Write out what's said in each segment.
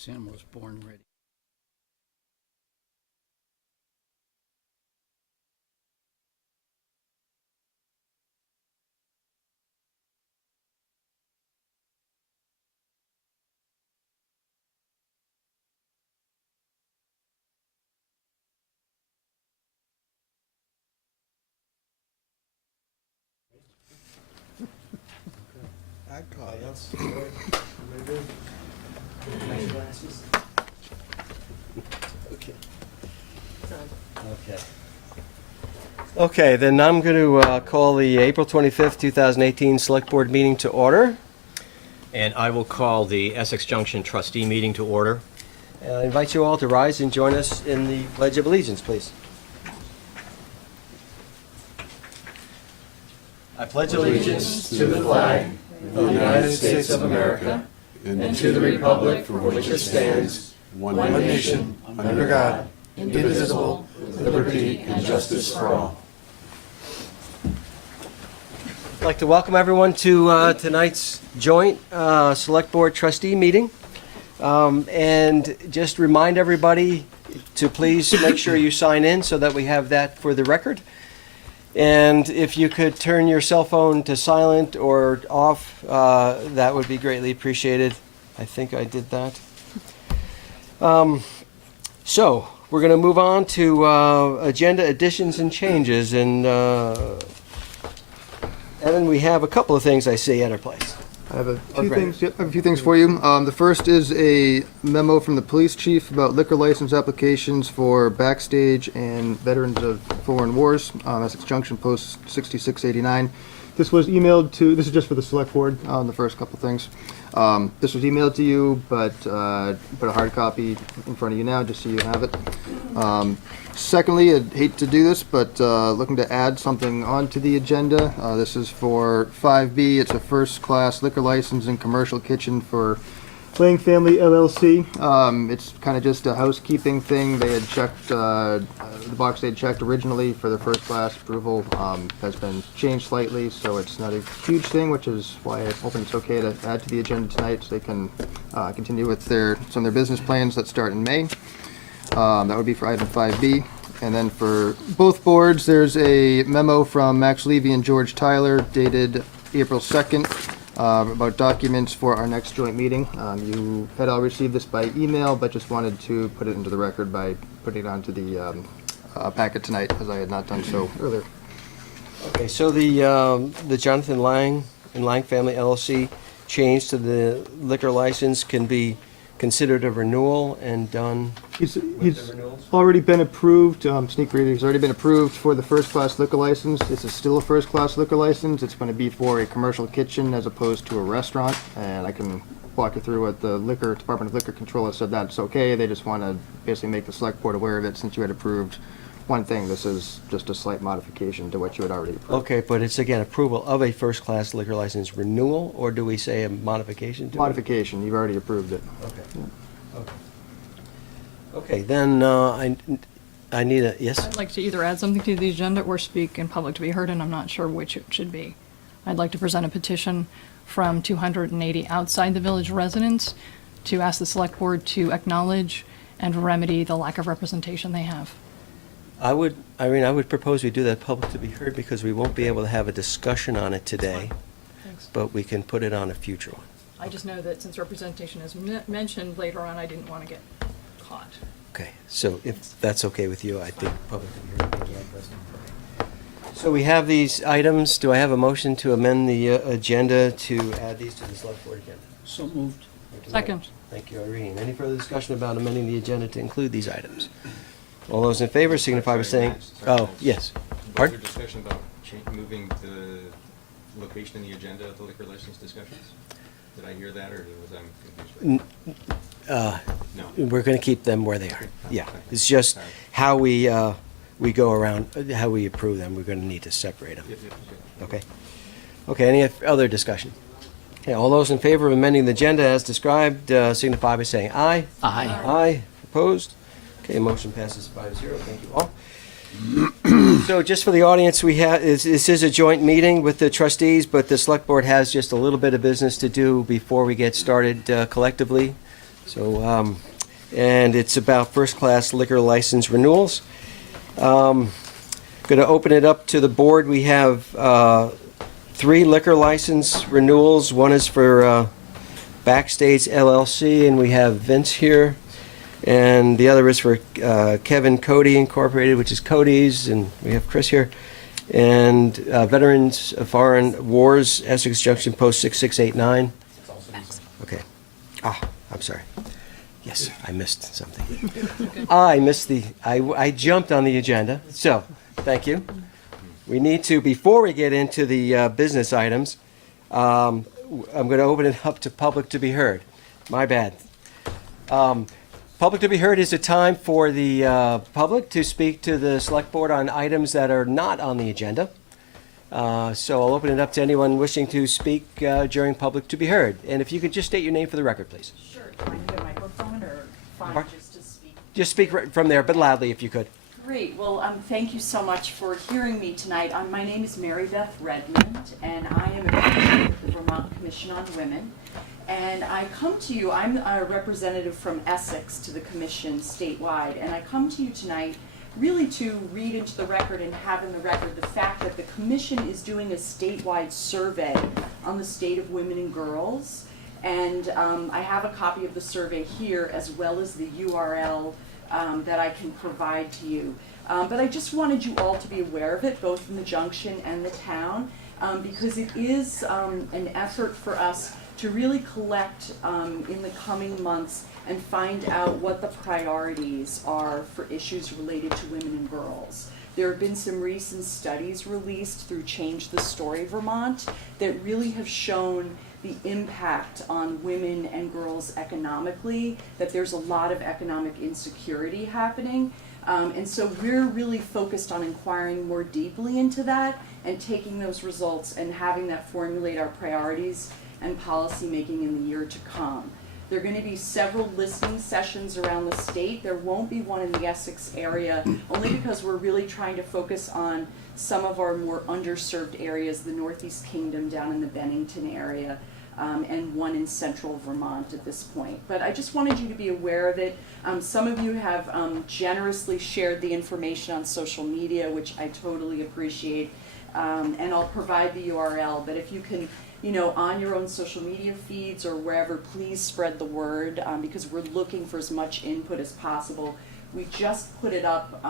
Sam was born ready. Okay, then I'm going to call the April 25th, 2018 Select Board meeting to order. And I will call the Essex Junction trustee meeting to order. And I invite you all to rise and join us in the Pledge of Allegiance, please. I pledge allegiance to the flag of the United States of America and to the republic for which it stands, one nation, under God, indivisible, with liberty and justice for all. I'd like to welcome everyone to tonight's joint Select Board trustee meeting. And just remind everybody to please make sure you sign in so that we have that for the record. And if you could turn your cell phone to silent or off, that would be greatly appreciated. I think I did that. So we're going to move on to agenda additions and changes. And Evan, we have a couple of things I see at our place. I have a few things for you. The first is a memo from the police chief about liquor license applications for Backstage and Veterans of Foreign Wars, Essex Junction, Post 6689. This was emailed to, this is just for the select board, the first couple things. This was emailed to you, but put a hard copy in front of you now just so you have it. Secondly, I'd hate to do this, but looking to add something onto the agenda. This is for 5B. It's a first-class liquor license and commercial kitchen for Lang Family LLC. It's kind of just a housekeeping thing. They had checked, the box they had checked originally for the first-class approval has been changed slightly, so it's not a huge thing, which is why I'm hoping it's okay to add to the agenda tonight so they can continue with some of their business plans that start in May. That would be for item 5B. And then for both boards, there's a memo from Max Levy and George Tyler dated April 2nd about documents for our next joint meeting. You had all received this by email, but just wanted to put it into the record by putting it onto the packet tonight, as I had not done so earlier. Okay, so the Jonathan Lang and Lang Family LLC change to the liquor license can be considered a renewal and done He's with the renewals? already been approved, sneak reader, he's already been approved for the first-class liquor license. This is still a first-class liquor license. It's going to be for a commercial kitchen as opposed to a restaurant, and I can walk you through what the Department of Liquor Control has said that's okay. They just want to basically make the select board aware of it since you had approved one thing. This is just a slight modification to what you had already approved. Okay, but it's again approval of a first-class liquor license renewal, or do we say a modification to it? Modification, you've already approved it. Okay. Okay. Okay, then I need a, yes? I'd like to either add something to the agenda or speak in public to be heard, and I'm not sure which it should be. I'd like to present a petition from 280 outside the village residents to ask the select board to acknowledge and remedy the lack of representation they have. I would propose we do that public to be heard because we won't be able to have a discussion on it today, Thanks. but we can put it on a future one. I just know that since representation is mentioned later on, I didn't want to get caught. Okay, so if that's okay with you, I think public to be heard. So we have these items. Do I have a motion to amend the agenda to add these to the select board agenda? So moved. Second. Thank you, Irene. Any further discussion about amending the agenda to include these items? All those in favor signify by saying, oh, yes. Was Pardon? there discussion about moving the location in the agenda of the liquor license discussions? Did I hear that, or was I confused? No. We're going to keep them where they are. Yeah, it's just how we go around, how we approve them. We're going to need to separate them. Yep. Okay. Okay, any other discussion? Okay, all those in favor of amending the agenda as described signify by saying aye. Aye. Aye. Opposed? Okay, motion passes 5-0. Thank you all. So just for the audience, this is a joint meeting with the trustees, but the select board has just a little bit of business to do before we get started collectively. So, and it's about first-class liquor license renewals. Going to open it up to the board. We have 3 liquor license renewals. One is for Backstage LLC, and we have Vince here. And the other is for Kevin Cody Incorporated, which is Cody's, and we have Chris here. And Veterans of Foreign Wars, Essex Junction, Post 6689. Okay. Ah, I'm sorry. Yes, I missed something. I jumped on the agenda, so, thank you. We need to, before we get into the business items, I'm going to open it up to public to be heard. My bad. Public to be heard is a time for the public to speak to the select board on items that are not on the agenda. So I'll open it up to anyone wishing to speak during public to be heard. And if you could just state your name for the record, please. Sure, do I need a microphone or fine Pardon? just to speak? Just speak right from there, but loudly if you could. Great, well, thank you so much for hearing me tonight. My name is Mary Beth Redmond, and I am a commissioner with the Vermont Commission on Women. And I come to you, I'm a representative from Essex to the commission statewide, and I come to you tonight really to read into the record and have in the record the fact that the commission is doing a statewide survey on the state of women and girls. And I have a copy of the survey here as well as the URL that I can provide to you. But I just wanted you all to be aware of it, both in the Junction and the town, because it is an effort for us to really collect in the coming months and find out what the priorities are for issues related to women and girls. There have been some recent studies released through Change the Story Vermont that really have shown the impact on women and girls economically, that there's a lot of economic insecurity happening. And so we're really focused on inquiring more deeply into that and taking those results and having that formulate our priorities and policy making in the year to come. There are going to be several listening sessions around the state. There won't be one in the Essex area, only because we're really trying to focus on some of our more underserved areas, the Northeast Kingdom down in the Bennington area, and one in central Vermont at this point. But I just wanted you to be aware of it. Some of you have generously shared the information on social media, which I totally appreciate, and I'll provide the URL. But if you can, on your own social media feeds or wherever, please spread the word, because we're looking for as much input as possible. We just put it up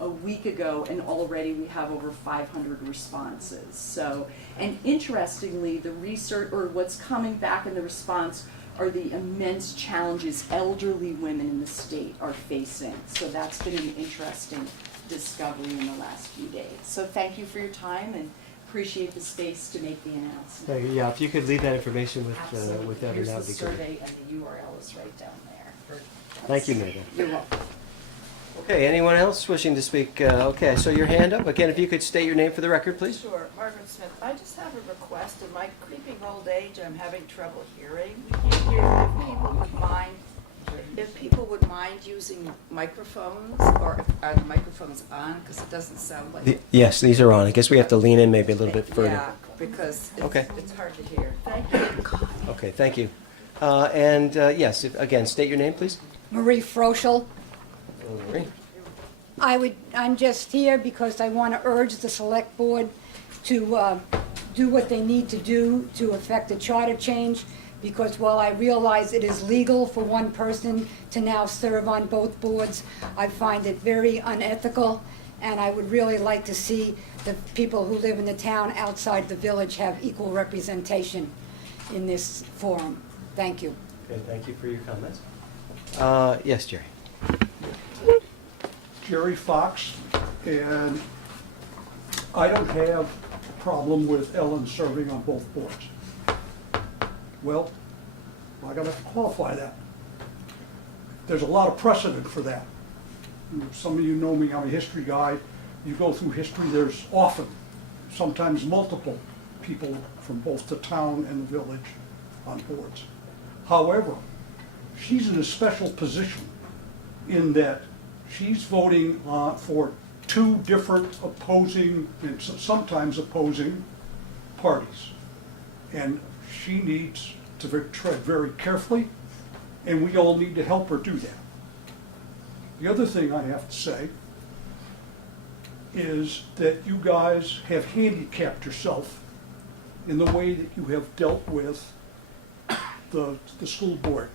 a week ago, and already we have over 500 responses. So, and interestingly, the research, or what's coming back in the response, are the immense challenges elderly women in the state are facing. So that's been an interesting discovery in the last few days. So thank you for your time, and appreciate the space to make the announcement. Yeah, if you could leave that information with Absolutely. Debbie, Here's that the would be survey, and the URL is right down there. Thank you, Megan. You're welcome. Okay, anyone else wishing to speak? Okay, I saw your hand up. Again, if you could state your name for the record, please. Sure, Margaret Smith. I just have a request. In my creeping old age, I'm having trouble hearing. If people would mind using microphones, or are the microphones on? Because it doesn't sound like. Yes, these are on. I guess we have to lean in maybe a little bit further. Yeah, because Okay. it's hard to hear. Thank you. Okay, thank you. Yes, again, state your name, please. Marie Froschel. Marie. I'm just here because I want to urge the select board to do what they need to do to effect a charter change, because while I realize it is legal for one person to now serve on both boards, I find it very unethical, and I would really like to see the people who live in the town outside the village have equal representation in this forum. Thank you. Okay, thank you for your comments. Yes, Jerry. Jerry Fox, and I don't have a problem with Ellen serving on both boards. Well, I gotta qualify that. There's a lot of precedent for that. Some of you know me, I'm a history guy. You go through history, there's often, sometimes multiple people from both the town and the village on boards. However, she's in a special position in that she's voting for two different opposing, and sometimes opposing, parties. And she needs to tread very carefully and we all need to help her do that. The other thing I have to say is that you guys have handicapped yourself in the way that you have dealt with the school board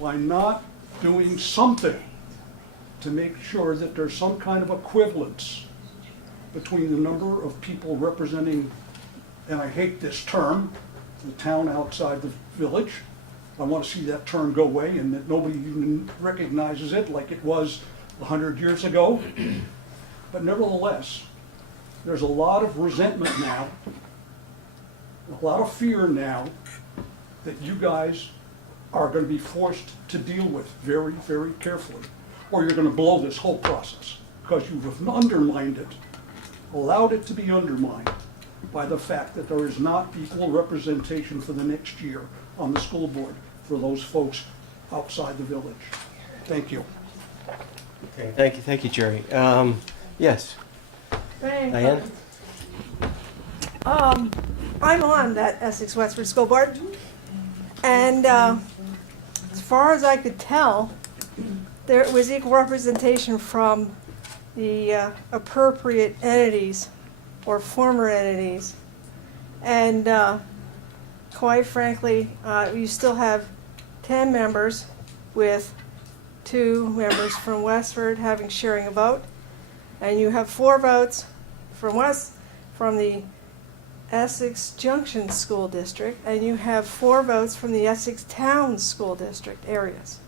by not doing something to make sure that there's some kind of equivalence between the number of people representing, and I hate this term, the town outside the village. I want to see that term go away and that nobody even recognizes it like it was 100 years ago. But nevertheless, there's a lot of resentment now, a lot of fear now that you guys are going to be forced to deal with very, very carefully, or you're going to blow this whole process because you have undermined it, allowed it to be undermined by the fact that there is not equal representation for the next year on the school board for those folks outside the village. Thank you. Okay, thank you, Jerry. Yes, Diane? I'm on that Essex Westford School Board, and as far as I could tell, there was equal representation from the appropriate entities or former entities, and quite frankly, you still have 10 members with 2 members from Westford sharing a vote, and you have 4 votes from the Essex Junction School District, and you have 4 votes from the Essex Town School District areas.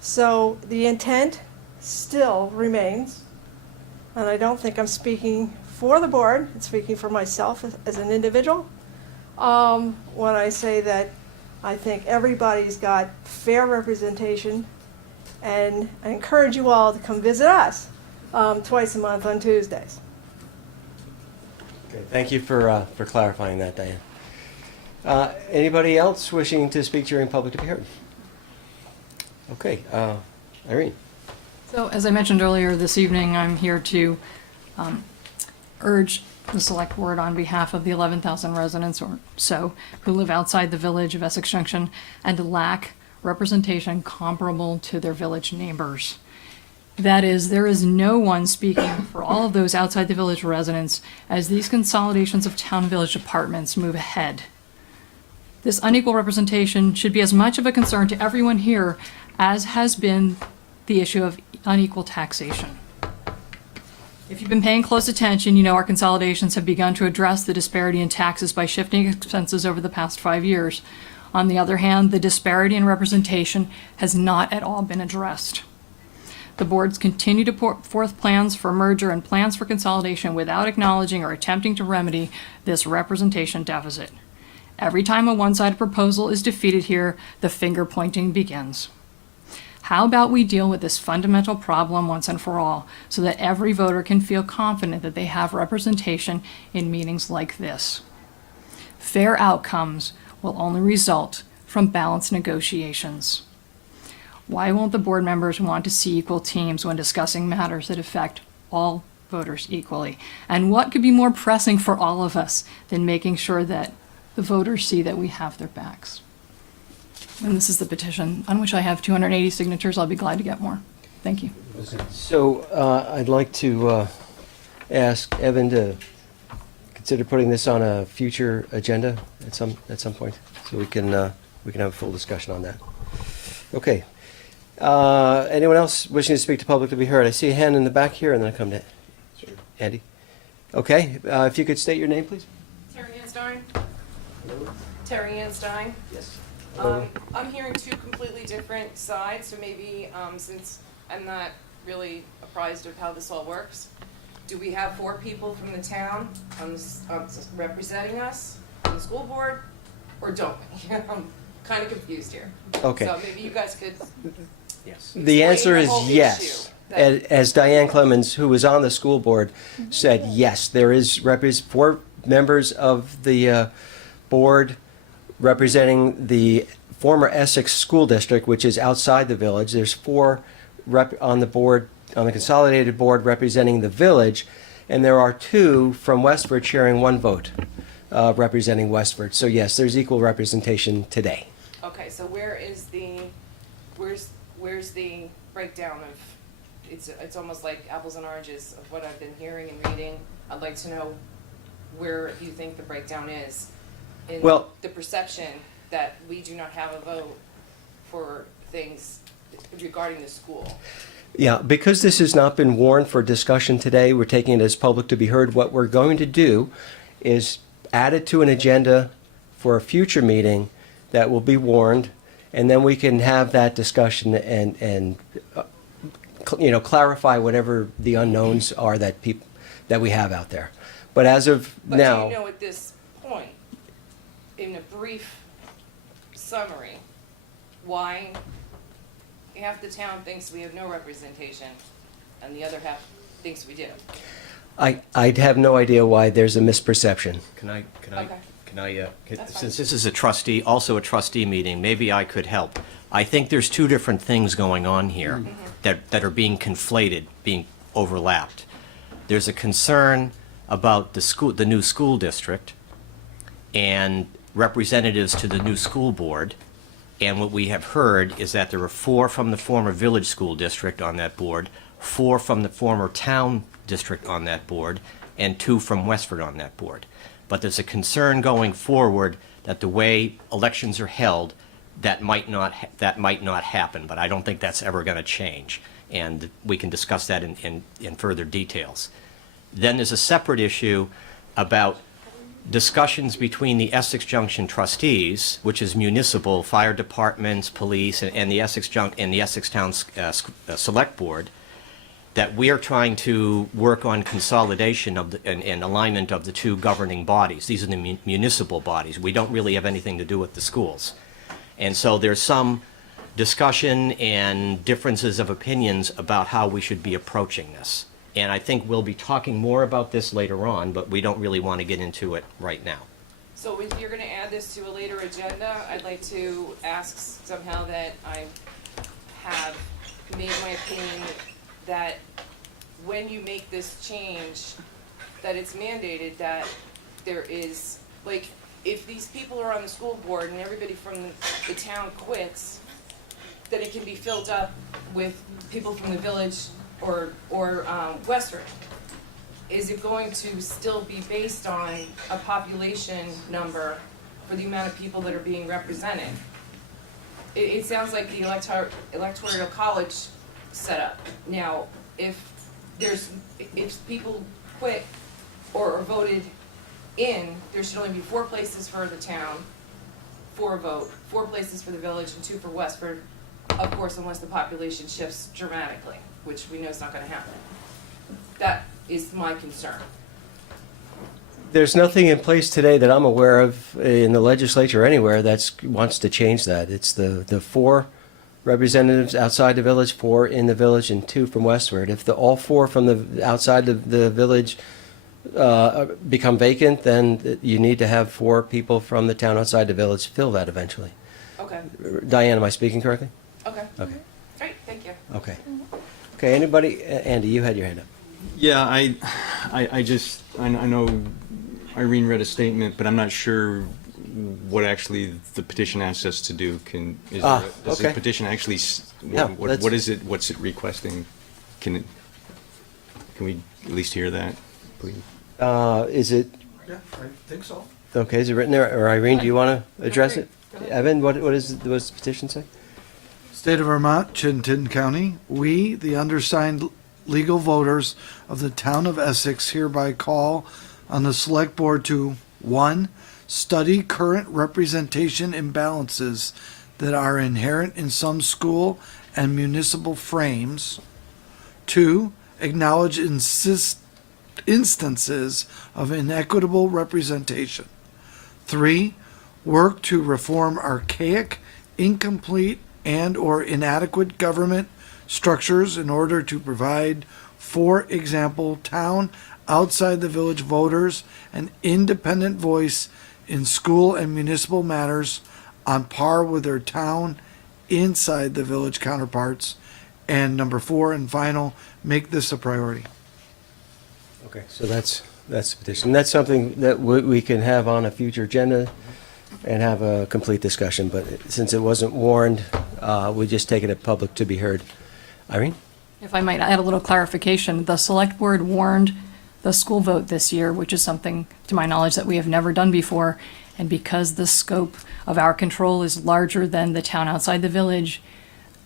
So the intent still remains, and I don't think I'm speaking for the board, I'm speaking for myself as an individual, when I say that I think everybody's got fair representation, and I encourage you all to come visit us twice a month on Tuesdays. Okay, thank you for clarifying that, Diane. Anybody else wishing to speak during public to be heard? Okay, Irene. So, as I mentioned earlier this evening, I'm here to urge the Select Board on behalf of the 11,000 residents or so who live outside the village of Essex Junction and lack representation comparable to their village neighbors. That is, there is no one speaking for all of those outside the village residents as these consolidations of town and village departments move ahead. This unequal representation should be as much of a concern to everyone here as has been the issue of unequal taxation. If you've been paying close attention, you know our consolidations have begun to address the disparity in taxes by shifting expenses over the past 5 years. On the other hand, the disparity in representation has not at all been addressed. The boards continue to put forth plans for merger and plans for consolidation without acknowledging or attempting to remedy this representation deficit. Every time a one-sided proposal is defeated here, the finger pointing begins. How about we deal with this fundamental problem once and for all, so that every voter can feel confident that they have representation in meetings like this? Fair outcomes will only result from balanced negotiations. Why won't the board members want to see equal teams when discussing matters that affect all voters equally? And what could be more pressing for all of us than making sure that the voters see that we have their backs? And this is the petition on which I have 280 signatures. I'll be glad to get more. Thank you. So I'd like to ask Evan to consider putting this on a future agenda at some point, so we can have a full discussion on that. Okay. Anyone else wishing to speak to public to be heard? I see a hand in the back here, and then I come to Andy. Okay. If you could state your name, please. Terry Ann Stein. Terry Ann Stein. Yes. I'm hearing 2 completely different sides, so maybe since I'm not really apprised of how this all works, do we have 4 people from the town representing us on the school board, or don't we? I'm kind of confused here. Okay. So maybe you guys could. Yes. The answer is whole yes. issue. As Diane Clemens, who was on the school board, said, yes, there is 4 members of the board representing the former Essex School District, which is outside the village. There's 4 on the board, on the consolidated board representing the village, and there are 2 from Westford sharing 1 vote. representing Westford. So yes, there's equal representation today. Okay, so where's the breakdown of, it's almost like apples and oranges of what I've been hearing and reading. I'd like to know where you think the breakdown is in Well- the perception that we do not have a vote for things regarding the school. Yeah, because this has not been warned for discussion today, we're taking it as public to be heard. What we're going to do is add it to an agenda for a future meeting that will be warned, and then we can have that discussion and clarify whatever the unknowns are that we have out there. But as of But now, do you know at this point, in a brief summary, why half the town thinks we have no representation and the other half thinks we do? I'd have no idea why there's a misperception. Okay. That's fine. Since this is a trustee meeting, maybe I could help. I think there's two different things going on here that are being conflated, being overlapped. There's a concern about the new school district and representatives to the new school board. And what we have heard is that there are 4 from the former village school district on that board, 4 from the former town district on that board, and 2 from Westford on that board. But there's a concern going forward that the way elections are held, that might not happen. But I don't think that's ever going to change, and we can discuss that in further details. Then there's a separate issue about discussions between the Essex Junction trustees, which is municipal, fire departments, police, and the Essex Town Select Board, that we are trying to work on consolidation of and alignment of the two governing bodies. These are the municipal bodies. We don't really have anything to do with the schools. And so there's some discussion and differences of opinions about how we should be approaching this. And I think we'll be talking more about this later on, but we don't really want to get into it right now. So if you're gonna add this to a later agenda, I'd like to ask somehow that I have made my opinion that when you make this change, that it's mandated that there is, like, if these people are on the school board and everybody from the town quits, that it can be filled up with people from the village or Westford. Is it going to still be based on a population number for the amount of people that are being represented? It sounds like the electoral college setup. Now, if people quit or are voted in, there should only be 4 places for the town, 4 vote, 4 places for the village, and 2 for Westford, of course, unless the population shifts dramatically, which we know is not gonna happen. That is my concern. There's nothing in place today that I'm aware of in the legislature or anywhere that wants to change that. It's the 4 representatives outside the village, 4 in the village, and 2 from Westward. If all 4 from the outside the village become vacant, then you need to have 4 people from the town outside the village fill that eventually. Okay, Diane, am I speaking correctly? okay. Okay. Great, thank you. Okay. Okay, anybody? Andy, you had your hand up. Yeah, I know Irene read a statement, but I'm not sure what actually the petition asks us to do. Does okay. the petition actually, Yeah, what is it, what's it requesting? Can we at least hear that, please? Is it, Yeah, I think so. okay, is it written there? Or Irene, do you want to address it? Evan, what does the petition say? State of Vermont, Chittenden County, we, the undersigned legal voters of the town of Essex, hereby call on the select board to 1. Study current representation imbalances that are inherent in some school and municipal frames. 2. Acknowledge instances of inequitable representation. 3. Work to reform archaic, incomplete, and/or inadequate government structures in order to provide, for example, town outside the village voters an independent voice in school and municipal matters on par with their town inside the village counterparts. And number 4 and final, make this a priority. Okay, so that's That's the petition. That's something that we can have on a future agenda and have a complete discussion, but since it wasn't warned, we just take it at public to be heard. Irene? If I might add a little clarification, the select board warned the school vote this year, which is something, to my knowledge, that we have never done before. And because the scope of our control is larger than the town outside the village,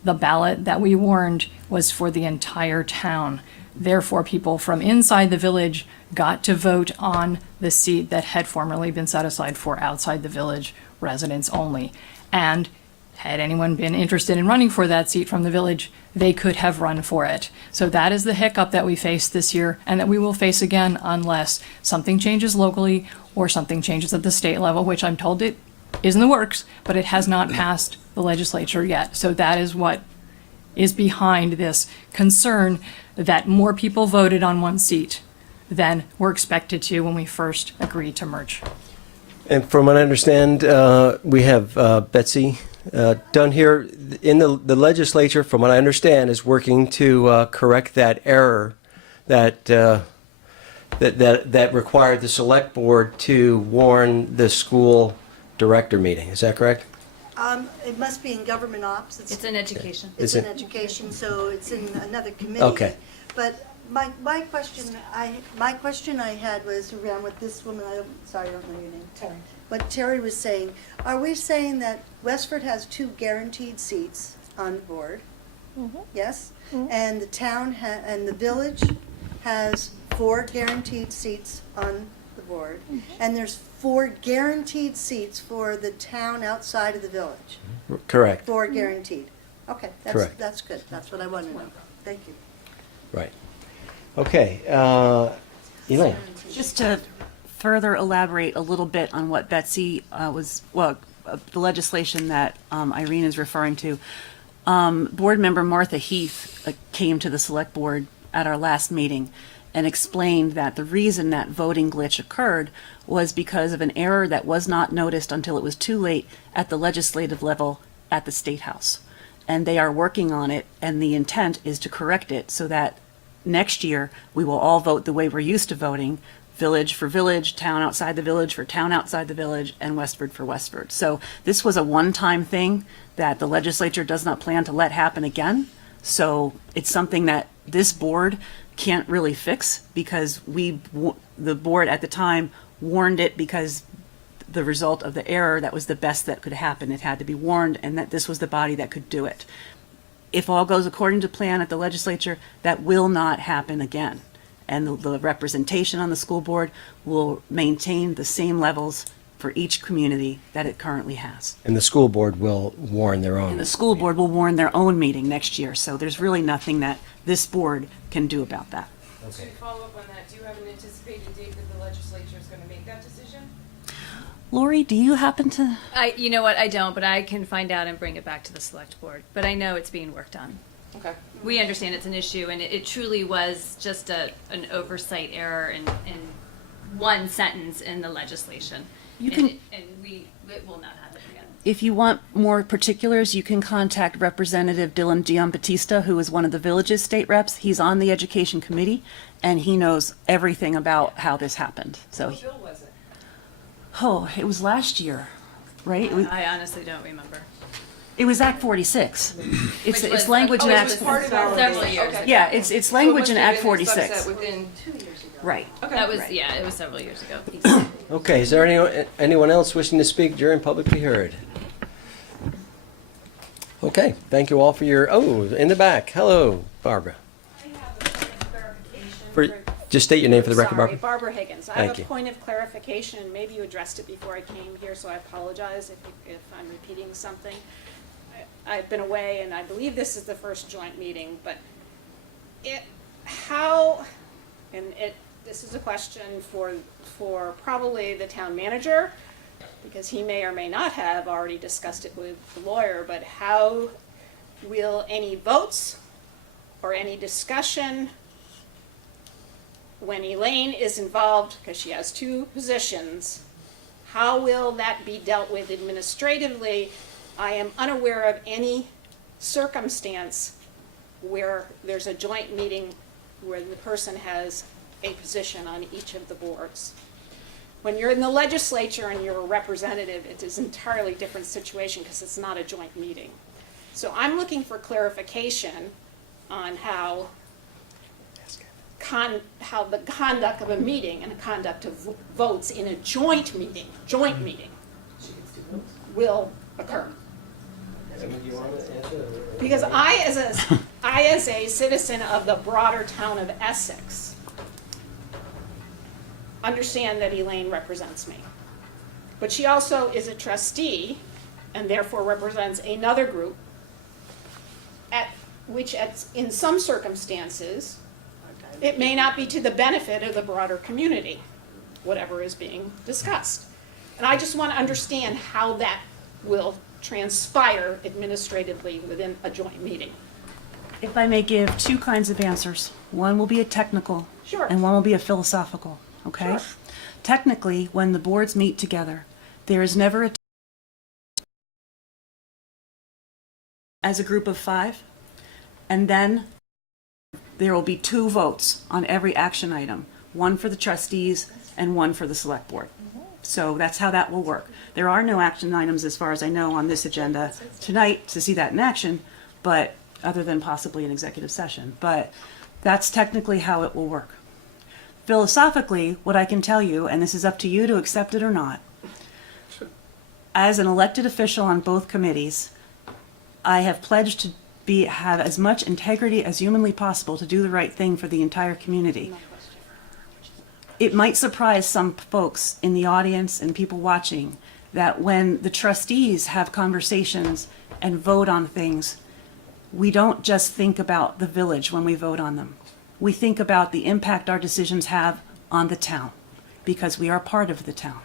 the ballot that we warned was for the entire town. Therefore, people from inside the village got to vote on the seat that had formerly been set aside for outside the village residents only. And had anyone been interested in running for that seat from the village, they could have run for it. So that is the hiccup that we faced this year and that we will face again unless something changes locally or something changes at the state level, which I'm told it is in the works, but it has not passed the legislature yet. So that is what is behind this concern that more people voted on one seat than were expected to when we first agreed to merge. And from what I understand, we have Betsy Dunn here in the legislature, from what I understand, is working to correct that error that that required the select board to warn the school director meeting. Is that correct? It must be in government ops. It's in education. It's in education, so it's in another committee. Okay. But my question I had was around what this woman, sorry, I don't know your name. Terry. What Terry was saying. Are we saying that Westford has 2 guaranteed seats on the board? Mm-hmm. Yes? Mm-hmm. And the town and the village has 4 guaranteed seats on the board. Mm-hmm. And there's 4 guaranteed seats for the town outside of the village. Correct. 4 guaranteed. Okay, Correct. That's good. That's what I wanted to know. Thank you. Right. Okay. Elaine? Just to further elaborate a little bit on what Betsy the legislation that Irene is referring to. Board member Martha Heath came to the select board at our last meeting and explained that the reason that voting glitch occurred was because of an error that was not noticed until it was too late at the legislative level at the State House. And they are working on it, and the intent is to correct it so that next year we will all vote the way we're used to voting, village for village, town outside the village for town outside the village, and Westford for Westford. So this was a one-time thing that the legislature does not plan to let happen again. So it's something that this board can't really fix because the board at the time warned it because the result of the error, that was the best that could happen. It had to be warned, and that this was the body that could do it. If all goes according to plan at the legislature, that will not happen again. And the representation on the school board will maintain the same levels for each community that it currently has. And the school board will warn their own. And the school board will warn their own meeting next year, so there's really nothing that this board can do about that. To follow up on that, do you have an anticipated date that the legislature is going to make that decision? Lori, do you happen to? You know what, I don't, but I can find out and bring it back to the select board. But I know it's being worked on. Okay. We understand it's an issue, and it truly was just an oversight error in one sentence in the legislation. You can, and it will not happen again. if you want more particulars, you can contact Representative Dylan Giambattista, who is one of the village's state reps. He's on the education committee, and he knows everything about how this happened. So, What bill was it? oh, it was last year, right? I honestly don't remember. It was Act 46. It's Which was language in it Act. was part of Act several 46. years. Okay. Yeah, it's language in Act So it must have been 46. a subset within 2 years ago. Right. Okay. That was Right. yeah, it was several years ago. Okay, is there anyone else wishing to speak during publicly heard? Okay, thank you all for your, in the back. Hello, Barbara. I have a point of clarification. Just state your name for the record, Sorry, Barbara. Barbara Higgins. I Thank have you. a point of clarification, and maybe you addressed it before I came here, so I apologize if I'm repeating something. I've been away, and I believe this is the first joint meeting, but this is a question for probably the town manager, because he may or may not have already discussed it with the lawyer, but how will any votes or any discussion when Elaine is involved, because she has two positions, how will that be dealt with administratively? I am unaware of any circumstance where there's a joint meeting where the person has a position on each of the boards. When you're in the legislature and you're a representative, it is an entirely different situation because it's not a joint meeting. So I'm looking for clarification on how the conduct of a meeting and the conduct of votes in a joint meeting will occur. Because I, as a citizen of the broader town of Essex, understand that Elaine represents me. But she also is a trustee and therefore represents another group in some circumstances, it may not be to the benefit of the broader community, whatever is being discussed. And I just want to understand how that will transpire administratively within a joint meeting. If I may give two kinds of answers. One will be a technical. Sure. And one will be a philosophical, okay? Sure. Technically, when the boards meet together, there is never as a group of 5, and then there will be 2 votes on every action item, one for the trustees and one for the select board. So that's how that will work. There are no action items, as far as I know, on this agenda tonight to see that in action, but other than possibly an executive session. But that's technically how it will work. Philosophically, what I can tell you, and this is up to you to accept it or not, as an elected official on both committees, I have pledged to have as much integrity as humanly possible to do the right thing for the entire community. It might surprise some folks in the audience and people watching that when the trustees have conversations and vote on things, we don't just think about the village when we vote on them. We think about the impact our decisions have on the town, because we are part of the town.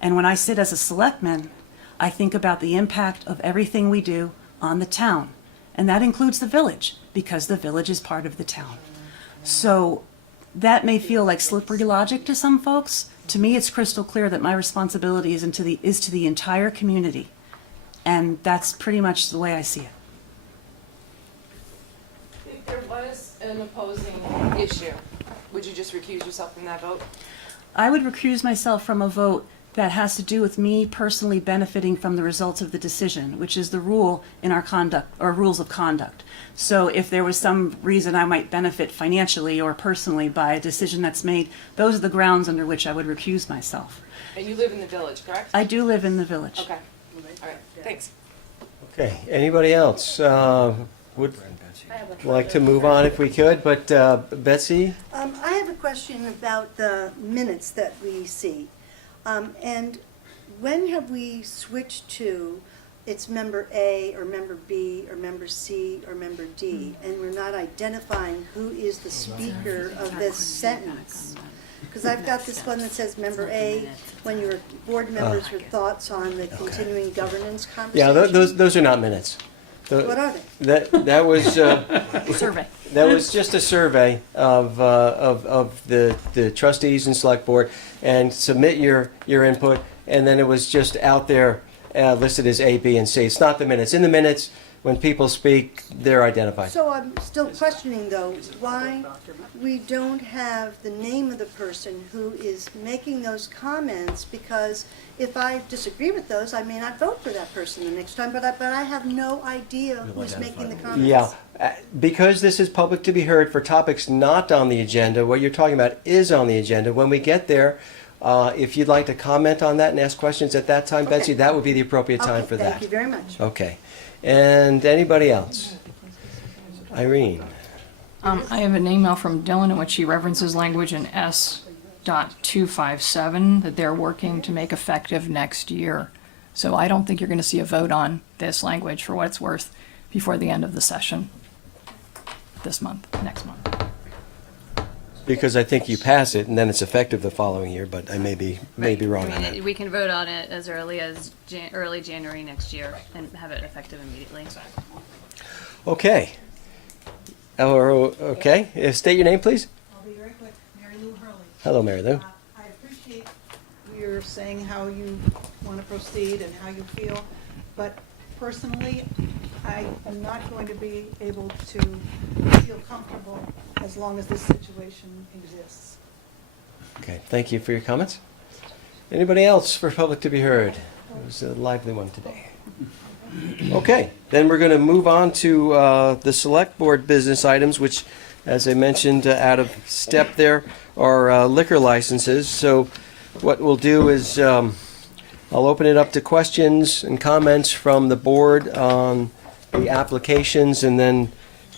And when I sit as a selectman, I think about the impact of everything we do on the town. And that includes the village, because the village is part of the town. So that may feel like slippery logic to some folks. To me, it's crystal clear that my responsibility is to the entire community. And that's pretty much the way I see it. If there was an opposing issue, would you just recuse yourself from that vote? I would recuse myself from a vote that has to do with me personally benefiting from the results of the decision, which is the rule in our conduct, or rules of conduct. So if there was some reason I might benefit financially or personally by a decision that's made, those are the grounds under which I would recuse myself. And you live in the village, correct? I do live in the village. Okay. All right. Thanks. Okay, anybody else would like to move on if we could, but Betsy? I have a question about the minutes that we see. And when have we switched to it's member A or member B or member C or member D, and we're not identifying who is the speaker of this sentence? Because I've got this one that says member A, when your board members with thoughts on the continuing governance Yeah, conversation. those are not minutes. What are they? That was Survey. that was just a survey of the trustees and select board, and submit your input, and then it was just out there listed as A, B, and C. It's not the minutes. In the minutes, when people speak, they're identified. So I'm still questioning, though, why we don't have the name of the person who is making those comments, because if I disagree with those, I may not vote for that person the next time, but I have no idea who's making the comments. Yeah, because this is public to be heard for topics not on the agenda, what you're talking about is on the agenda. When we get there, if you'd like to comment on that and ask questions at that time, Betsy, that would be the appropriate time for that. Thank you very much. Okay. And anybody else? Irene? I have an email from Dylan in which he references language in S.257 that they're working to make effective next year. So I don't think you're going to see a vote on this language, for what it's worth, before the end of the session this month, next month. Because I think you pass it and then it's effective the following year, but I may be wrong on that. We can vote on it as early as early January next year and have it effective immediately. Okay. Okay. State your name, please. I'll be very quick. Mary Lou Hurley. Hello, Mary Lou. I appreciate your saying how you want to proceed and how you feel, but personally, I am not going to be able to feel comfortable as long as this situation exists. Okay, thank you for your comments. Anybody else for public to be heard? It was a lively one today. Okay, then we're going to move on to the select board business items, which, as I mentioned, out of step there are liquor licenses. So what we'll do is I'll open it up to questions and comments from the board on the applications, and then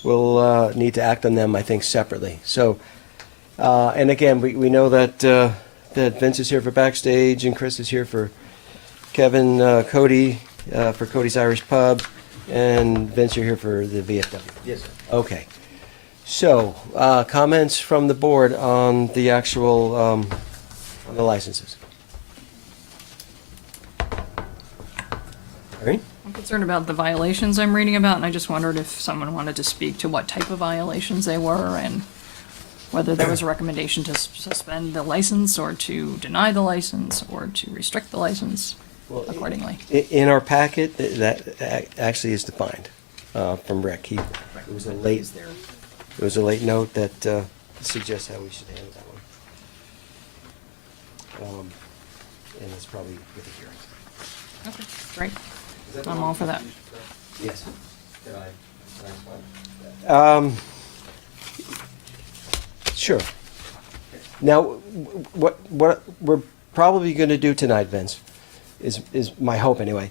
we'll need to act on them, I think, separately. So, and again, we know that that Vince is here for Backstage and Chris is here for Kevin, Cody, for Cody's Irish Pub, and Vince, you're here for the VFW. Yes, sir. Okay. So, comments from the board on the actual, on the licenses. Irene? I'm concerned about the violations I'm reading about, and I just wondered if someone wanted to speak to what type of violations they were and whether there was a recommendation to suspend the license or to deny the license or to restrict the license accordingly. In our packet, that actually is defined from Rick. It was a late note that suggests how we should handle that one. And it's probably with the hearing. Okay, great. I'm all for that. Yes. Sure. Now, what we're probably going to do tonight, Vince, is my hope anyway,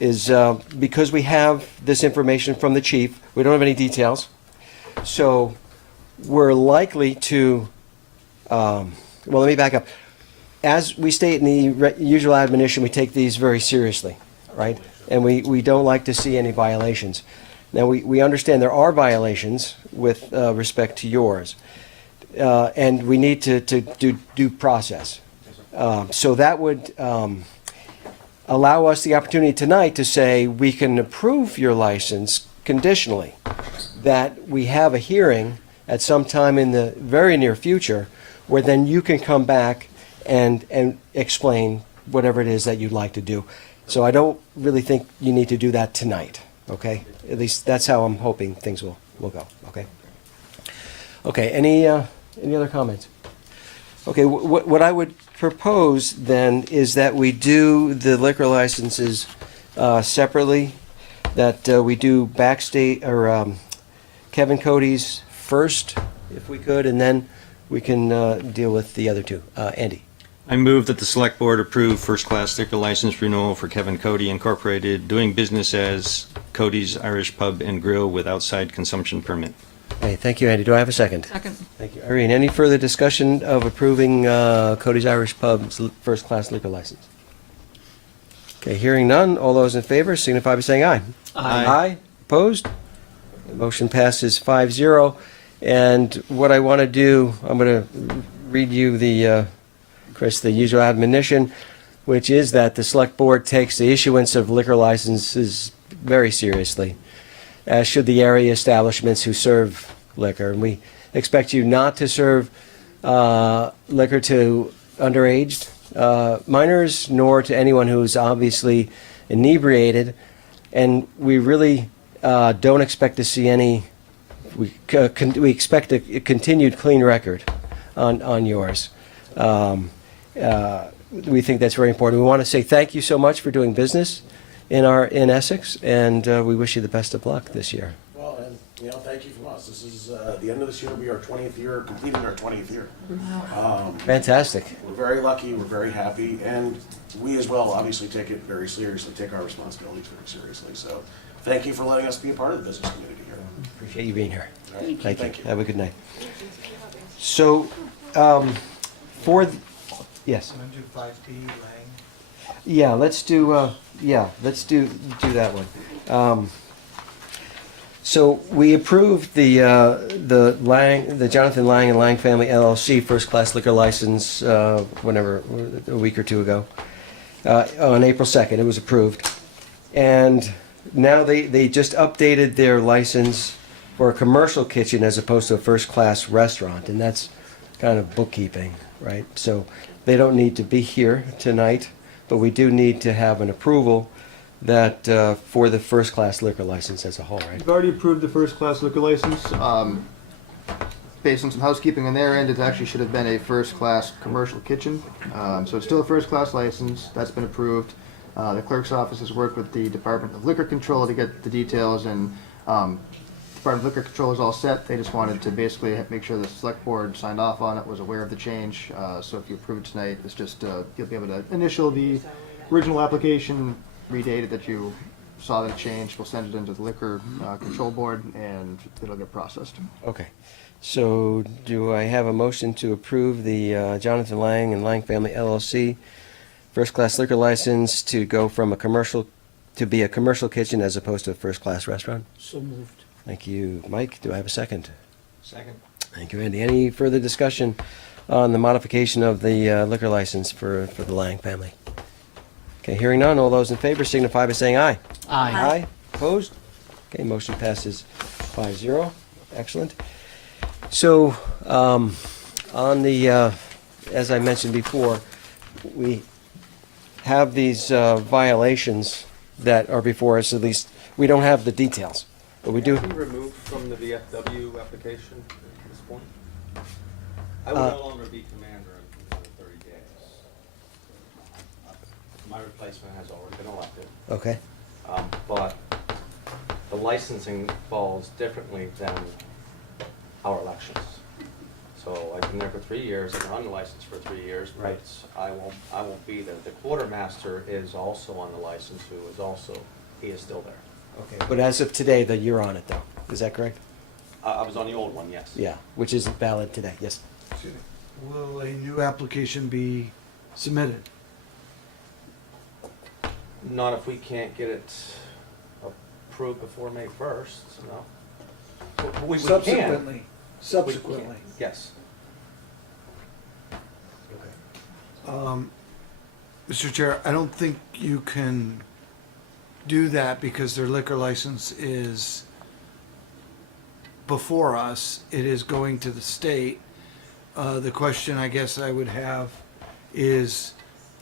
is because we have this information from the chief, we don't have any details, so we're likely to, well, let me back up. As we state in the usual admonition, we take these very seriously, right? And we don't like to see any violations. Now, we understand there are violations with respect to yours, and we need to do due process. So that would allow us the opportunity tonight to say we can approve your license conditionally, that we have a hearing at some time in the very near future where then you can come back and explain whatever it is that you'd like to do. So I don't really think you need to do that tonight, okay? At least that's how I'm hoping things will go, okay? Okay, any other comments? Okay, what I would propose then is that we do the liquor licenses separately, that we do Backstage, or Kevin Cody's first, if we could, and then we can deal with the other two. Andy? I move that the Select Board approve first-class liquor license renewal for Kevin Cody Incorporated, doing business as Cody's Irish Pub and Grill with outside consumption permit. Okay, thank you, Andy. Do I have a second? Second. Thank you. Irene, any further discussion of approving Cody's Irish Pub's first-class liquor license? Okay, hearing none. All those in favor signify by saying aye. Aye. Aye. Opposed? The motion passes 5-0. And what I want to do, I'm going to read you the, Chris, the usual admonition, which is that the Select Board takes the issuance of liquor licenses very seriously, as should the area establishments who serve liquor. And we expect you not to serve liquor to underage minors, nor to anyone who's obviously inebriated. And we really don't expect to see any, we expect a continued clean record on yours. We think that's very important. We want to say thank you so much for doing business in Essex, and we wish you the best of luck this year. Well, and thank you from us. This is the end of this year. Will be our 20th year, completing our 20th year. Fantastic. We're very lucky. We're very happy, and we as well obviously take it very seriously. Take our responsibilities very seriously. So, thank you for letting us be a part of the business community here. Appreciate you being here. All right. Thank you. Have a good night. So, yes. Want to do 5P, Lang? Yeah, let's do that one. So we approved the Jonathan Lang and Lang Family LLC first class liquor license whenever, a week or two ago, on April 2nd. It was approved, and now they just updated their license for a commercial kitchen as opposed to a first class restaurant, and that's kind of bookkeeping, right? So they don't need to be here tonight, but we do need to have an approval that, for the first-class liquor license as a whole, right? We've already approved the first-class liquor license. Based on some housekeeping on their end, it actually should have been a first-class commercial kitchen. So it's still a first-class license. That's been approved. The clerk's office has worked with the Department of Liquor Control to get the details, and Department of Liquor Control is all set. They just wanted to basically make sure the select board signed off on it, was aware of the change. So if you approve it tonight, it's just, you'll be able to initial the original application, redate it that you saw that it changed. We'll send it into the Liquor Control Board, and it'll get processed. Okay. So do I have a motion to approve the Jonathan Lang and Lang Family LLC first-class liquor license to go from a commercial, to be a commercial kitchen as opposed to a first-class restaurant? So moved. Thank you, Mike. Do I have a second? Second. Thank you, Andy. Any further discussion on the modification of the liquor license for the Lang family? Okay, hearing none. All those in favor signify by saying aye. Aye. Aye. Opposed? Okay, motion passes 5-0. Excellent. So, on the, as I mentioned before, we have these violations that are before us. At least we don't have the details, but we do. Can we remove from the VFW application at this point? I will no longer be commander in another 30 days. My replacement has already been elected. Okay. But the licensing falls differently than our elections. So I've been there for 3 years, I've been on the license for 3 years, but Right. I won't be there. The quartermaster is also on the license, he is still there. Okay. But as of today, that you're on it, though. Is that correct? I was on the old one, yes. Yeah, which is valid today. Yes. Will a new application be submitted? Not if we can't get it approved before May 1st, no. We can. Subsequently. We can, yes. Mr. Chair, I don't think you can do that because their liquor license is before us. It is going to the state. The question I guess I would have is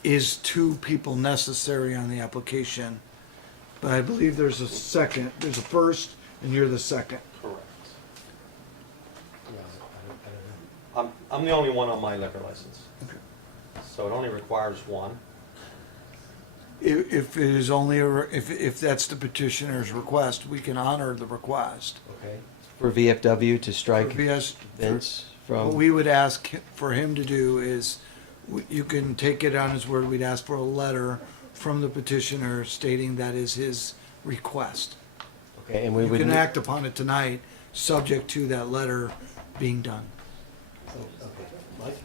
2 people necessary on the application? But I believe there's a first, and you're the second. Correct. I'm the only one on my liquor license. Okay. So it only requires one. If it is only, if that's the petitioner's request, we can honor the request. Okay. For VFW to strike For VS Vince from. What we would ask for him to do is, you can take it on his word, we'd ask for a letter from the petitioner stating that is his request. Okay, and we You would. can act upon it tonight, subject to that letter being done. Okay. Mike?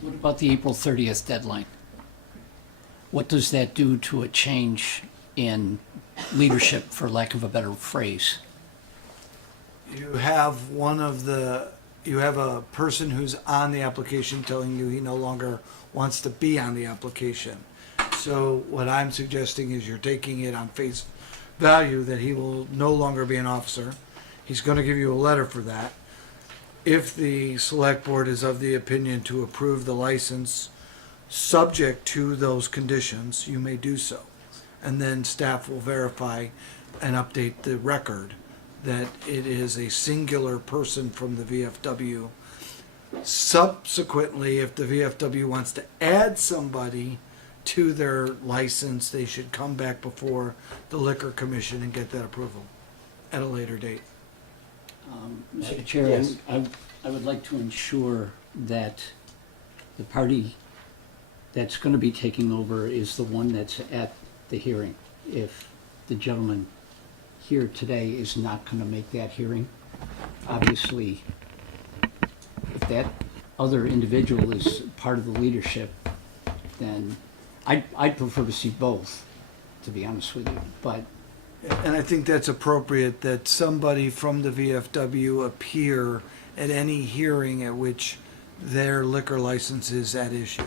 What about the April 30th deadline? What does that do to a change in leadership, for lack of a better phrase? You have you have a person who's on the application telling you he no longer wants to be on the application. So what I'm suggesting is you're taking it on face value that he will no longer be an officer. He's going to give you a letter for that. If the select board is of the opinion to approve the license subject to those conditions, you may do so. And then staff will verify and update the record that it is a singular person from the VFW. Subsequently, if the VFW wants to add somebody to their license, they should come back before the Liquor Commission and get that approval at a later date. Mr. Chair, Yes. I would like to ensure that the party that's going to be taking over is the one that's at the hearing. If the gentleman here today is not going to make that hearing, obviously, if that other individual is part of the leadership, then I'd prefer to see both, to be honest with you. But And I think that's appropriate that somebody from the VFW appear at any hearing at which their liquor license is at issue.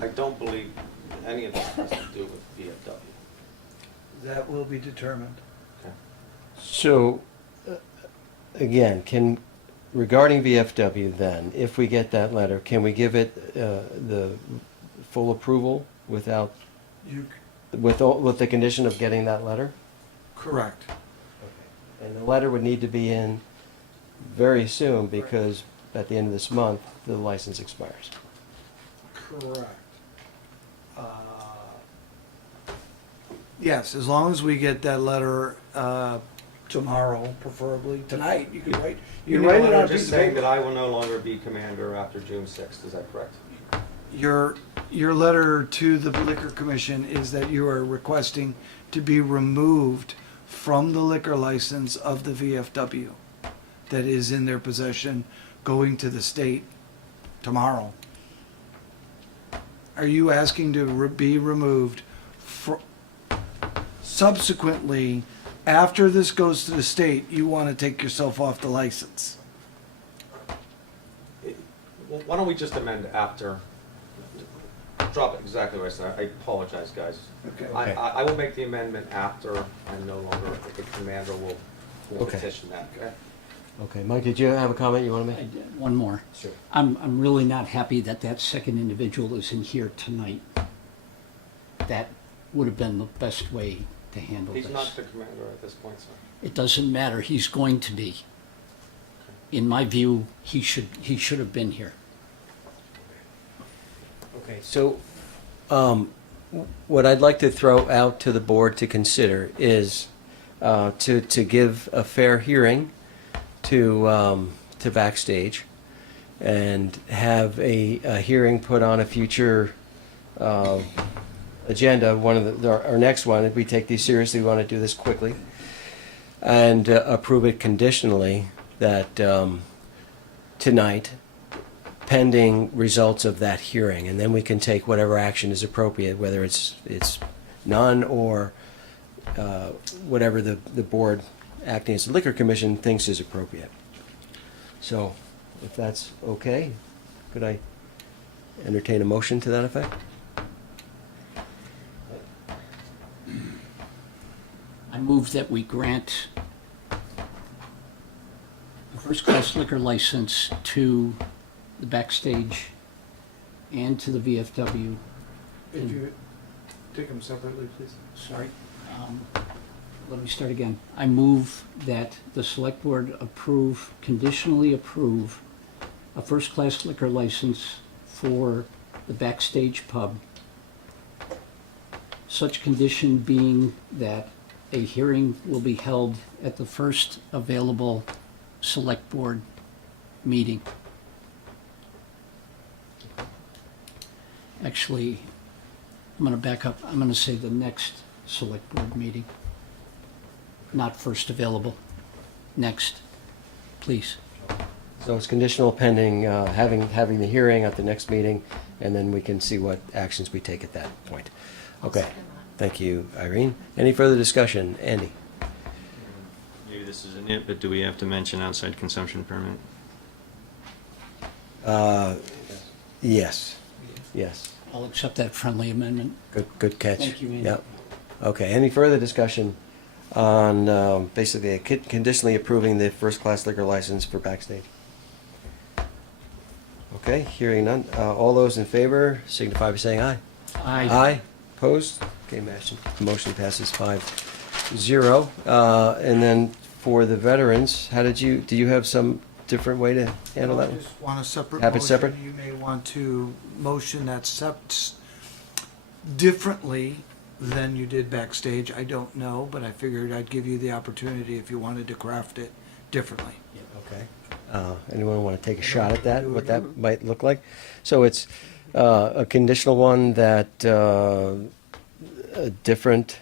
I don't believe any of this has to do with VFW. That will be determined. Okay. So, again, regarding VFW then, if we get that letter, can we give it the full approval without, You, with the condition of getting that letter? correct. And the letter would need to be in very soon because at the end of this month, the license expires. Correct. Yes, as long as we get that letter tomorrow, preferably tonight, you can write. You can write it on a piece Just of saying that paper. I will no longer be commander after June 6th, is that correct? Your letter to the Liquor Commission is that you are requesting to be removed from the liquor license of the VFW that is in their possession, going to the state tomorrow. Are you asking to be removed subsequently, after this goes to the state, you want to take yourself off the license? Well, why don't we just amend after, drop it exactly what I said, I apologize, guys. Okay. I will make the amendment after I'm no longer, the commander will Okay. petition that, okay? Okay, Mike, did you have a comment you want to I make? did- One more. Sure. I'm really not happy that that second individual is in here tonight. That would have been the best way to handle this. He's not the commander at this point, sir. It doesn't matter, he's going to be. In my view, he should have been here. Okay, so, what I'd like to throw out to the board to consider is, to give a fair hearing to Backstage and have a hearing put on a future, agenda, our next one, if we take these seriously, we want to do this quickly, and approve it conditionally that tonight, pending results of that hearing, and then we can take whatever action is appropriate, whether it's none or whatever the board acting as the Liquor Commission thinks is appropriate. So, if that's okay, could I entertain a motion to that effect? I move that we grant a first-class liquor license to the Backstage and to the VFW. If you take them separately, please. Sorry. Let me start again. I move that the Select Board conditionally approve a first-class liquor license for the Backstage Pub. Such condition being that a hearing will be held at the first available Select Board meeting. Actually, I'm going to back up. I'm going to say the next Select Board meeting. Not first available. Next, please. So it's conditional pending having the hearing at the next meeting, and then we can see what actions we take at that point. Okay. Thank you, Irene. Any further discussion? Andy? Maybe this is a nit, but do we have to mention outside consumption permit? Yes. Yes. I'll accept that friendly amendment. Good catch. Thank you, Andy. Yep. Okay, any further discussion on basically conditionally approving the first-class liquor license for Backstage? Okay, hearing none. All those in favor signify by saying aye. Aye. Aye. Opposed? Okay, motion passes 5-0. And then for the veterans, do you have some different way to handle that I one? just want a separate Have it motion. separate? You may want to motion that differently than you did Backstage. I don't know, but I figured I'd give you the opportunity if you wanted to craft it differently. Okay. Anyone want to take a shot at that, what that might look like? So it's a conditional one that a different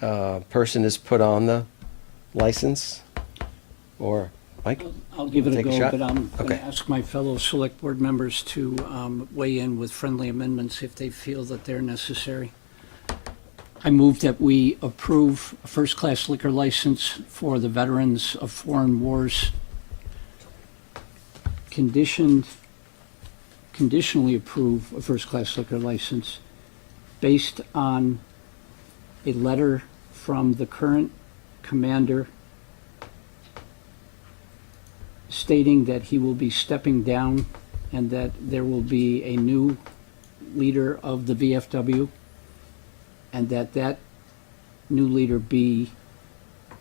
person is put on the license? Or, Mike? I'll give it a Take a go, shot? but I'm going Okay. to ask my fellow Select Board members to weigh in with friendly amendments if they feel that they're necessary. I move that we approve a first-class liquor license for the veterans of foreign wars. Conditionally approve a first-class liquor license based on a letter from the current commander stating that he will be stepping down and that there will be a new leader of the VFW, and that new leader be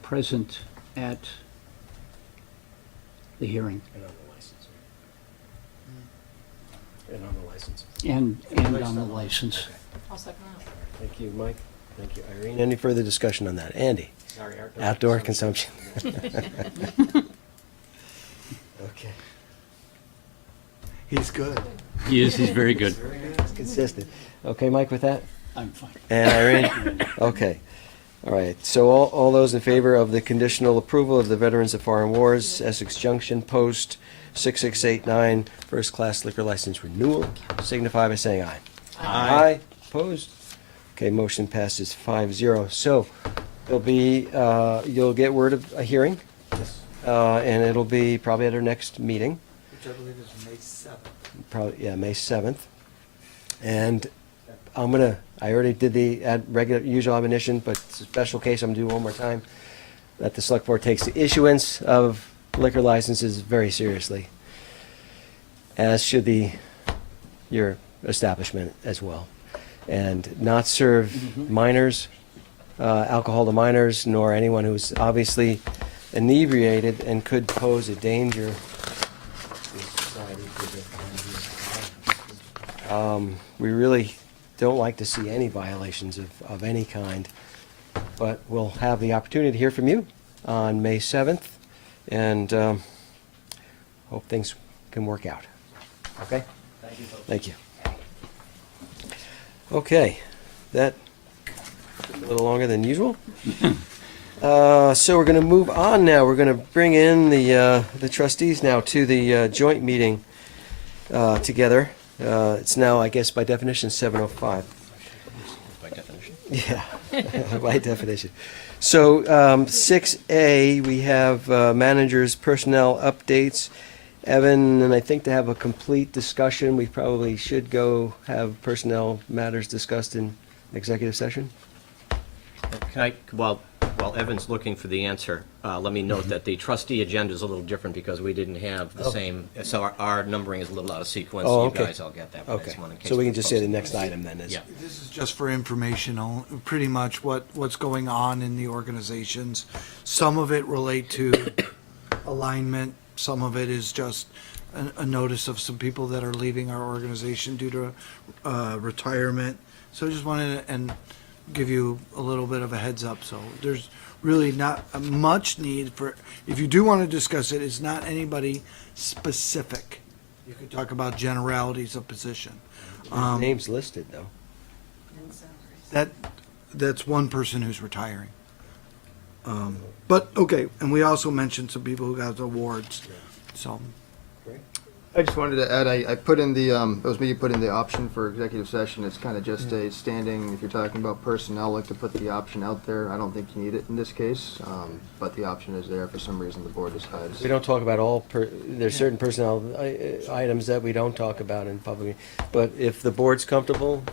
present at the hearing. And on the license. And on the license. And on the license. Okay. I'll second that. Thank you, Mike. Thank you, Irene. Any further discussion on that? Andy? Sorry, Outdoor consumption. Okay. He's good. He is, he's very good. It's consistent. Okay, Mike, with that? I'm fine. And Irene? Okay. All right. So all those in favor of the conditional approval of the Veterans of Foreign Wars, Essex Junction Post 6689 first-class liquor license renewal, signify by saying aye. Aye. Opposed? Okay, motion passes 5-0. So there'll be, you'll get word of a hearing, and it'll be probably at our next meeting. Which I believe is May 7th. Probably, yeah, May 7th. And I already did the regular, usual admonition, but it's a special case, I'm gonna do one more time, that the select board takes the issuance of liquor licenses very seriously, as should your establishment as well. And not serve minors, alcohol to minors, nor anyone who's obviously inebriated and could pose a danger to society. We really don't like to see any violations of any kind, but we'll have the opportunity to hear from you on May 7th, and hope things can work out. Okay? Thank you, folks. Thank you. Okay, that took a little longer than usual. So we're going to move on now. We're going to bring in the trustees now to the joint meeting together. It's now, I guess, by definition, 7:05. By definition. Yeah, by definition. So 6A, we have managers' personnel updates. Evan, and I think to have a complete discussion, we probably should go have personnel matters discussed in executive session. Can I, while Evan's looking for the answer, let me note that the trustee agenda is a little different because we didn't have the same, so our numbering is a little out of sequence. Oh, You okay. guys all get that. but I Okay, just wanted in case so we for can just say the folks. next item then is. Yeah. This is just for informational, pretty much what's going on in the organizations. Some of it relate to alignment, some of it is just a notice of some people that are leaving our organization due to retirement. So I just wanted to give you a little bit of a heads up. So there's really not much need for, if you do want to discuss it, it's not anybody specific. You could talk about generalities of position. Names listed, though. That's one person who's retiring. But, okay, and we also mentioned some people who got awards, so. I just wanted to add, I put in the, it was me who put in the option for executive session. It's kind of just a standing, if you're talking about personnel, I like to put the option out there. I don't think you need it in this case, but the option is there. For some reason, the board decides. We don't talk about there's certain personnel items that we don't talk about in public. But if the board's comfortable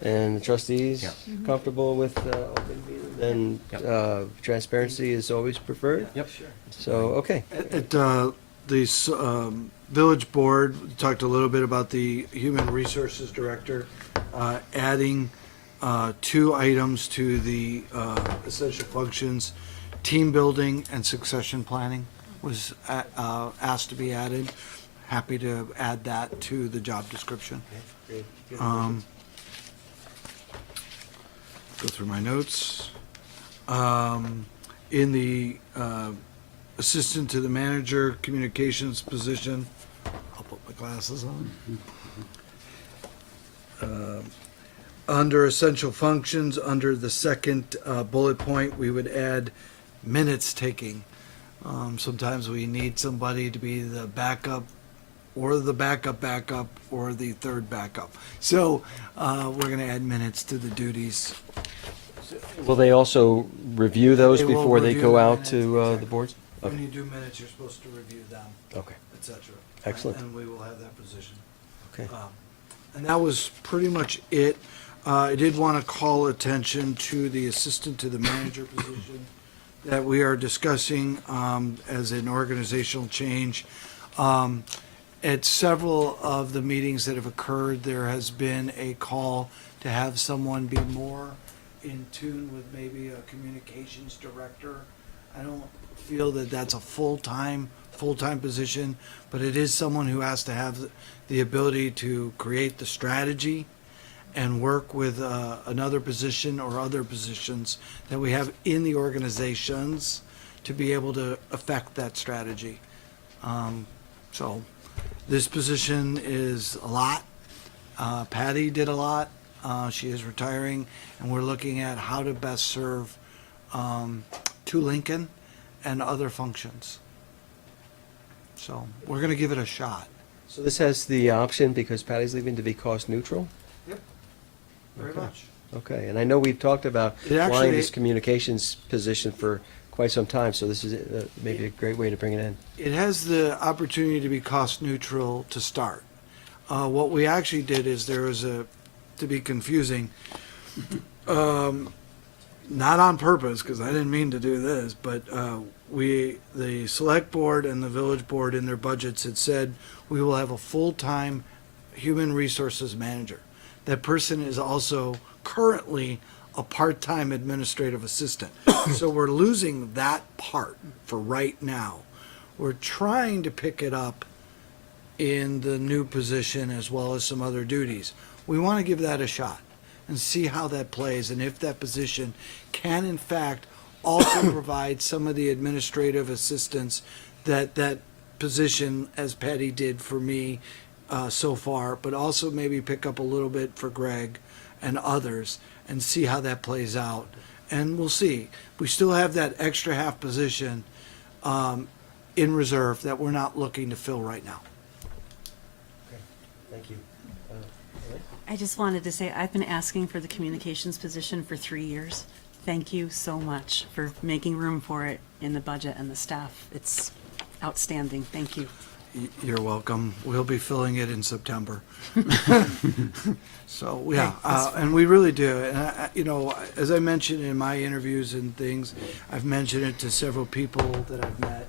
and the trustees comfortable with open meeting, then transparency is always preferred. Yep. So, okay. At the village board, we talked a little bit about the human resources director, adding 2 items to the essential functions. Team building and succession planning was asked to be added. Happy to add that to the job description. Go through my notes. In the assistant to the manager communications position, I'll put my glasses on. Under essential functions, under the second bullet point, we would add minutes taking. Sometimes we need somebody to be the backup or the backup or the third backup. So we're going to add minutes to the duties. Will they also review those They will before they review go the out minutes, to exactly. the boards? When Okay. you do minutes, you're supposed to review them, Okay. et cetera. Excellent. And we will have that position. Okay. And that was pretty much it. I did want to call attention to the assistant to the manager position that we are discussing as an organizational change. at several of the meetings that have occurred, there has been a call to have someone be more in tune with maybe a communications director. I don't feel that that's a full-time position, but it is someone who has to have the ability to create the strategy and work with another position or other positions that we have in the organizations to be able to affect that strategy. So this position is a lot. Patty did a lot. She is retiring, and we're looking at how to best serve to Lincoln and other functions. So we're going to give it a shot. So this has the option, because Patty's leaving, to be cost neutral? Yep, very Okay. much. Okay, and I know we've talked about It actually- flying this communications position for quite some time, so this is maybe a great way to bring it in. It has the opportunity to be cost neutral to start. What we actually did is there was to be confusing, not on purpose, because I didn't mean to do this, but the select board and the village board in their budgets had said we will have a full-time human resources manager. That person is also currently a part-time administrative assistant. So we're losing that part for right now. We're trying to pick it up in the new position as well as some other duties. We want to give that a shot and see how that plays, and if that position can in fact also provide some of the administrative assistance that that position, as Patty did for me so far, but also maybe pick up a little bit for Greg and others, and see how that plays out. And we'll see. We still have that extra half position in reserve that we're not looking to fill right now. Thank you. I just wanted to say, I've been asking for the communications position for 3 years. Thank you so much for making room for it in the budget and the staff. It's outstanding. Thank you. You're welcome. We'll be filling it in September. So, yeah, and we really do. And, as I mentioned in my interviews and things, I've mentioned it to several people that I've met.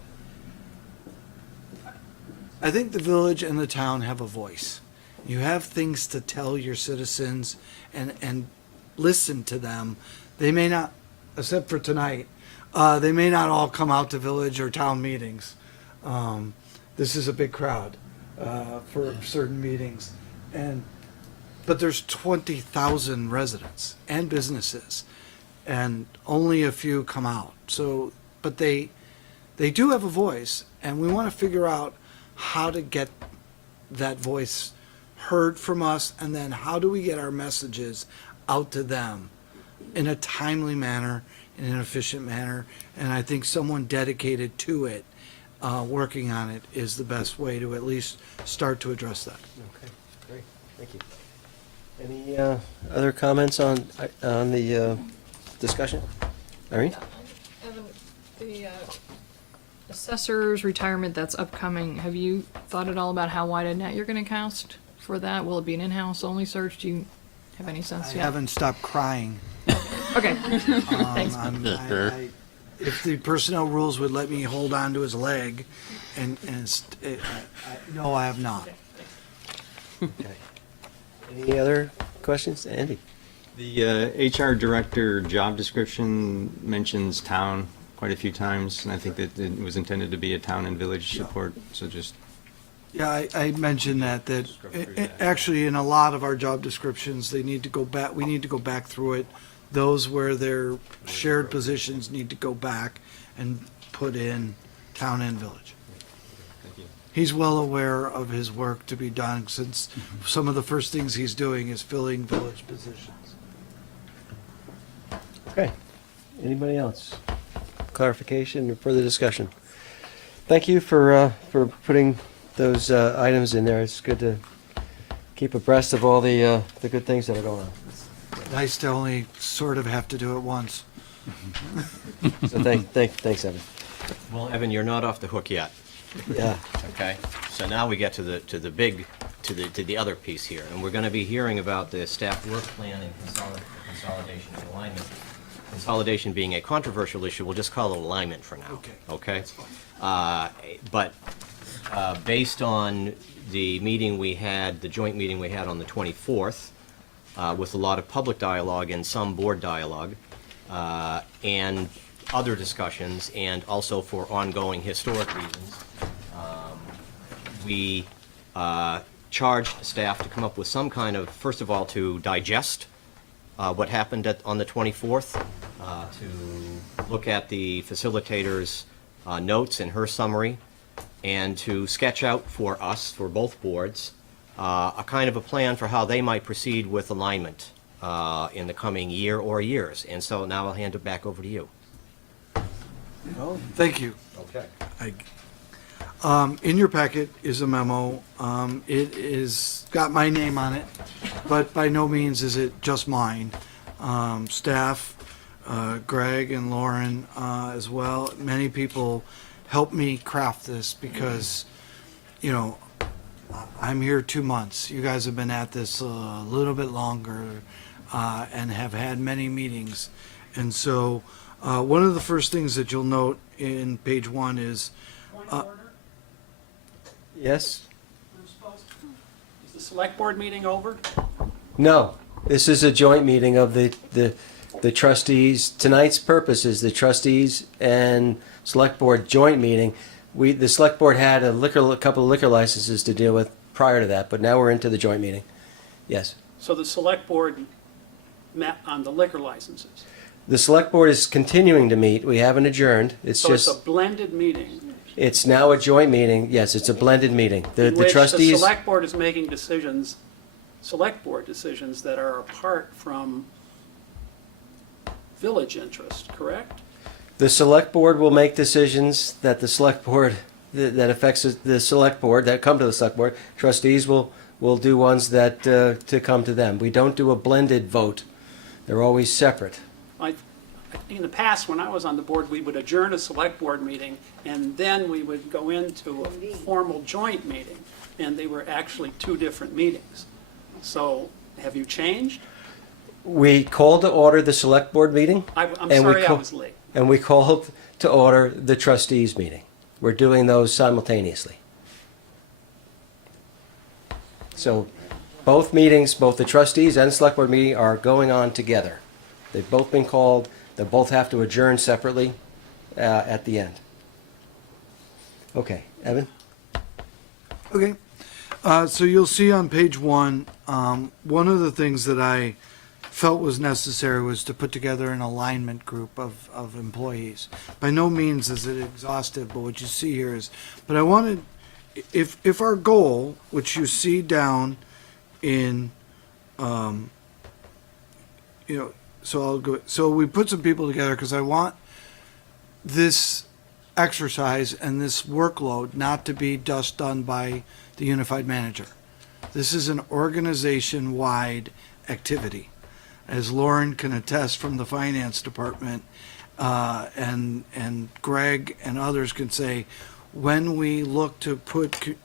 I think the village and the town have a voice. You have things to tell your citizens and listen to them. They may not, except for tonight, they may not all come out to village or town meetings. This is a big crowd for certain meetings, but there's 20,000 residents and businesses, and only a few come out. So, but they do have a voice, and we want to figure out how to get that voice heard from us, and then how do we get our messages out to them in a timely manner, in an efficient manner, and I think someone dedicated to it, working on it, is the best way to at least start to address that. Okay, great, thank you. Any other comments on the discussion? Irene? Evan, the assessor's retirement that's upcoming, have you thought at all about how wide a net you're going to cast for that? Will it be an in-house only search? Do you have any sense I yet? haven't stopped crying. Okay, thanks. If the personnel rules would let me hold on to his leg, no, I have not. Okay. Any other questions? Andy? The HR director job description mentions town quite a few times, and I think that it was intended to be a town and village support, so just. Yeah, I mentioned that actually in a lot of our job descriptions, we need to go back through it. Those where they're shared positions need to go back and put in town and village. Thank you. He's well aware of his work to be done, since some of the first things he's doing is filling village positions. Okay. Anybody else? Clarification or further discussion? Thank you for putting those items in there. It's good to keep abreast of all the good things that are going on. Nice to only sort of have to do it once. So thanks, Evan. Well, Evan, you're not off the hook yet. Yeah. Okay, so now we get to the other piece here, and we're going to be hearing about the staff work plan and consolidation and alignment. Consolidation being a controversial issue, we'll just call it alignment for now. Okay. Okay. But based on the meeting we had, the joint meeting we had on the 24th, with a lot of public dialogue and some board dialogue, and other discussions, and also for ongoing historic reasons, we charged staff to come up with some kind of, first of all, to digest what happened on the 24th, to look at the facilitator's notes and her summary, and to sketch out for us, for both boards, a kind of a plan for how they might proceed with alignment in the coming year or years. And so now I'll hand it back over to you. Thank you. Okay. In your packet is a memo. It is got my name on it, but by no means is it just mine. Staff, Greg and Lauren as well. Many people helped me craft this because, you know, I'm here 2 months. You guys have been at this a little bit longer and have had many meetings. And so one of the first things that you'll note in page 1 is... Yes? Is the select board meeting over? No, this is a joint meeting of the trustees. Tonight's purpose is the trustees and select board joint meeting. The select board had a couple of liquor licenses to deal with prior to that, but now we're into the joint meeting. Yes. So the select board met on the liquor licenses. The select board is continuing to meet. We haven't adjourned. So it's a blended meeting. It's now a joint meeting. Yes, it's a blended meeting. In The which trustees. the select board is making decisions, select board decisions that are apart from village interest, correct? The select board will make decisions that the select board, that affects the select board, that come to the select board. Trustees will do ones that, to come to them. We don't do a blended vote. They're always separate. In the past, when I was on the board, we would adjourn a select board meeting, and then we would go into a formal joint meeting, and they were actually 2 different meetings. So, have you changed? We called to order the select board meeting. I'm and we sorry I ca- was late. And we called to order the trustees meeting. We're doing those simultaneously. So both meetings, both the trustees and select board meeting are going on together. They've both been called. They both have to adjourn separately at the end. Okay, Evan? Okay. So you'll see on page 1, one of the things that I felt was necessary was to put together an alignment group of employees. By no means is it exhaustive, but what you see here is, but I wanted, if our goal, which you see down in, you know, so we put some people together because I want this exercise and this workload not to be just done by the unified manager. This is an organization-wide activity. As Lauren can attest from the finance department, and Greg and others can say, when we look to put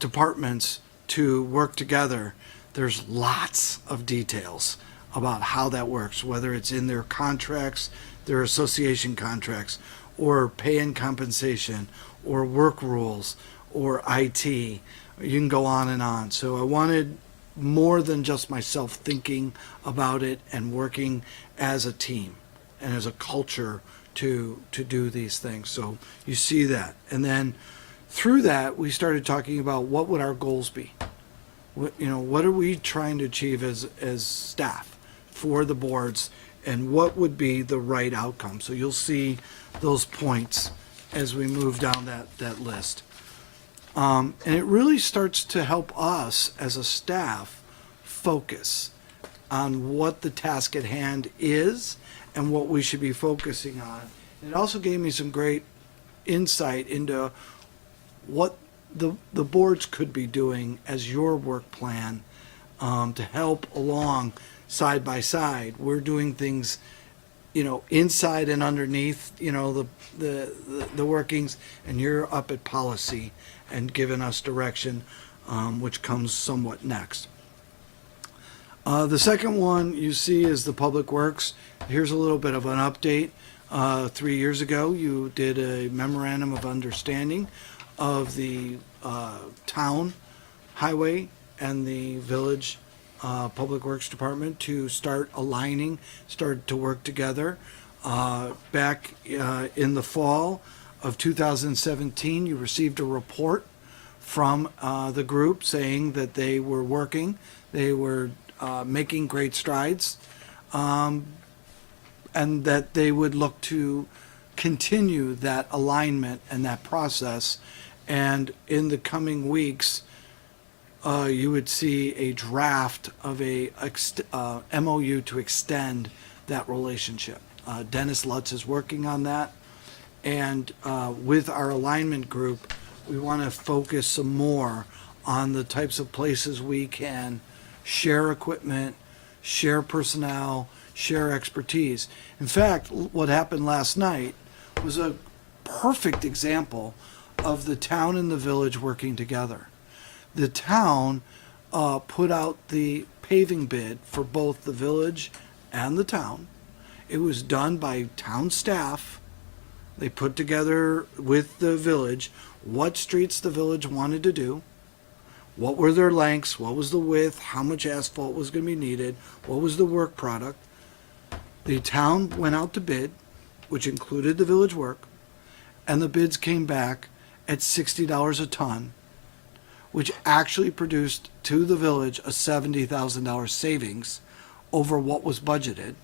departments to work together, there's lots of details about how that works, whether it's in their contracts, their association contracts, or pay and compensation, or work rules, or IT. You can go on and on. So I wanted more than just myself thinking about it and working as a team and as a culture to do these things. So you see that. And then through that, we started talking about what would our goals be. What are we trying to achieve as staff for the boards, and what would be the right outcome? So you'll see those points as we move down that list. And it really starts to help us as a staff focus on what the task at hand is and what we should be focusing on. It also gave me some great insight into what the boards could be doing as your work plan to help along side by side. We're doing things, inside and underneath, the workings, and you're up at policy and giving us direction, which comes somewhat next. The second one you see is the Public Works. Here's a little bit of an update. 3 years ago, you did a memorandum of understanding of the town highway and the village public works department to start aligning, start to work together. Back in the fall of 2017, you received a report from the group saying that they were working, they were making great strides, and that they would look to continue that alignment and that process. And in the coming weeks, you would see a draft of a MOU to extend that relationship. Dennis Lutz is working on that. And with our alignment group, we want to focus some more on the types of places we can share equipment, share personnel, share expertise. In fact, what happened last night was a perfect example of the town and the village working together. The town put out the paving bid for both the village and the town. It was done by town staff. They put together with the village what streets the village wanted to do, what were their lengths, what was the width, how much asphalt was going to be needed, what was the work product. The town went out to bid, which included the village work, and the bids came back at $60 a ton, which actually produced to the village a $70,000 savings over what was budgeted.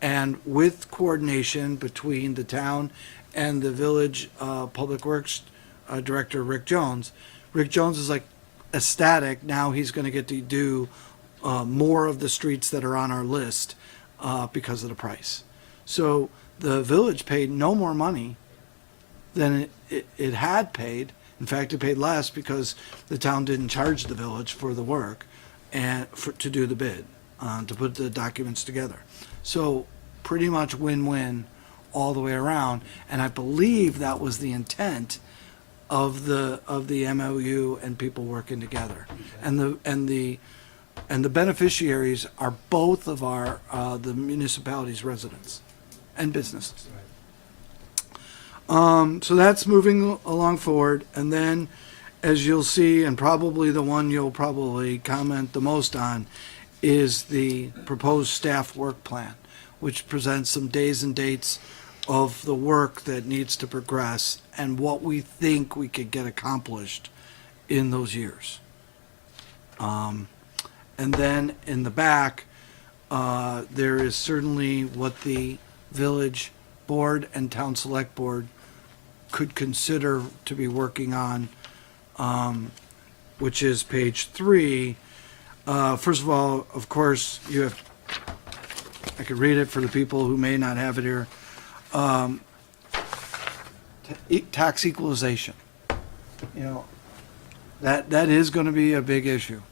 And with coordination between the town and the village public works director, Rick Jones is like ecstatic. Now he's going to get to do more of the streets that are on our list because of the price. So the village paid no more money than it had paid. In fact, it paid less because the town didn't charge the village for the work and to do the bid, to put the documents together. So pretty much win-win all the way around. And I believe that was the intent of the MOU and people working together. And the beneficiaries are both of our the municipality's residents and businesses. So that's moving along forward. And then, as you'll see, and probably the one you'll probably comment the most on, is the proposed staff work plan, which presents some days and dates of the work that needs to progress and what we think we could get accomplished in those years. And then in the back, there is certainly what the village board and town select board could consider to be working on, which is page 3. First of all, of course, you have, I could read it for the people who may not have it here. Tax equalization. You know, that is going to be a big issue,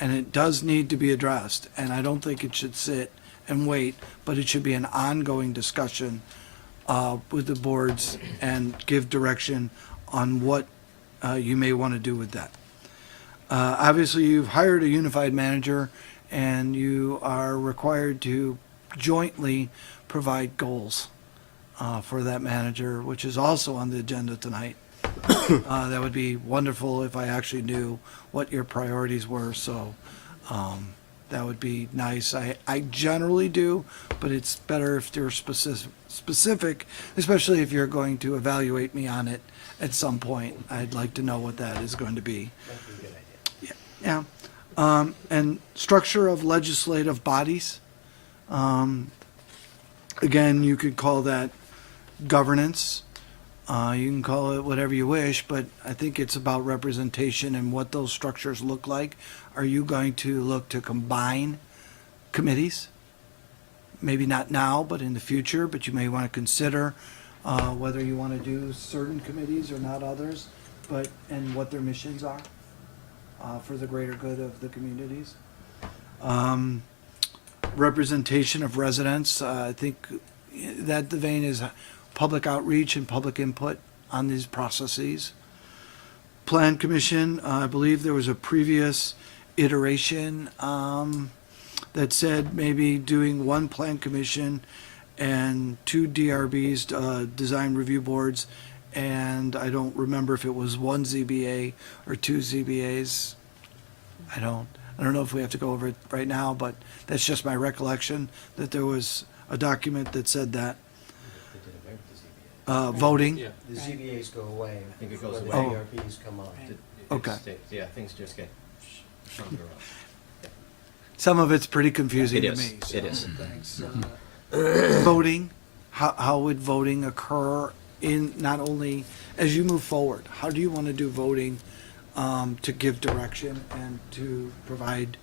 and it does need to be addressed. And I don't think it should sit and wait, but it should be an ongoing discussion with the boards and give direction on what you may want to do with that. Obviously, you've hired a unified manager, and you are required to jointly provide goals for that manager, which is also on the agenda tonight. That would be wonderful if I actually knew what your priorities were, so that would be nice. I generally do, but it's better if they're specific, especially if you're going to evaluate me on it at some point. I'd like to know what that is going to be. Yeah. And structure of legislative bodies. Again, you could call that governance. You can call it whatever you wish, but I think it's about representation and what those structures look like. Are you going to look to combine committees? Maybe not now, but in the future, but you may want to consider whether you want to do certain committees or not others, and what their missions are for the greater good of the communities. Representation of residents. I think that the vein is public outreach and public input on these processes. Plan Commission, I believe there was a previous iteration that said maybe doing one Plan Commission and 2 DRBs, design review boards, and I don't remember if it was 1 ZBA or 2 ZBAs. I don't know if we have to go over it right now, but that's just my recollection, that there was a document that said that. Voting. The ZBAs go away. I think it goes when away. the DRBs come on. Okay. Yeah, things just get shunted around. Some of it's pretty confusing It to is. me. So It is. thanks. Voting, how would voting occur in, not only as you move forward? How do you want to do voting to give direction and to provide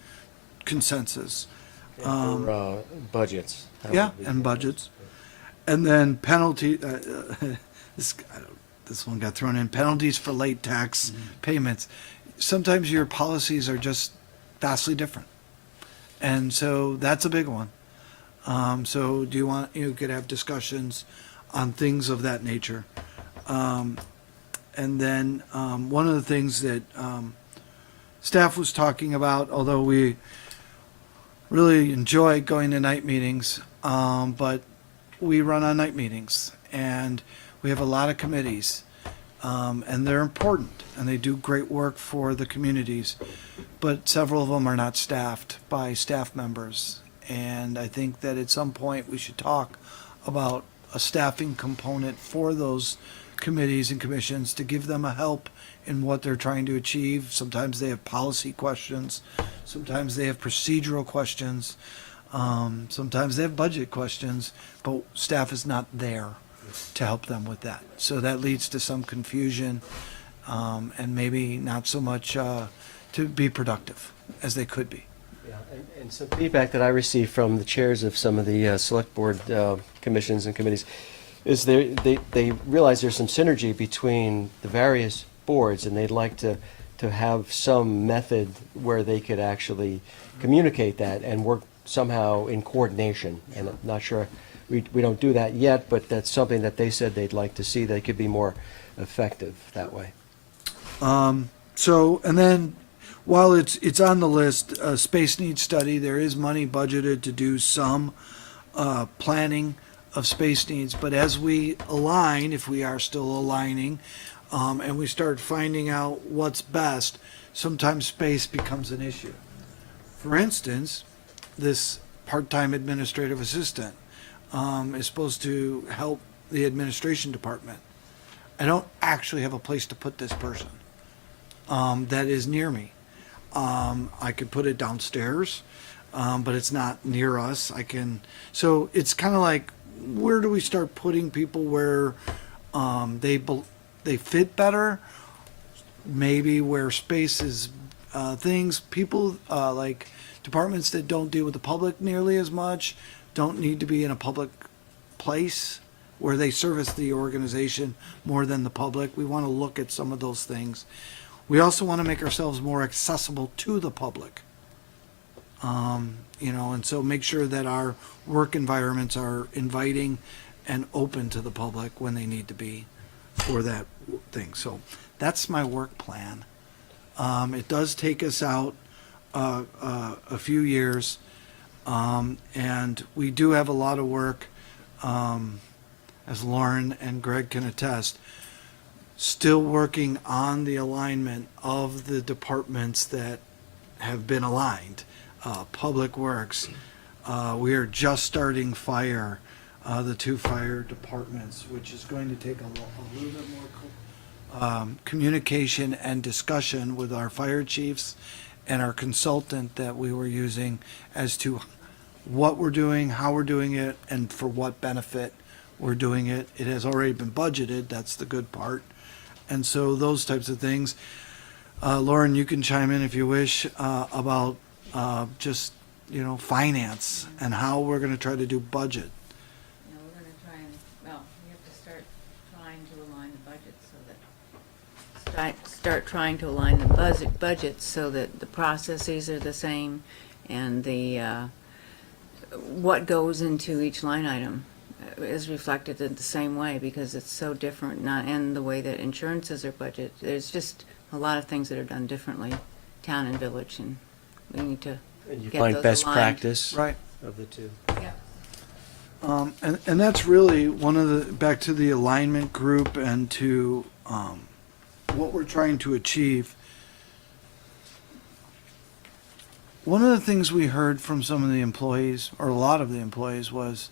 consensus? For budgets. That Yeah, would be and good. budgets. And then penalty, this one got thrown in, penalties for late tax payments. Sometimes your policies are just vastly different. And so that's a big one. So do you want, you could have discussions on things of that nature. And then one of the things that staff was talking about, although we really enjoy going to night meetings, but we run on night meetings and we have a lot of committees, and they're important and they do great work for the communities, but several of them are not staffed by staff members. And I think that at some point we should talk about a staffing component for those committees and commissions to give them a help in what they're trying to achieve. Sometimes they have policy questions, sometimes they have procedural questions, sometimes they have budget questions, but staff is not there to help them with that. So that leads to some confusion, and maybe not so much to be productive as they could be. Yeah, and some feedback that I received from the chairs of some of the select board commissions and committees is they realize there's some synergy between the various boards, and they'd like to have some method where they could actually communicate that and work somehow in coordination. And I'm not sure, we don't do that yet, but that's something that they said they'd like to see. They could be more effective that way. So, and then, while it's on the list, space needs study, there is money budgeted to do some planning of space needs, but as we align, if we are still aligning, and we start finding out what's best, sometimes space becomes an issue. For instance, this part-time administrative assistant is supposed to help the administration department. I don't actually have a place to put this person that is near me. I could put it downstairs, but it's not near us. So it's kind of like, where do we start putting people where they fit better? Maybe where space is people like departments that don't deal with the public nearly as much, don't need to be in a public place where they service the organization more than the public. We want to look at some of those things. We also want to make ourselves more accessible to the public. And so make sure that our work environments are inviting and open to the public when they need to be for that thing. So that's my work plan. It does take us out a few years, and we do have a lot of work, as Lauren and Greg can attest, still working on the alignment of the departments that have been aligned. Public Works, we are just starting fire, the 2 fire departments, which is going to take a little bit more communication and discussion with our fire chiefs and our consultant that we were using as to what we're doing, how we're doing it, and for what benefit we're doing it. It has already been budgeted, that's the good part. And so those types of things. Lauren, you can chime in if you wish about just, finance and how we're going to try to do budget. We're going to try and, we have to start trying to align the budget start trying to align the budget so that the processes are the same and the what goes into each line item is reflected in the same way, because it's so different, and the way that insurances are budgeted. There's just a lot of things that are done differently, town and village, and we need to And you get find those best aligned. practice Right. of the two. Yeah. And that's really one of the, back to the alignment group and to what we're trying to achieve. One of the things we heard from some of the employees, or a lot of the employees, was,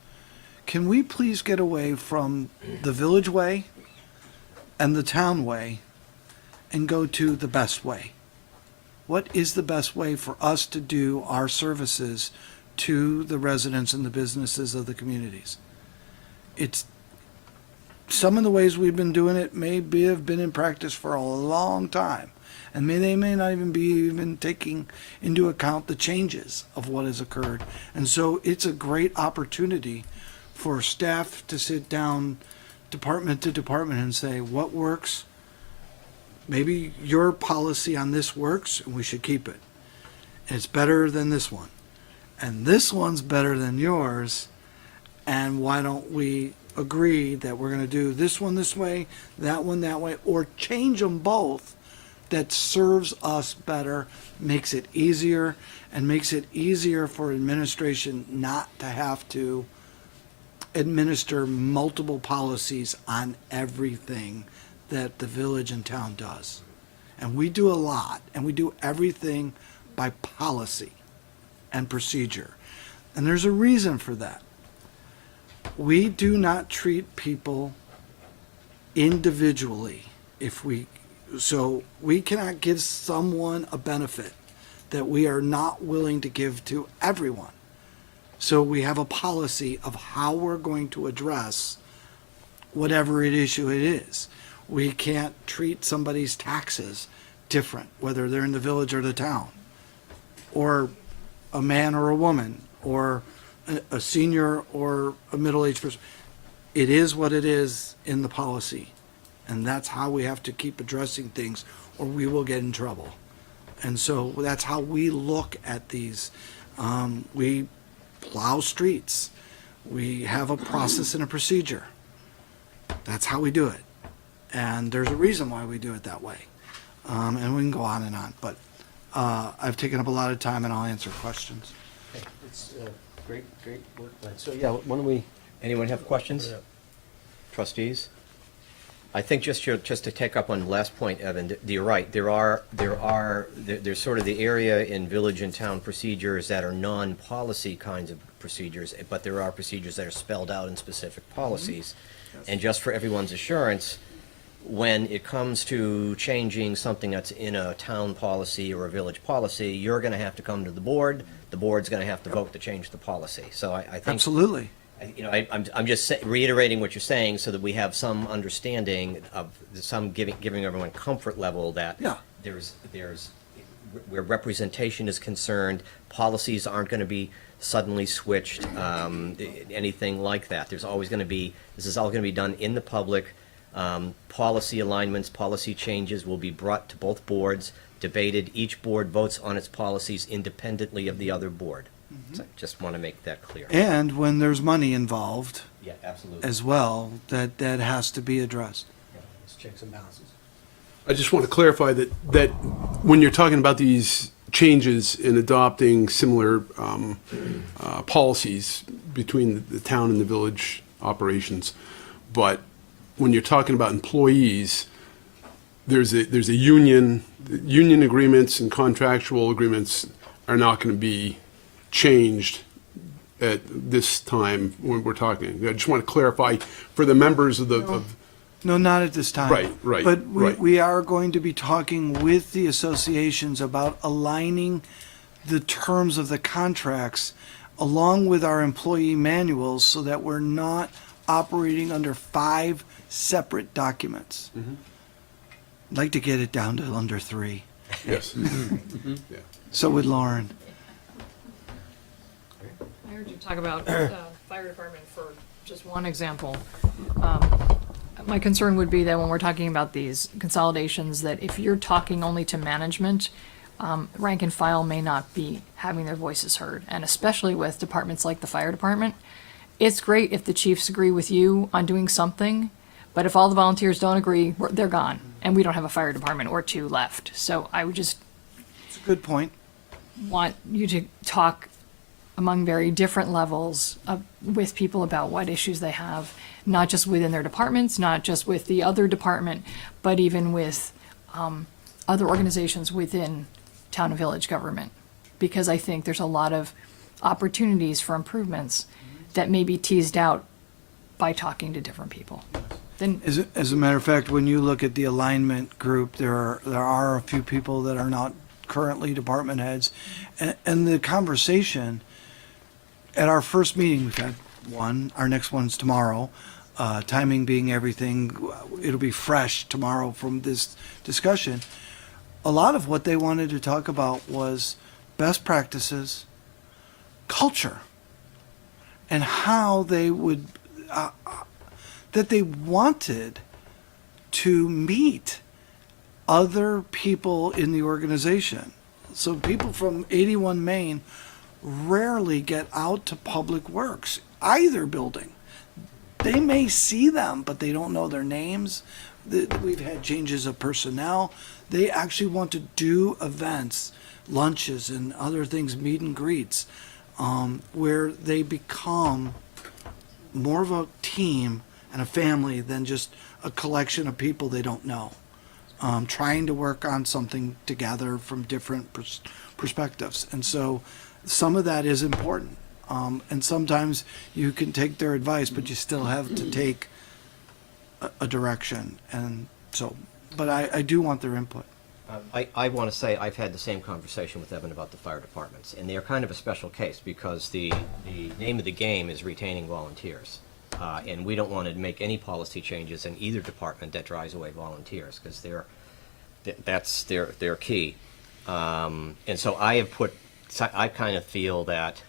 can we please get away from the village way and the town way and go to the best way? What is the best way for us to do our services to the residents and the businesses of the communities? It's some of the ways we've been doing it have been in practice for a long time, and they may not even be even taking into account the changes of what has occurred. And so it's a great opportunity for staff to sit down department to department and say, what works? Maybe your policy on this works and we should keep it. It's better than this one. And this one's better than yours. And why don't we agree that we're going to do this one this way, that one that way, or change them both that serves us better, makes it easier, and makes it easier for administration not to have to administer multiple policies on everything that the village and town does. And we do a lot, and we do everything by policy and procedure. And there's a reason for that. We do not treat people individually. So we cannot give someone a benefit that we are not willing to give to everyone. So we have a policy of how we're going to address whatever issue it is. We can't treat somebody's taxes different, whether they're in the village or the town, or a man or a woman, or a senior or a middle-aged person. It is what it is in the policy, and that's how we have to keep addressing things, or we will get in trouble. And so that's how we look at these. We plow streets. We have a process and a procedure. That's how we do it. And there's a reason why we do it that way. And we can go on and on, but I've taken up a lot of time and I'll answer questions. Okay, it's great work plan. So yeah, why don't we? Anyone have questions? Trustees? I think just to take up on the last point, Evan, you're right. There's sort of the area in village and town procedures that are non-policy kinds of procedures, but there are procedures that are spelled out in specific policies. And just for everyone's assurance, when it comes to changing something that's in a town policy or a village policy, you're going to have to come to the board. The board's going to have to vote to change the policy. So I think Absolutely. I'm just reiterating what you're saying so that we have some understanding of some giving everyone comfort level that there's where representation is concerned, policies aren't going to be suddenly switched, anything like that. This is all going to be done in the public. Policy alignments, policy changes will be brought to both boards, debated. Each board votes on its policies independently of the other board. So I just want to make that clear. And when there's money involved Yeah, absolutely. as well, that has to be addressed. Let's check some balances. I just want to clarify that when you're talking about these changes in adopting similar policies between the town and the village operations, but when you're talking about employees, there's a union agreements and contractual agreements are not going to be changed at this time when we're talking. I just want to clarify for the members of the. No, not at this time. Right. But right. we are going to be talking with the associations about aligning the terms of the contracts along with our employee manuals so that we're not operating under 5 separate documents. Mm-hmm. I'd like to get it down to under 3. Yes. Mm-hmm. Yeah. So would Lauren. I heard you talk about fire department for just one example. My concern would be that when we're talking about these consolidations, that if you're talking only to management, rank and file may not be having their voices heard. And especially with departments like the fire department, it's great if the chiefs agree with you on doing something, but if all the volunteers don't agree, they're gone. And we don't have a fire department or 2 left. So I would just It's a good point. want you to talk among very different levels with people about what issues they have, not just within their departments, not just with the other department, but even with other organizations within town and village government. Because I think there's a lot of opportunities for improvements that may be teased out by talking to different people. Then, As a matter of fact, when you look at the alignment group, there are a few people that are not currently department heads. And the conversation, at our first meeting, we've had one, our next one's tomorrow. Timing being everything, it'll be fresh tomorrow from this discussion. A lot of what they wanted to talk about was best practices, culture, and how they would, that they wanted to meet other people in the organization. So people from 81 Main rarely get out to Public Works, either building. They may see them, but they don't know their names. We've had changes of personnel. They actually want to do events, lunches and other things, meet and greets, where they become more of a team and a family than just a collection of people they don't know. Trying to work on something together from different perspectives. And so some of that is important. And sometimes you can take their advice, but you still have to take a direction. And so, but I do want their input. I want to say I've had the same conversation with Evan about the fire departments, and they're kind of a special case because the name of the game is retaining volunteers. And we don't want to make any policy changes in either department that drives away volunteers, because that's their key. And so I kind of feel that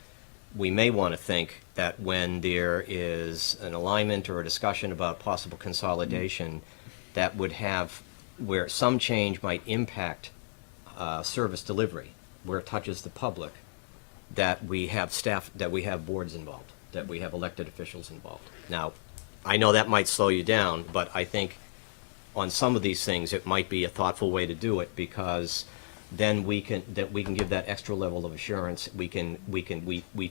we may want to think that when there is an alignment or a discussion about possible consolidation, that would have, where some change might impact service delivery, where it touches the public, that we have staff, that we have boards involved, that we have elected officials involved. Now, I know that might slow you down, but I think on some of these things, it might be a thoughtful way to do it, because then we can give that extra level of assurance. We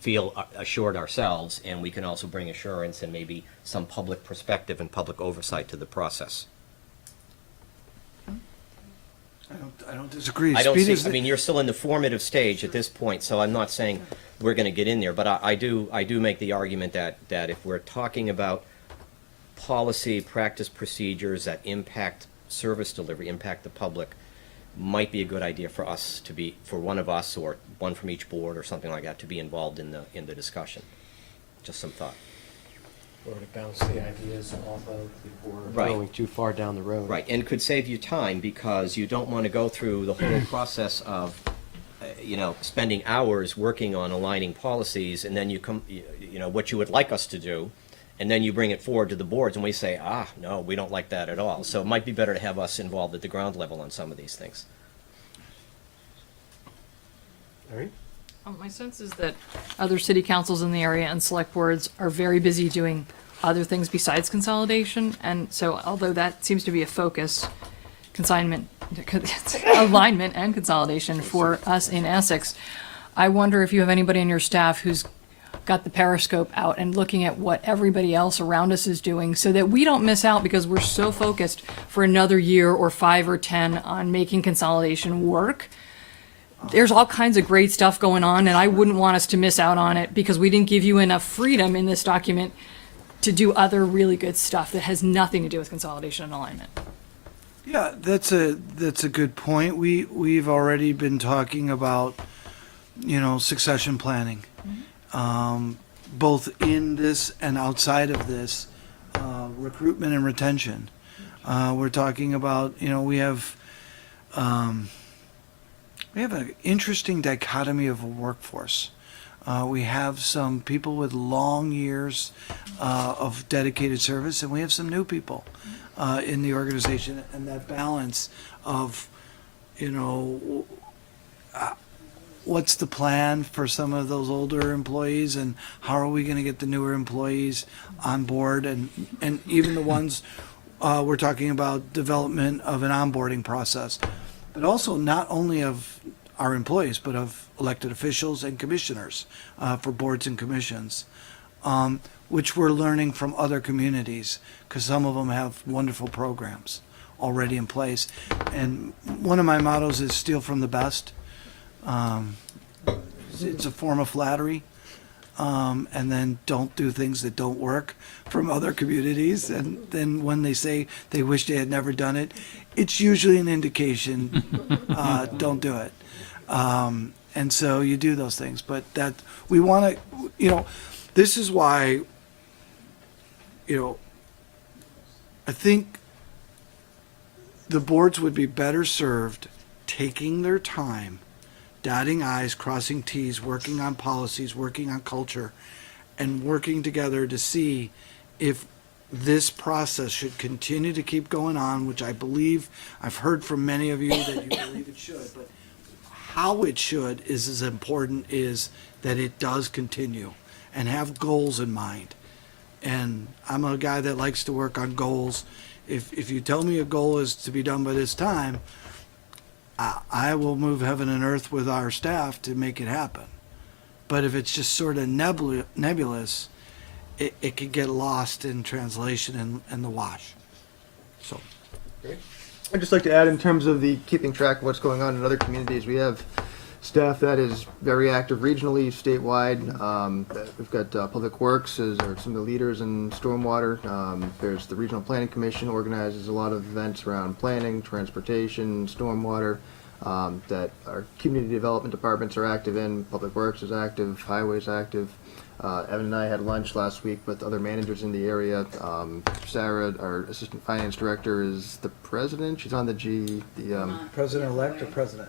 feel assured ourselves, and we can also bring assurance and maybe some public perspective and public oversight to the process. I don't disagree. I don't Speed see, is I mean, you're still in the formative stage at this point, so I'm not saying we're going to get in there, but I do make the argument that if we're talking about policy, practice, procedures that impact service delivery, impact the public, might be a good idea for us to be, for one of us or one from each board or something like that, to be involved in the discussion. Just some thought. Or to bounce the ideas off of before Right. going too far down the road. Right, and could save you time, because you don't want to go through the whole process of, spending hours working on aligning policies, and then you come, what you would like us to do, and then you bring it forward to the boards, and we say, no, we don't like that at all. So it might be better to have us involved at the ground level on some of these things. All right. my sense is that other city councils in the area and select boards are very busy doing other things besides consolidation. And so although that seems to be a focus, alignment and consolidation for us in Essex, I wonder if you have anybody on your staff who's got the periscope out and looking at what everybody else around us is doing, so that we don't miss out because we're so focused for another year or 5 or 10 on making consolidation work. There's all kinds of great stuff going on, and I wouldn't want us to miss out on it because we didn't give you enough freedom in this document to do other really good stuff that has nothing to do with consolidation and alignment. Yeah, that's a good point. We've already been talking about, succession planning, both in this and outside of this, recruitment and retention. We're talking about, we have an interesting dichotomy of a workforce. We have some people with long years of dedicated service, and we have some new people in the organization, and that balance of, what's the plan for some of those older employees, and how are we going to get the newer employees on board, and even the ones we're talking about development of an onboarding process, but also not only of our employees, but of elected officials and commissioners for boards and commissions, which we're learning from other communities, because some of them have wonderful programs already in place. And one of my mottos is steal from the best. It's a form of flattery. And then don't do things that don't work from other communities. And then when they say they wish they had never done it, it's usually an indication, don't do it. And so you do those things. But that we want to, this is why, I think the boards would be better served taking their time, dotting I's, crossing T's, working on policies, working on culture, and working together to see if this process should continue to keep going on, which I believe, I've heard from many of you that you believe it should, but how it should is as important is that it does continue and have goals in mind. And I'm a guy that likes to work on goals. If you tell me a goal is to be done by this time, I will move heaven and earth with our staff to make it happen. But if it's just sort of nebulous, it can get lost in translation and the wash. So, I'd just like to add, in terms of the keeping track of what's going on in other communities, we have staff that is very active regionally, statewide. We've got Public Works are some of the leaders in stormwater. There's the Regional Planning Commission organizes a lot of events around planning, transportation, stormwater, that our community development departments are active in. Public Works is active, Highways active. Evan and I had lunch last week with other managers in the area. Sarah, our Assistant Finance Director, is the president. She's on the President-elect or president?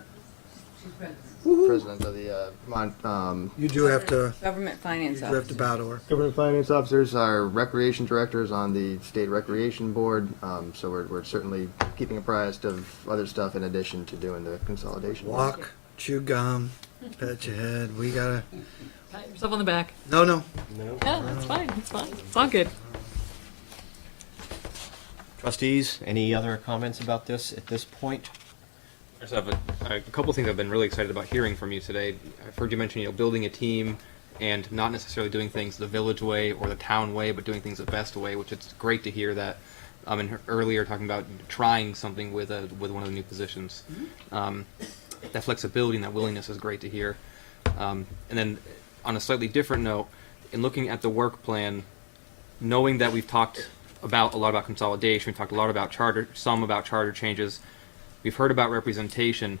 President of the Vermont. You do have to. Government finance You do have to bow to her. Government finance officers, our recreation directors on the state recreation board. So we're certainly keeping apprised of other stuff in addition to doing the consolidation. Walk, chew gum, pat your head. We gotta. Pat yourself on the back. No. Yeah, that's fine. It's fine. It's all good. Trustees, any other comments about this at this point? I just have a couple things I've been really excited about hearing from you today. I've heard you mention, building a team and not necessarily doing things the village way or the town way, but doing things the best way, which it's great to hear that. And earlier talking about trying something with one of the new positions. That flexibility and that willingness is great to hear. And then on a slightly different note, in looking at the work plan, knowing that we've talked a lot about consolidation, we've talked a lot about some about charter changes, we've heard about representation.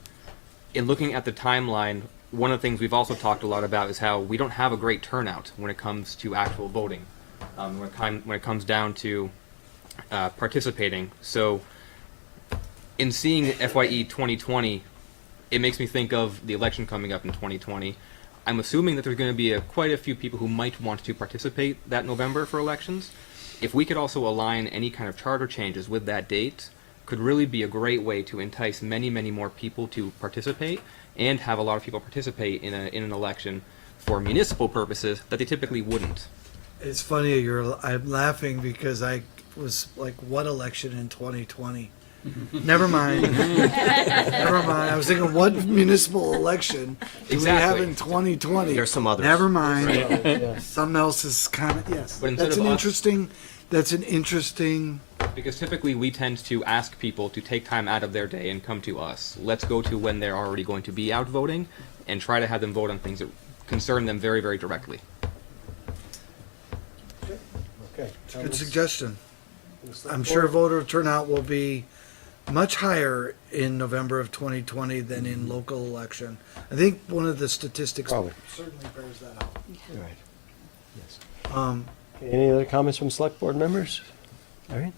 In looking at the timeline, one of the things we've also talked a lot about is how we don't have a great turnout when it comes to actual voting, when it comes down to participating. So in seeing FYE 2020, it makes me think of the election coming up in 2020. I'm assuming that there's going to be quite a few people who might want to participate that November for elections. If we could also align any kind of charter changes with that date, could really be a great way to entice many, many more people to participate and have a lot of people participate in an election for municipal purposes that they typically wouldn't. It's funny, I'm laughing because I was like, what election in 2020? Never mind. Never mind. I was thinking, what municipal election do we have in 2020? There's some others. Never mind. Right. Something else is kind of, yes. But instead That's of an us- interesting. Because typically we tend to ask people to take time out of their day and come to us. Let's go to when they're already going to be out voting and try to have them vote on things that concern them very, very directly. Okay. Good suggestion. I'm sure voter turnout will be much higher in November of 2020 than in local election. I think one of the statistics Probably. certainly bears that out. Right. Yes. Any other comments from select board members? All right.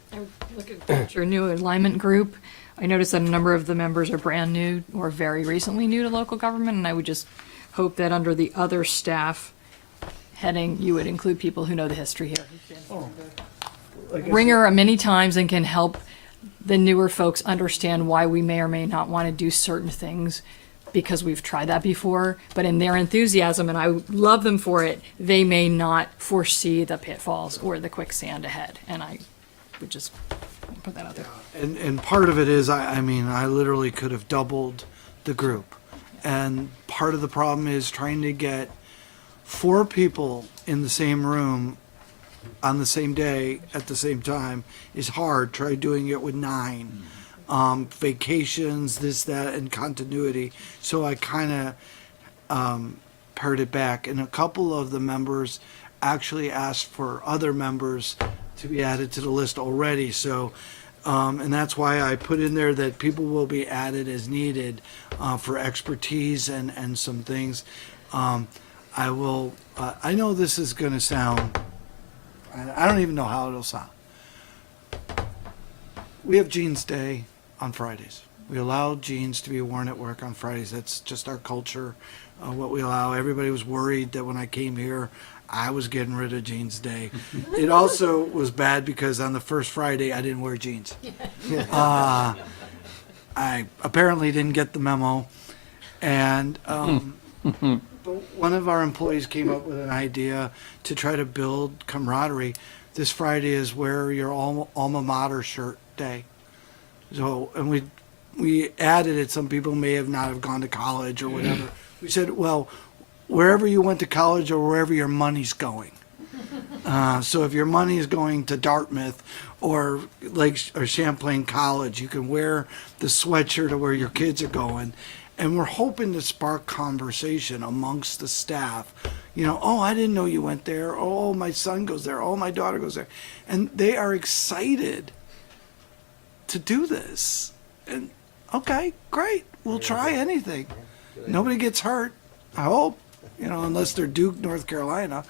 Looking at your new alignment group, I noticed that a number of the members are brand new or very recently new to local government, and I would just hope that under the other staff heading, you would include people who know the history here. Ringer many times and can help the newer folks understand why we may or may not want to do certain things because we've tried that before, but in their enthusiasm, and I love them for it, they may not foresee the pitfalls or the quicksand ahead, and I would just put that out there. And part of it is, I mean, I literally could have doubled the group. And part of the problem is trying to get 4 people in the same room on the same day at the same time is hard. Try doing it with 9. Vacations, this, that, and continuity. So I kind of pared it back. And a couple of the members actually asked for other members to be added to the list already. So, and that's why I put in there that people will be added as needed for expertise and some things. I will, I know this is going to sound, I don't even know how it'll sound. We have Jeans Day on Fridays. We allow jeans to be worn at work on Fridays. That's just our culture, what we allow. Everybody was worried that when I came here, I was getting rid of Jeans Day. It also was bad because on the first Friday, I didn't wear jeans. I apparently didn't get the memo. And but one of our employees came up with an idea to try to build camaraderie. This Friday is wear your alma mater shirt day. So, and we added it. Some people may have not have gone to college or whatever. We said, well, wherever you went to college or wherever your money's going. So if your money is going to Dartmouth or Champlain College, you can wear the sweatshirt of where your kids are going. And we're hoping to spark conversation amongst the staff. You know, oh, I didn't know you went there. Oh, my son goes there. Oh, my daughter goes there. And they are excited to do this. And okay, great. We'll try anything. Nobody gets hurt, I hope. You know, unless they're Duke, North Carolina,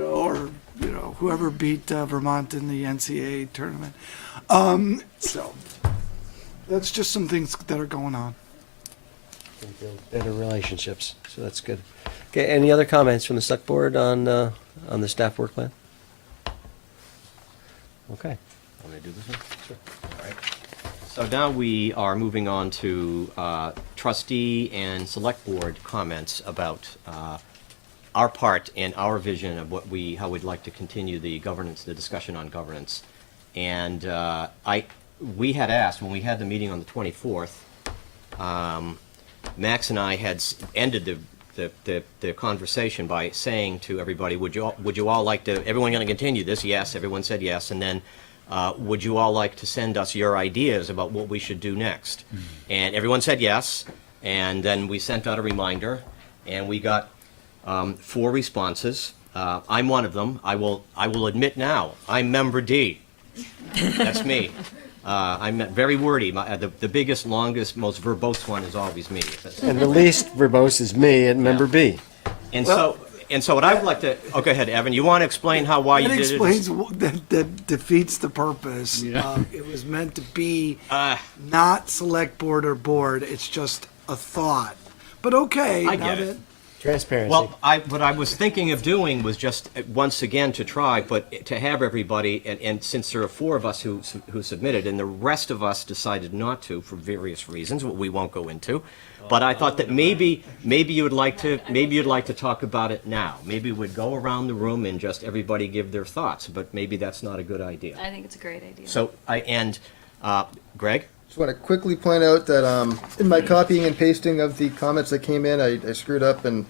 or whoever beat Vermont in the NCAA tournament. So that's just some things that are going on. Build better relationships, so that's good. Okay, any other comments from the select board on the staff work plan? Okay. Want me to do this one? Sure. All right. So now we are moving on to trustee and select board comments about our part and our vision of how we'd like to continue the discussion on governance. And we had asked when we had the meeting on the 24th. Max and I had ended the conversation by saying to everybody, would you all like to? Everyone going to continue this? Yes. Everyone said yes, and then. Would you all like to send us your ideas about what we should do next? Mm-hmm. And everyone said yes, and then we sent out a reminder, and we got 4 responses. I'm one of them. I will admit now, I'm member D. That's me. I'm very wordy. The biggest, longest, most verbose one is always me. And the least verbose is me at member B. And so what I would like to, go ahead, Evan, you want to explain why you did it? That explains, that defeats the purpose. Yeah. It was meant to be not select board or board, it's just a thought. But okay. I get it. Transparency. Well, what I was thinking of doing was just, once again, to try, but to have everybody, and since there are 4 of us who submitted, and the rest of us decided not to for various reasons, what we won't go into. But I thought that maybe you'd like to talk about it now. Maybe we'd go around the room and just everybody give their thoughts. But maybe that's not a good idea. I think it's a great idea. So Greg. Just want to quickly point out that in my copying and pasting of the comments that came in, I screwed up, and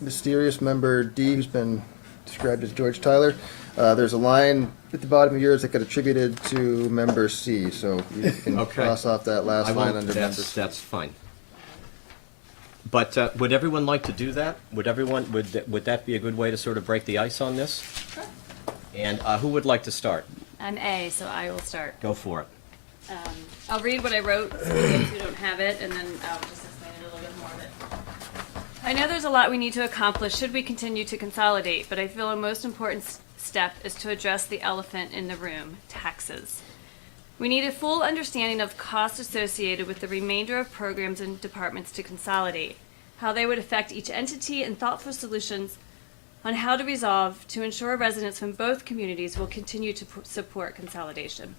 mysterious member D, who's been described as George Tyler, there's a line at the bottom of yours that got attributed to member C, so you can cross off that last line under member C. That's fine. But would everyone like to do that? Would that be a good way to sort of break the ice on this? Sure. And who would like to start? I'm A, so I will start. Go for it. I'll read what I wrote for those who don't have it, and then I'll just explain it a little bit more of it. I know there's a lot we need to accomplish should we continue to consolidate, but I feel a most important step is to address the elephant in the room, taxes. We need a full understanding of costs associated with the remainder of programs and departments to consolidate, how they would affect each entity, and thoughtful solutions on how to resolve to ensure residents from both communities will continue to support consolidation.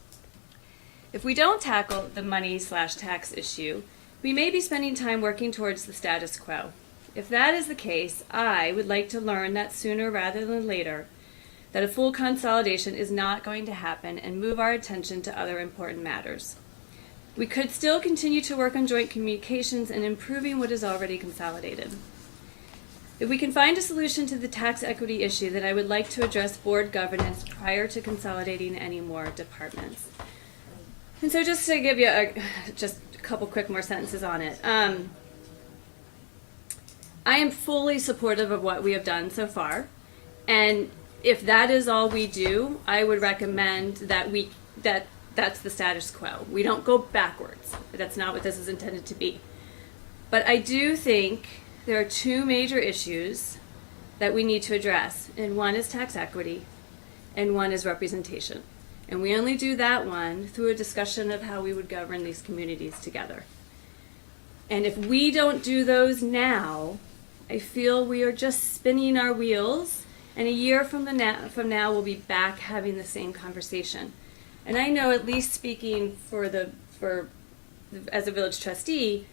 If we don't tackle the money/tax issue, we may be spending time working towards the status quo. If that is the case, I would like to learn that sooner rather than later, that a full consolidation is not going to happen and move our attention to other important matters. We could still continue to work on joint communications and improving what is already consolidated. If we can find a solution to the tax equity issue, then I would like to address board governance prior to consolidating any more departments. And so just to give you just a couple quick more sentences on it. I am fully supportive of what we have done so far. And if that is all we do, I would recommend that that's the status quo. We don't go backwards. That's not what this is intended to be. But I do think there are two major issues that we need to address. And one is tax equity, and one is representation. And we only do that one through a discussion of how we would govern these communities together. And if we don't do those now, I feel we are just spinning our wheels, and a year from now we'll be back having the same conversation. And I know, at least speaking as a village trustee,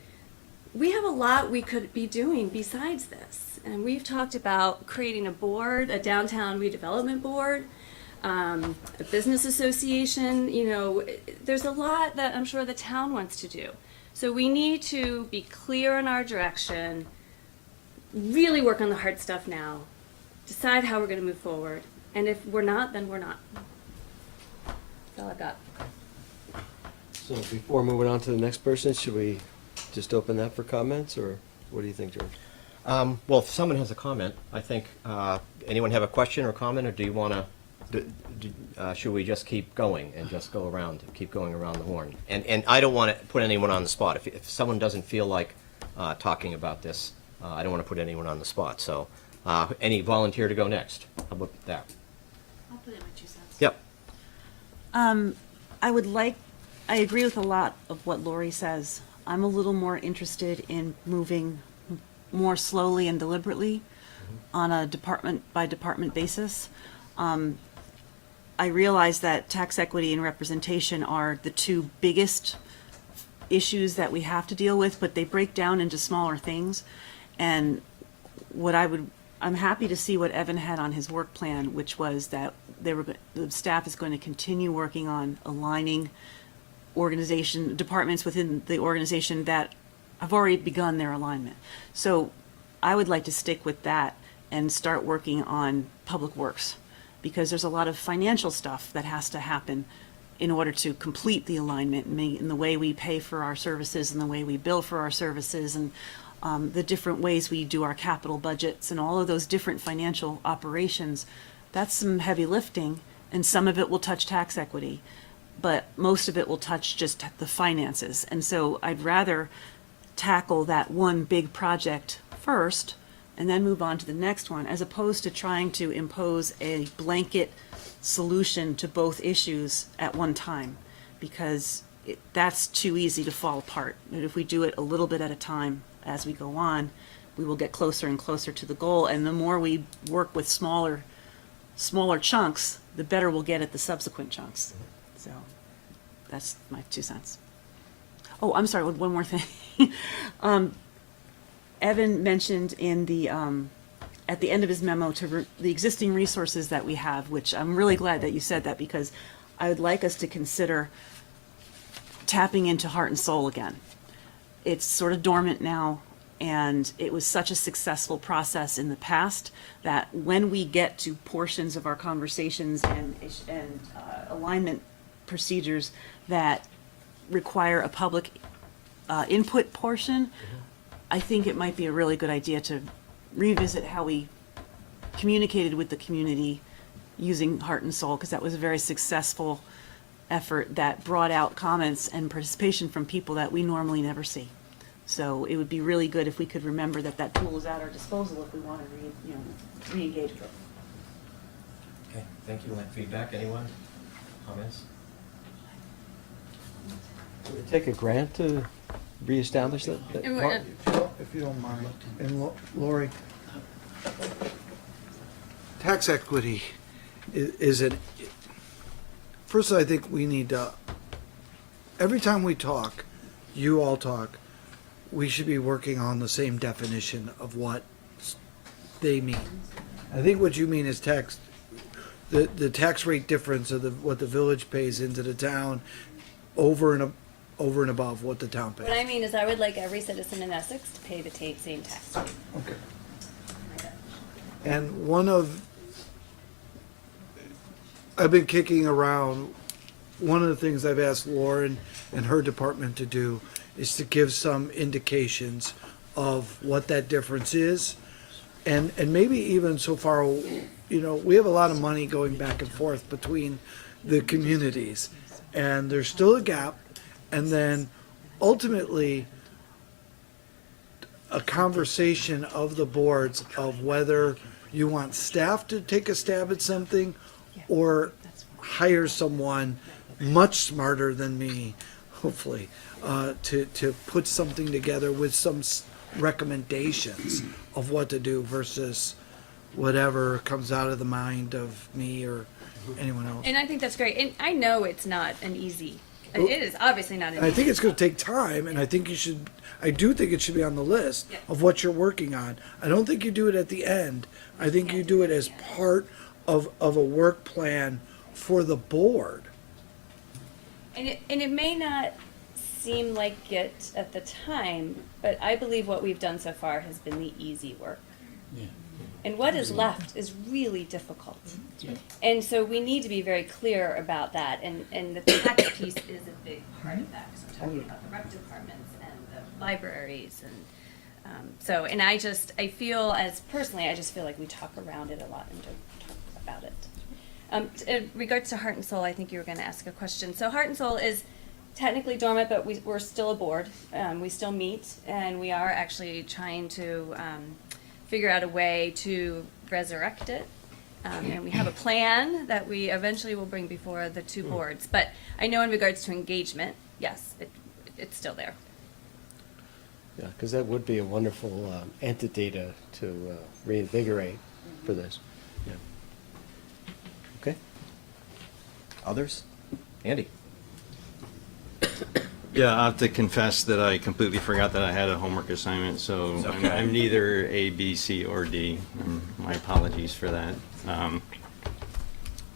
we have a lot we could be doing besides this. And we've talked about creating a board, a downtown redevelopment board, a business association. You know, there's a lot that I'm sure the town wants to do. So we need to be clear in our direction, really work on the hard stuff now, decide how we're going to move forward. And if we're not, then we're not. That's all I've got. So before moving on to the next person, should we just open that for comments, or what do you think, George? Well, if someone has a comment, I think, anyone have a question or comment, or do you want to, should we just keep going and just go around, keep going around the horn? And I don't want to put anyone on the spot. If someone doesn't feel like talking about this, I don't want to put anyone on the spot. So, any volunteer to go next? How about that? I'll put in my 2 cents. Yep. I agree with a lot of what Lori says. I'm a little more interested in moving more slowly and deliberately on a department by department basis. I realize that tax equity and representation are the two biggest issues that we have to deal with, but they break down into smaller things. And I'm happy to see what Evan had on his work plan, which was that the staff is going to continue working on aligning departments within the organization that have already begun their alignment. So I would like to stick with that and start working on public works, because there's a lot of financial stuff that has to happen in order to complete the alignment in the way we pay for our services and the way we bill for our services, and the different ways we do our capital budgets and all of those different financial operations. That's some heavy lifting, and some of it will touch tax equity, but most of it will touch just the finances. And so I'd rather tackle that one big project first and then move on to the next one, as opposed to trying to impose a blanket solution to both issues at one time, because that's too easy to fall apart. And if we do it a little bit at a time as we go on, we will get closer and closer to the goal. And the more we work with smaller chunks, the better we'll get at the subsequent chunks. So that's my 2 cents. Oh, I'm sorry, one more thing. Evan mentioned in the at the end of his memo the existing resources that we have, which I'm really glad that you said that, because I would like us to consider tapping into Heart and Soul again. It's sort of dormant now, and it was such a successful process in the past that when we get to portions of our conversations and alignment procedures that require a public input portion, I think it might be a really good idea to revisit how we communicated with the community using Heart and Soul, because that was a very successful effort that brought out comments and participation from people that we normally never see. So it would be really good if we could remember that that tool is at our disposal if we want to re-engage with it. Okay, thank you. Feedback, anyone? Comments? Would it take a grant to reestablish that? If you don't mind, and Lori, tax equity is it? First, I think we need to, every time we talk, you all talk, we should be working on the same definition of what they mean. I think what you mean is the tax rate difference of what the village pays into the town over over and above what the town pays. What I mean is I would like every citizen in Essex to pay the same tax rate. Okay. And I've been kicking around, one of the things I've asked Lauren and her department to do is to give some indications of what that difference is. And maybe even so far, we have a lot of money going back and forth between the communities, and there's still a gap. And then ultimately, a conversation of the boards of whether you want staff to take a stab at something or hire someone much smarter than me, hopefully, to put something together with some recommendations of what to do versus whatever comes out of the mind of me or anyone else. And I think that's great. And I know it's not an easy, it is obviously not an And I easy. think it's going to take time, and I do think it should be on the list of what you're working on. I don't think you do it at the end. I think you do it as part of a work plan for the board. And it may not seem like it at the time, but I believe what we've done so far has been the easy work. And what is left is really difficult. And so we need to be very clear about that, and the tax piece is a big part of that, because we're talking about the rec departments and the libraries, and I feel, as personally, I just feel like we talk around it a lot and don't talk about it. In regards to Heart and Soul, I think you were going to ask a question. So Heart and Soul is technically dormant, but we're still a board. We still meet, and we are actually trying to figure out a way to resurrect it. And we have a plan that we eventually will bring before the two boards. But I know in regards to engagement, yes, it's still there. Yeah, because that would be a wonderful entity to reinvigorate for this. Yeah. Okay. Others? Andy? Yeah, I have to confess that I completely forgot that I had a homework assignment, so I'm neither A, B, C, or D. My apologies for that.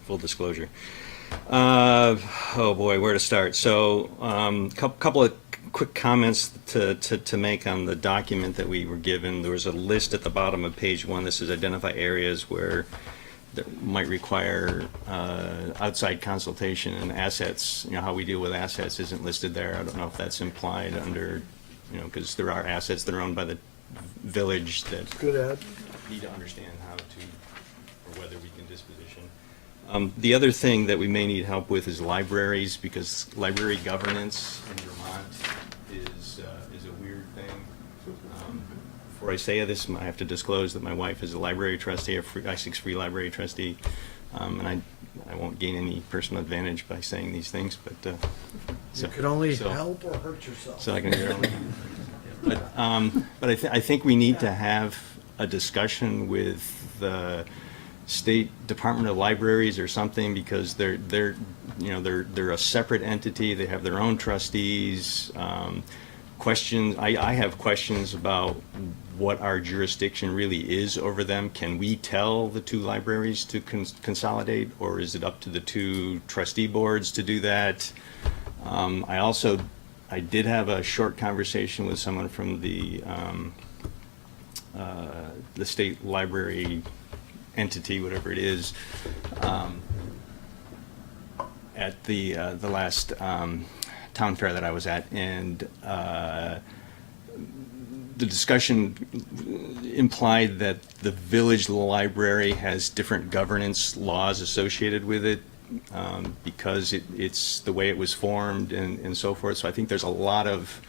Full disclosure. Oh boy, where to start? So, couple of quick comments to make on the document that we were given. There was a list at the bottom of page 1. This is identify areas where that might require outside consultation, and assets, how we deal with assets isn't listed there. I don't know if that's implied under, because there are assets that are owned by the village that need to understand how to, or whether we can disposition. The other thing that we may need help with is libraries, because library governance in Vermont is a weird thing. Before I say this, I have to disclose that my wife is a library trustee, Essex Free Library trustee, and I won't gain any personal advantage by saying these things, but You could only help or hurt yourself. So I can hear but I think we need to have a discussion with the State Department of Libraries or something, because they're a separate entity. They have their own trustees. Questions. I have questions about what our jurisdiction really is over them. Can we tell the two libraries to consolidate, or is it up to the two trustee boards to do that? I did have a short conversation with someone from the state library entity, whatever it is, at the last town fair that I was at, and the discussion implied that the village library has different governance laws associated with it, because it's the way it was formed and so forth. So I think there's a lot of,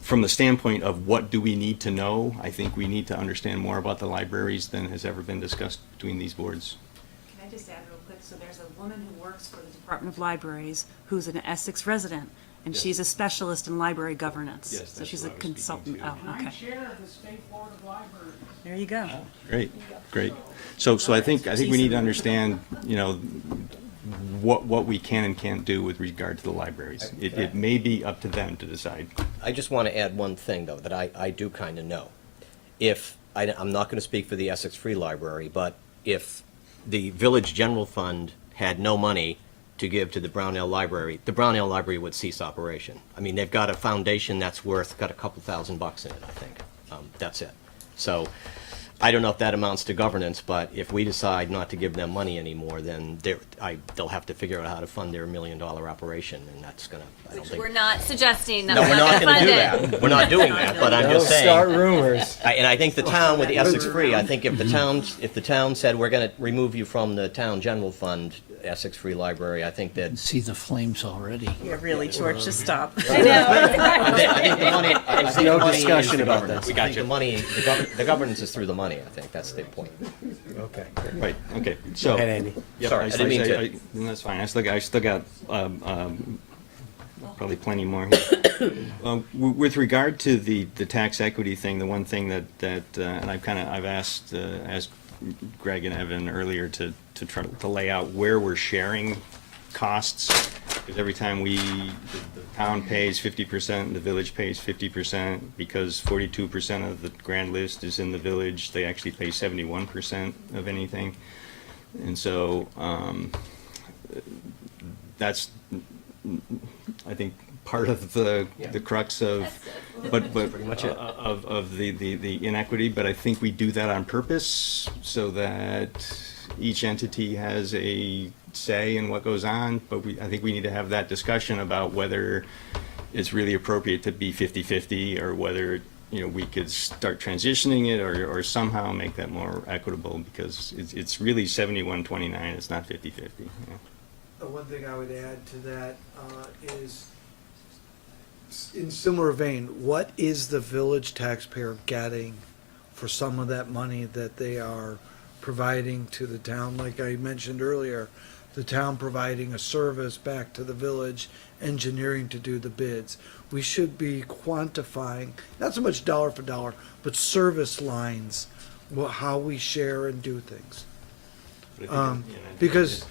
from the standpoint of what do we need to know, I think we need to understand more about the libraries than has ever been discussed between these boards. Can I just add real quick? So there's a woman who works for the Department of Libraries who's an Essex resident, and she's a specialist in library governance. Yes, so that's she's who a I was consultant. speaking to. Oh, okay. I'm chair of the State Board of Libraries. There you go. Great. So I think we need to understand, what we can and can't do with regard to the libraries. It may be up to them to decide. I just want to add one thing, though, that I do kind of know. I'm not going to speak for the Essex Free Library, but if the Village General Fund had no money to give to the Brownell Library, the Brownell Library would cease operation. I mean, they've got a foundation that's got a couple $1,000 in it, I think. That's it. So I don't know if that amounts to governance, but if we decide not to give them money anymore, then they'll have to figure out how to fund their $1 million operation, and that's gonna, I don't think. We're not suggesting that No, we're not gonna gonna do fund it. that. We're not doing that, but I'm Don't just saying. start rumors. And I think the town with the Essex Free, I think if the town said, we're gonna remove you from the town general fund, Essex Free Library, I think that. See the flames already. Yeah, really, George, just stop. I know. I think the money. I think No the money discussion is the about governance. this. I think the money, the governance is through the money. I think that's the point. Okay. Right, okay, so. Go ahead, Andy. Yep, Sorry, I didn't mean to. That's fine, I still got, probably plenty more here. With regard to the tax equity thing, the one thing that, and I've asked Greg and Evan earlier to try to lay out where we're sharing costs, because every time the town pays 50%, the village pays 50%, because 42% of the grand list is in the village, they actually pay 71% of anything. And so, that's, I think, part of the crux of, but of the inequity, but I think we do that on purpose so that each entity has a say in what goes on, but I think we need to have that discussion about whether it's really appropriate to be 50-50 or whether, we could start transitioning it or somehow make that more equitable, because it's really 71-29, it's not 50-50. One thing I would add to that is, in similar vein, what is the village taxpayer getting for some of that money that they are providing to the town? Like I mentioned earlier, the town providing a service back to the village, engineering to do the bids. We should be quantifying, not so much dollar for dollar, but service lines, how we share and do things. Because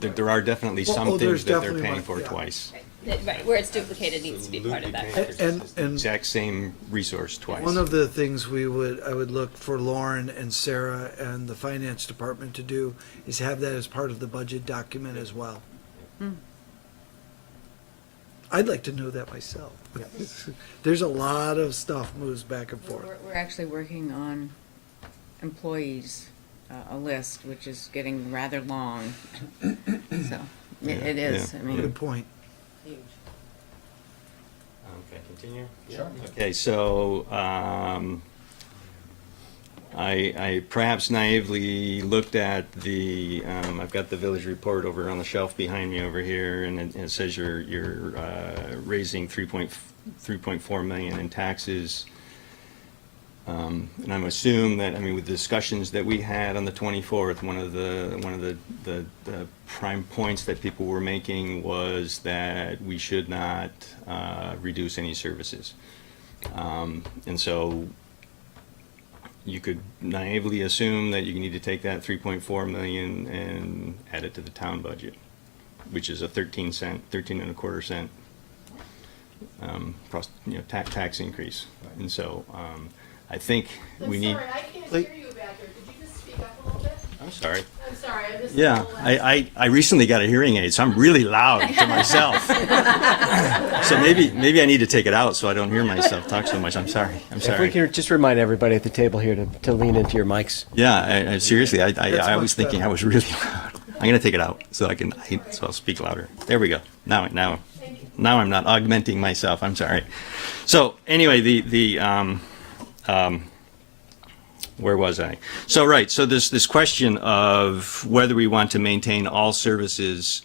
there are definitely some things that they're paying for twice. Right, where it's duplicated needs to be part of that. And exact same resource twice. one of the things I would look for Lauren and Sarah and the finance department to do is have that as part of the budget document as well. I'd like to know that myself. There's a lot of stuff moves back and forth. We're actually working on employees, a list, which is getting rather long. So, it is, Yeah. I mean. Good point. Huge. Can I continue? Sure. Okay, so, I perhaps naively looked at I've got the village report over on the shelf behind me over here, and it says you're raising 3.4 million in taxes. And I'm assuming that, with the discussions that we had on the 24th, one of the prime points that people were making was that we should not reduce any services. And so you could naively assume that you need to take that 3.4 million and add it to the town budget, which is a 13 and a quarter cent tax increase. And so I think we need. Sorry, I can't hear you back here. Could you just speak up a little bit? I'm sorry. I'm sorry, I missed Yeah, I recently got a hearing aid, so I'm really loud to myself. So maybe I need to take it out so I don't hear myself talk so much. I'm sorry. If we can just remind everybody at the table here to lean into your mics. Yeah, I seriously, I was thinking I was really loud. I'm gonna take it out so so I'll speak louder. There we go. Now I'm not augmenting myself. I'm sorry. So anyway, where was I? So this question of whether we want to maintain all services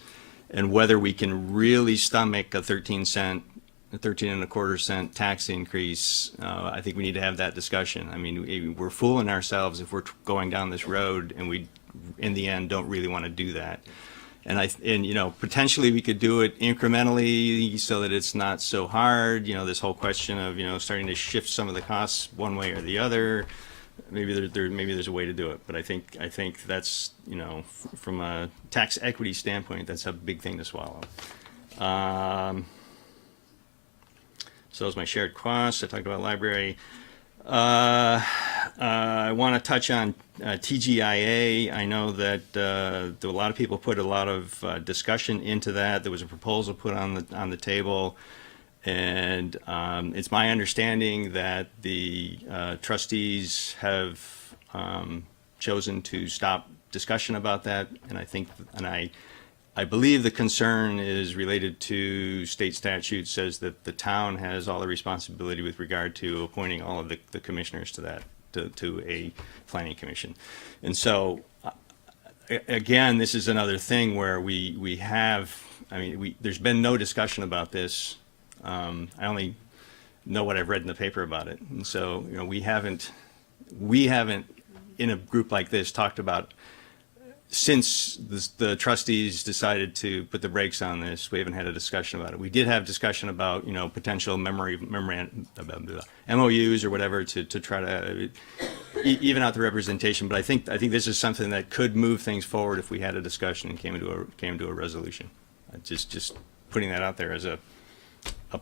and whether we can really stomach a 13 and a quarter cent tax increase, I think we need to have that discussion. We're fooling ourselves if we're going down this road and we, in the end, don't really want to do that. And potentially we could do it incrementally so that it's not so hard. This whole question of starting to shift some of the costs one way or the other. Maybe there's a way to do it, but I think that's from a tax equity standpoint, that's a big thing to swallow. So those my shared costs. I talked about library. I want to touch on TGIA. I know that a lot of people put a lot of discussion into that. There was a proposal put on the table, and it's my understanding that the trustees have chosen to stop discussion about that. And I believe the concern is related to state statute says that the town has all the responsibility with regard to appointing all of the commissioners to that, to a planning commission. And so, again, this is another thing where we have, there's been no discussion about this. I only know what I've read in the paper about it. And so, we haven't, in a group like this, talked about, since the trustees decided to put the brakes on this, we haven't had a discussion about it. We did have discussion about, potential MOUs or whatever to try to even out the representation. But I think this is something that could move things forward if we had a discussion and came to a resolution. Just putting that out there as a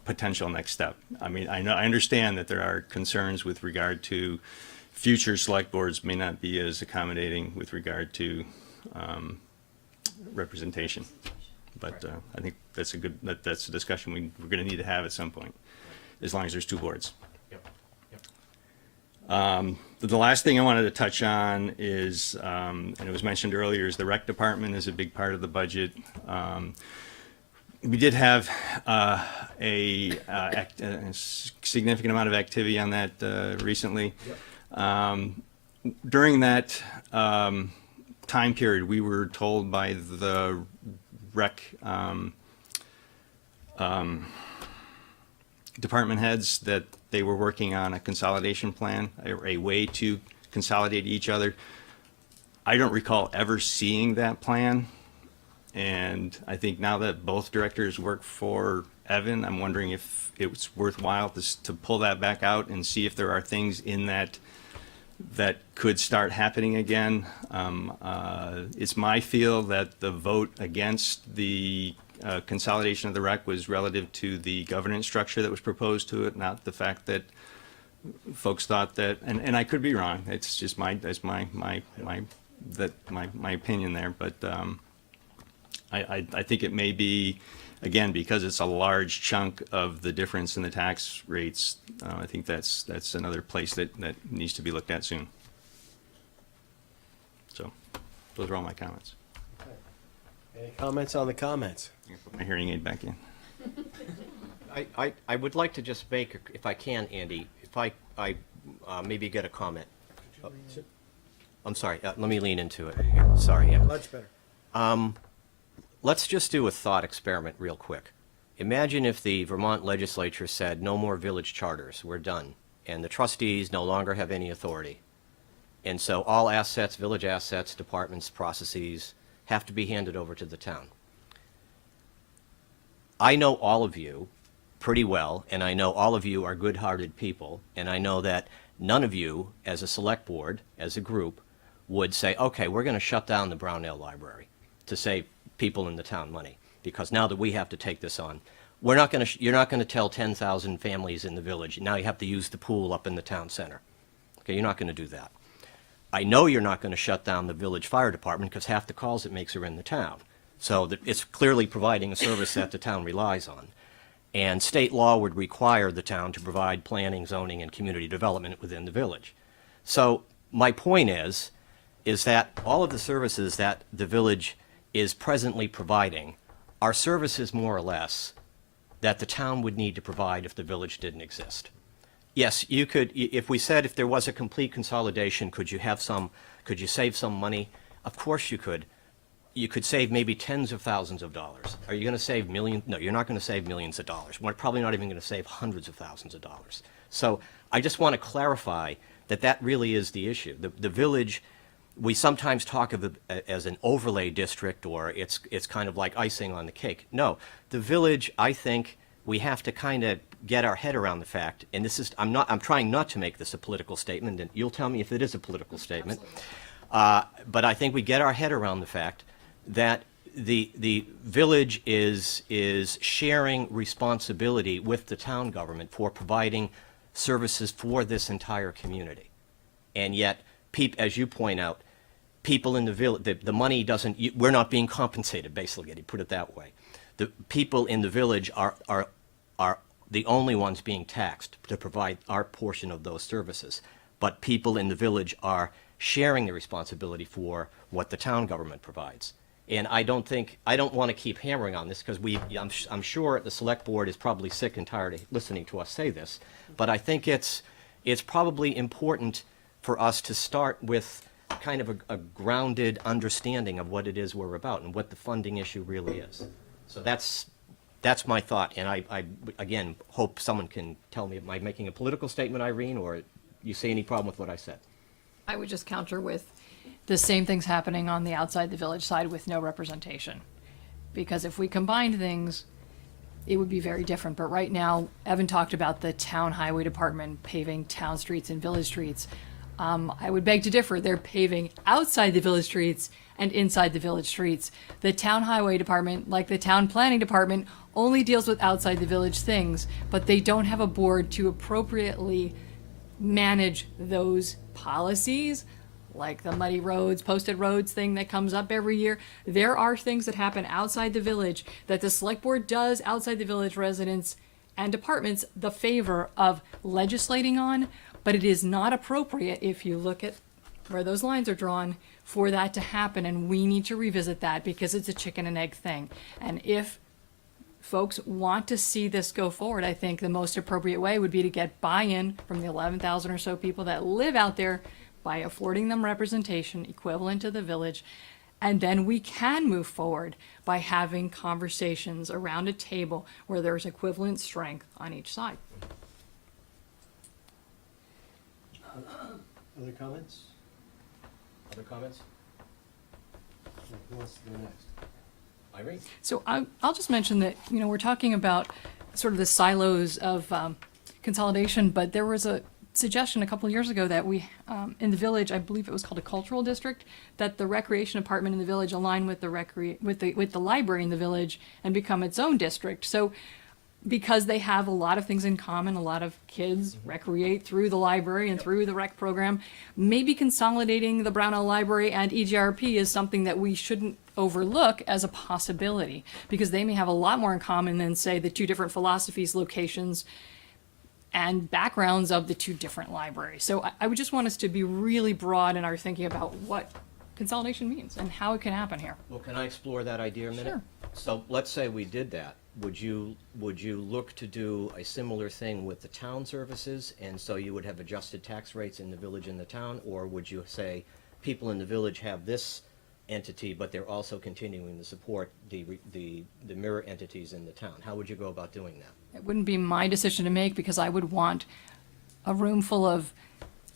potential next step. I understand that there are concerns with regard to future select boards may not be as accommodating with regard to representation, but I think that's a discussion we're going to need to have at some point, as long as there's two boards. The last thing I wanted to touch on is, and it was mentioned earlier, is the rec department is a big part of the budget. We did have a significant amount of activity on that recently. During that time period, we were told by the rec department heads that they were working on a consolidation plan, a way to consolidate each other. I don't recall ever seeing that plan, and I think now that both directors work for Evan, I'm wondering if it's worthwhile to pull that back out and see if there are things in that could start happening again. It's my feel that the vote against the consolidation of the rec was relative to the governance structure that was proposed to it, not the fact that folks thought that, and I could be wrong. It's just my opinion there, but I think it may be, again, because it's a large chunk of the difference in the tax rates. I think that's another place that needs to be looked at soon. So, those are all my comments. Any comments on the comments? I'm gonna put my hearing aid back in. I would like to just make, if I can, Andy, if I maybe get a comment. I'm sorry, let me lean into it here. Sorry, yeah. Much better. Let's just do a thought experiment real quick. Imagine if the Vermont legislature said no more village charters, we're done, and the trustees no longer have any authority. And so all assets, village assets, departments, processes have to be handed over to the town. I know all of you pretty well, and I know all of you are good-hearted people, and I know that none of you, as a select board, as a group, would say, okay, we're going to shut down the Brownell Library to save people in the town money, because now that we have to take this on, you're not going to tell 10,000 families in the village, now you have to use the pool up in the town center. Okay, you're not going to do that. I know you're not going to shut down the village fire department, because half the calls it makes are in the town. So that it's clearly providing a service that the town relies on. And state law would require the town to provide planning, zoning, and community development within the village. So my point is that all of the services that the village is presently providing are services, more or less, that the town would need to provide if the village didn't exist. Yes, you could, if we said if there was a complete consolidation, could you save some money? Of course you could. You could save maybe tens of thousands of dollars. Are you going to save millions? No, you're not going to save millions of dollars. We're probably not even going to save hundreds of thousands of dollars. So I just want to clarify that really is the issue. The village, we sometimes talk of it as an overlay district, or it's kind of like icing on the cake. No, the village, I think we have to kind of get our head around the fact, and this is, I'm trying not to make this a political statement, and you'll tell me if it is a political statement. But I think we get our head around the fact that the village is sharing responsibility with the town government for providing services for this entire community. And yet, as you point out, people in the village, the money doesn't, we're not being compensated, basically, to put it that way. The people in the village are the only ones being taxed to provide our portion of those services. But people in the village are sharing the responsibility for what the town government provides. And I don't want to keep hammering on this because I'm sure the select board is probably sick and tired of listening to us say this, but I think it's probably important for us to start with kind of a grounded understanding of what it is we're about and what the funding issue really is. So that's my thought, and I again hope someone can tell me, am I making a political statement, Irene, or you see any problem with what I said? I would just counter with the same things happening on the outside the village side with no representation. Because if we combined things, it would be very different. But right now, Evan talked about the town highway department paving town streets and village streets. I would beg to differ. They're paving outside the village streets and inside the village streets. The town highway department, like the town planning department, only deals with outside the village things, but they don't have a board to appropriately manage those policies, like the muddy roads, posted roads thing that comes up every year. There are things that happen outside the village that the select board does outside the village residents and departments the favor of legislating on, but it is not appropriate, if you look at where those lines are drawn, for that to happen, and we need to revisit that because it's a chicken and egg thing. And if folks want to see this go forward, I think the most appropriate way would be to get buy-in from the 11,000 or so people that live out there by affording them representation equivalent to the village. And then we can move forward by having conversations around a table where there's equivalent strength on each side. Other comments? Other comments? Who wants to go next? Irene? So I'll just mention that, we're talking about sort of the silos of consolidation, but there was a suggestion a couple of years ago that we, in the village, I believe it was called a cultural district, that the recreation department in the village align with the library in the village and become its own district. So because they have a lot of things in common, a lot of kids recreate through the library and through the rec program, maybe consolidating the Brownell Library and EGRP is something that we shouldn't overlook as a possibility, because they may have a lot more in common than, say, the two different philosophies, locations, and backgrounds of the two different libraries. So I would just want us to be really broad in our thinking about what consolidation means and how it can happen here. Well, can I explore that idea a minute? Sure. So let's say we did that. Would you look to do a similar thing with the town services, and so you would have adjusted tax rates in the village and the town, or would you say people in the village have this entity, but they're also continuing to support the mirror entities in the town? How would you go about doing that? It wouldn't be my decision to make, because I would want a room full of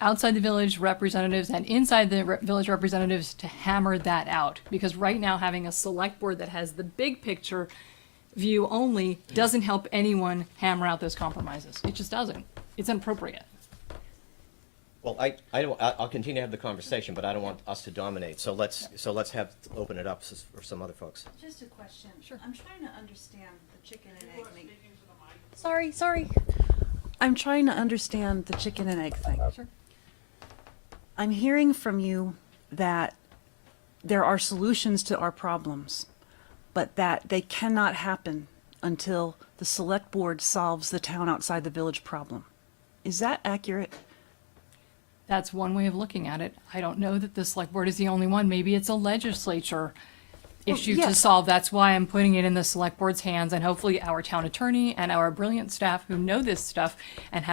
outside the village representatives and inside the village representatives to hammer that out. Because right now, having a select board that has the big picture view only doesn't help anyone hammer out those compromises. It just doesn't. It's inappropriate. Well, I'll continue to have the conversation, but I don't want us to dominate. So let's open it up for some other folks. Just a question. Sure. I'm trying to understand the chicken and egg thing. Sorry. I'm trying to understand the chicken and egg thing. Sure. I'm hearing from you that there are solutions to our problems, but that they cannot happen until the select board solves the town outside the village problem. Is that accurate? That's one way of looking at it. I don't know that the select board is the only one. Maybe it's a legislature issue to yes. solve. That's why I'm putting it in the select board's hands, and hopefully our town attorney and our brilliant staff who know this stuff and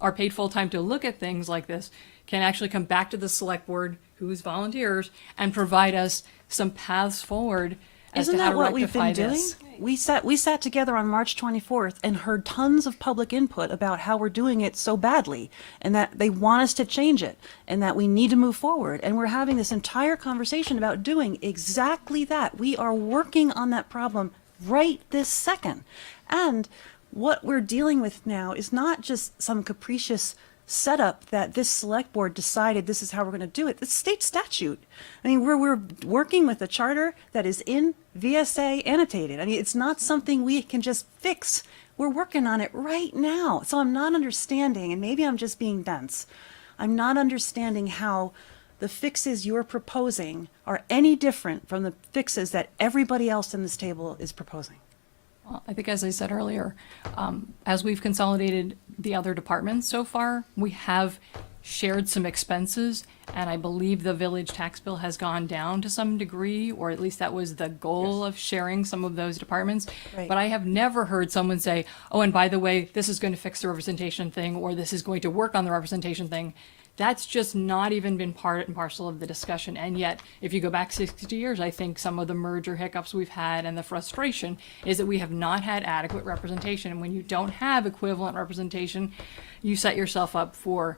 are paid full time to look at things like this can actually come back to the select board, who's volunteers, and provide us some paths forward as Isn't to how that to what we've rectify been doing? this. We sat together on March 24th and heard tons of public input about how we're doing it so badly, and that they want us to change it, and that we need to move forward. And we're having this entire conversation about doing exactly that. We are working on that problem right this second. And what we're dealing with now is not just some capricious setup that this select board decided this is how we're going to do it. It's state statute. I mean, we're working with a charter that is in VSA annotated. I mean, it's not something we can just fix. We're working on it right now. So I'm not understanding, and maybe I'm just being dense, I'm not understanding how the fixes you're proposing are any different from the fixes that everybody else in this table is proposing. Well, I think, as I said earlier, as we've consolidated the other departments so far, we have shared some expenses, and I believe the village tax bill has gone down to some degree, or at least that was the goal of sharing some of those departments. Right. But I have never heard someone say, oh, and by the way, this is going to fix the representation thing, or this is going to work on the representation thing. That's just not even been part and parcel of the discussion. And yet, if you go back 60 years, I think some of the merger hiccups we've had and the frustration is that we have not had adequate representation. And when you don't have equivalent representation, you set yourself up for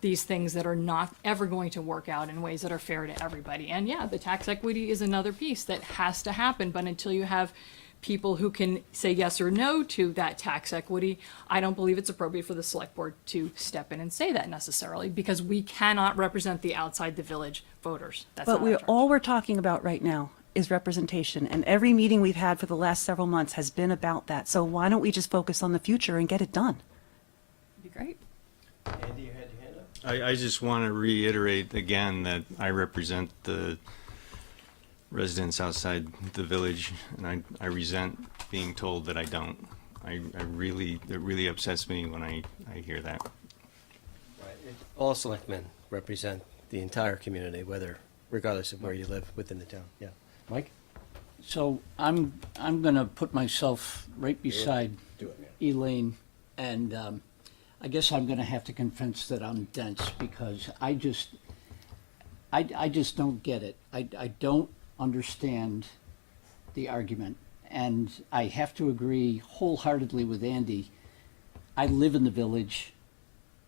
these things that are not ever going to work out in ways that are fair to everybody. And yeah, the tax equity is another piece that has to happen. But until you have people who can say yes or no to that tax equity, I don't believe it's appropriate for the select board to step in and say that necessarily, because we cannot represent the outside the village voters. That's But not our charge. all we're talking about right now is representation, and every meeting we've had for the last several months has been about that. So why don't we just focus on the future and get it done? Be great. Andy, you had your hand up? I just want to reiterate again that I represent the residents outside the village, and I resent being told that I don't. It really upsets me when I hear that. Right. All selectmen represent the entire community, regardless of where you live within the town. Yeah. Mike? So I'm gonna put myself right beside Do it, man. Elaine, and I guess I'm gonna have to confess that I'm dense, because I just don't get it. I don't understand the argument, and I have to agree wholeheartedly with Andy. I live in the village.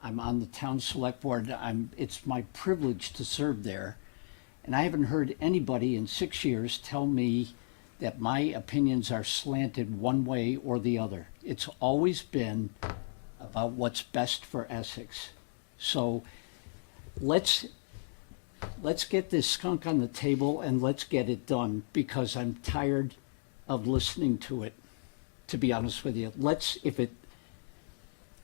I'm on the town select board. It's my privilege to serve there, and I haven't heard anybody in 6 years tell me that my opinions are slanted one way or the other. It's always been about what's best for Essex. So let's get this skunk on the table and let's get it done, because I'm tired of listening to it, to be honest with you.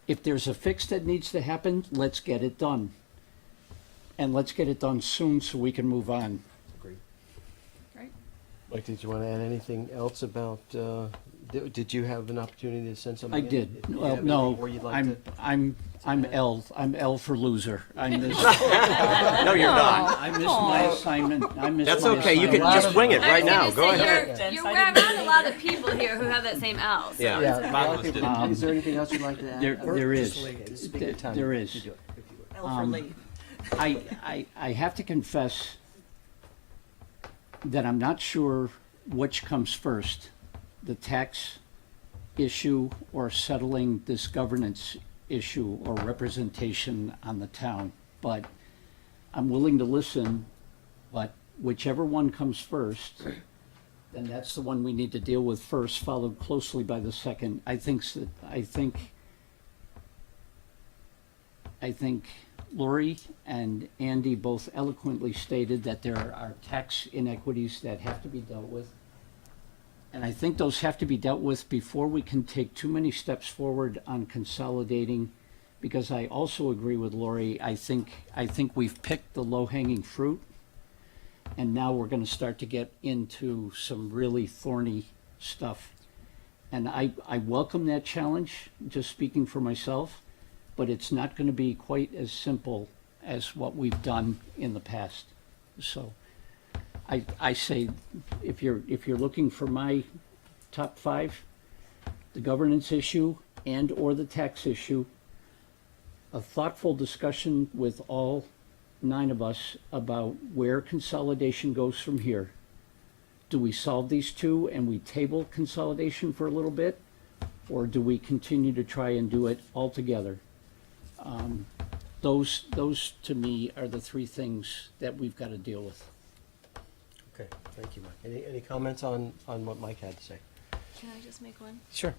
If there's a fix that needs to happen, let's get it done. And let's get it done soon so we can move on. Great. Great. Mike, did you want to add anything else about, did you have an opportunity to send something I in? did. Did you Well, have no, anything more you'd like to- I'm L. I'm L for loser. I miss. No, you're not. I missed my assignment. That's okay. You can just wing it I right was now. gonna Go say, ahead. You're around a lot of people here who have that same L. So Yeah. Yeah, a lot of Bob people- didn't. Is there anything else you'd like to add? There is. Speak your time. There is. You do it, if you would. L for lead. I have to confess that I'm not sure which comes first, the tax issue or settling this governance issue or representation on the town. But I'm willing to listen, but whichever one comes first, then that's the one we need to deal with first, followed closely by the second. I think Lori and Andy both eloquently stated that there are tax inequities that have to be dealt with. And I think those have to be dealt with before we can take too many steps forward on consolidating, because I also agree with Lori. I think we've picked the low-hanging fruit, and now we're gonna start to get into some really thorny stuff. And I welcome that challenge, just speaking for myself, but it's not gonna be quite as simple as what we've done in the past. So I say, if you're looking for my top 5, the governance issue and or the tax issue, a thoughtful discussion with all 9 of us about where consolidation goes from here. Do we solve these 2 and we table consolidation for a little bit? Or do we continue to try and do it all together? Those to me are the 3 things that we've got to deal with. Okay, thank you, Mike. Any comments on what Mike had to say? Can I just make one? Sure.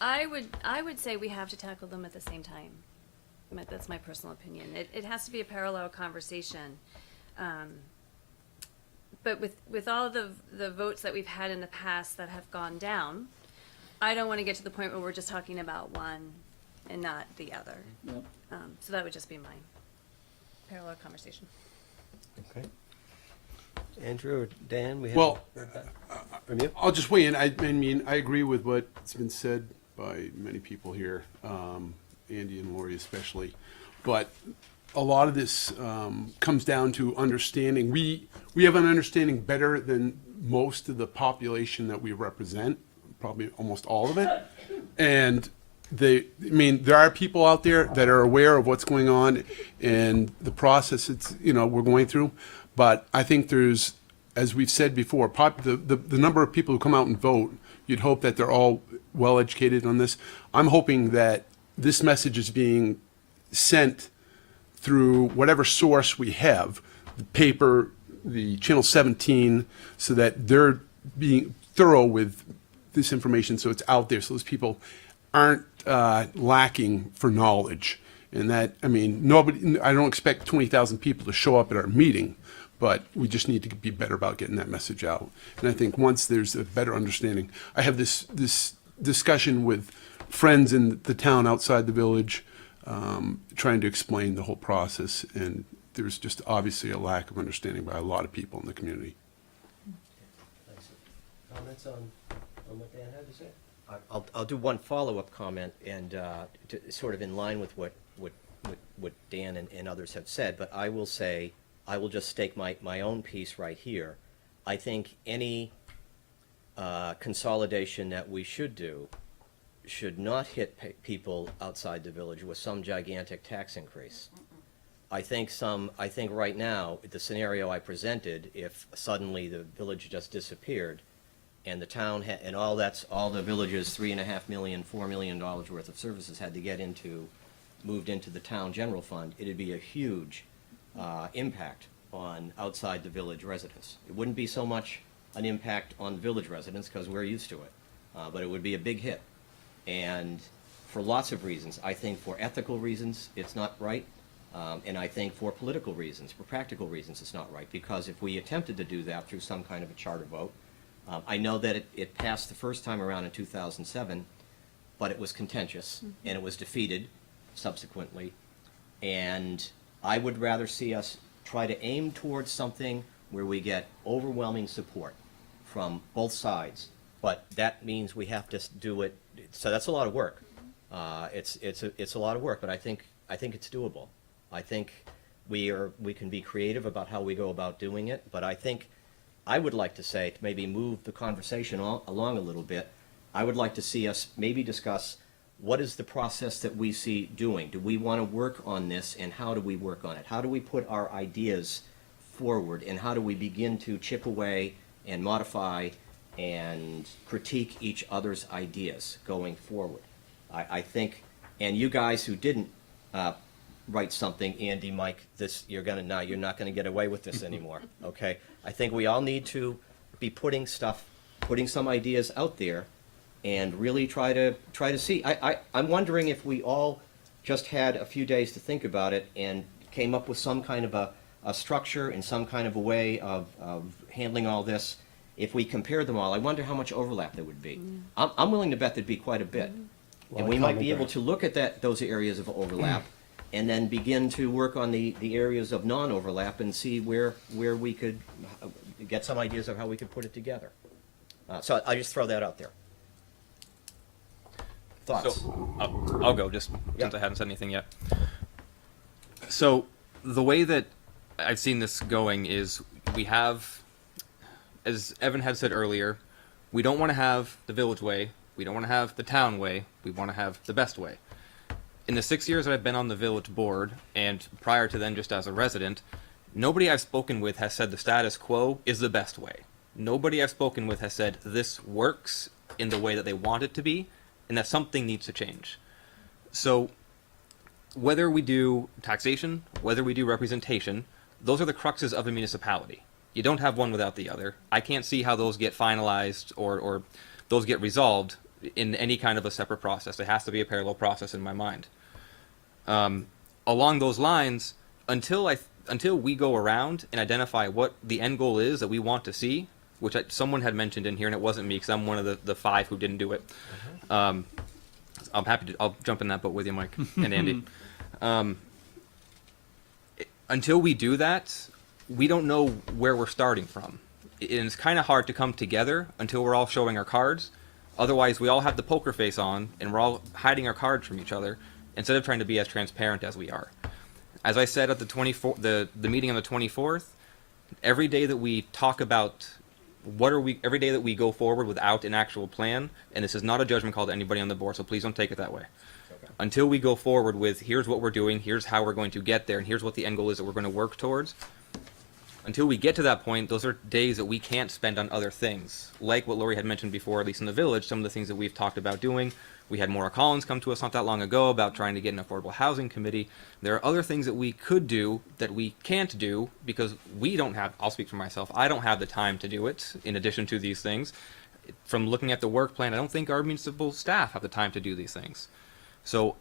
I would say we have to tackle them at the same time. That's my personal opinion. It has to be a parallel conversation. But with all the votes that we've had in the past that have gone down, I don't want to get to the point where we're just talking about one and not the other. Yep. So that would just be my parallel conversation. Okay. Andrew or Dan, we have Well, heard that from you? I'll just weigh in. I mean, I agree with what's been said by many people here, Andy and Lori especially. But a lot of this comes down to understanding. We have an understanding better than most of the population that we represent, probably almost all of it. And there are people out there that are aware of what's going on and the process we're going through. But I think there's, as we've said before, the number of people who come out and vote, you'd hope that they're all well educated on this. I'm hoping that this message is being sent through whatever source we have, the paper, the Channel 17, so that they're being thorough with this information so it's out there so those people aren't lacking for knowledge. And that, I don't expect 20,000 people to show up at our meeting, but we just need to be better about getting that message out. And I think once there's a better understanding, I have this discussion with friends in the town outside the village, trying to explain the whole process, and there's just obviously a lack of understanding by a lot of people in the community. Thanks. Comments on what Dan had to say? I'll do one follow-up comment, and sort of in line with what Dan and others have said, but I will just stake my own piece right here. I think any consolidation that we should do should not hit people outside the village with some gigantic tax increase. I think right now, the scenario I presented, if suddenly the village just disappeared, and the town and all the village's $3.5 million, $4 million worth of services had to get moved into the town general fund, it'd be a huge impact on outside the village residents. It wouldn't be so much an impact on village residents because we're used to it, but it would be a big hit. And for lots of reasons, I think for ethical reasons, it's not right. And I think for political reasons, for practical reasons, it's not right. Because if we attempted to do that through some kind of a charter vote, I know that it passed the first time around in 2007, but it was contentious, and it was defeated subsequently. And I would rather see us try to aim towards something where we get overwhelming support from both sides. But that means we have to do it. So that's a lot of work. It's a lot of work, but I think it's doable. I think we can be creative about how we go about doing it. But I think I would like to say, to maybe move the conversation along a little bit, I would like to see us maybe discuss what is the process that we see doing. Do we want to work on this, and how do we work on it? How do we put our ideas forward, and how do we begin to chip away and modify and critique each other's ideas going forward? I think, and you guys who didn't write something, Andy, Mike, you're not gonna get away with this anymore, okay? I think we all need to be putting some ideas out there and really try to see. I'm wondering if we all just had a few days to think about it and came up with some kind of a structure and some kind of a way of handling all this. If we compared them all, I wonder how much overlap there would be. I'm willing to bet there'd be quite a bit. And we might be able to look at those areas of overlap and then begin to work on the areas of non-overlap and see where we could get some ideas of how we could put it together. So I just throw that out there. Thoughts? So I'll go just since I haven't said anything yet. So the way that I've seen this going is we have, as Evan had said earlier, we don't want to have the village way, we don't want to have the town way, we want to have the best way. In the 6 years that I've been on the village board, and prior to then just as a resident, nobody I've spoken with has said the status quo is the best way. Nobody I've spoken with has said this works in the way that they want it to be, and that something needs to change. So whether we do taxation, whether we do representation, those are the cruxes of a municipality. You don't have one without the other. I can't see how those get finalized or those get resolved in any kind of a separate process. It has to be a parallel process in my mind. Along those lines, until we go around and identify what the end goal is that we want to see, which someone had mentioned in here, and it wasn't me because I'm one of the five who didn't do it. I'm happy to. I'll jump in that boat with you, Mike and Andy. Until we do that, we don't know where we're starting from. And it's kind of hard to come together until we're all showing our cards. Otherwise, we all have the poker face on, and we're all hiding our cards from each other instead of trying to be as transparent as we are. As I said at the the meeting on the 24th, every day that we talk about every day that we go forward without an actual plan, and this is not a judgment call to anybody on the board, so please don't take it that way. Until we go forward with here's what we're doing, here's how we're going to get there, and here's what the end goal is that we're going to work towards. Until we get to that point, those are days that we can't spend on other things. Like what Lori had mentioned before, at least in the village, some of the things that we've talked about doing. We had Maura Collins come to us not that long ago about trying to get an affordable housing committee. There are other things that we could do that we can't do because we don't have, I'll speak for myself, I don't have the time to do it in addition to these things. From looking at the work plan, I don't think our municipal staff have the time to do these things. So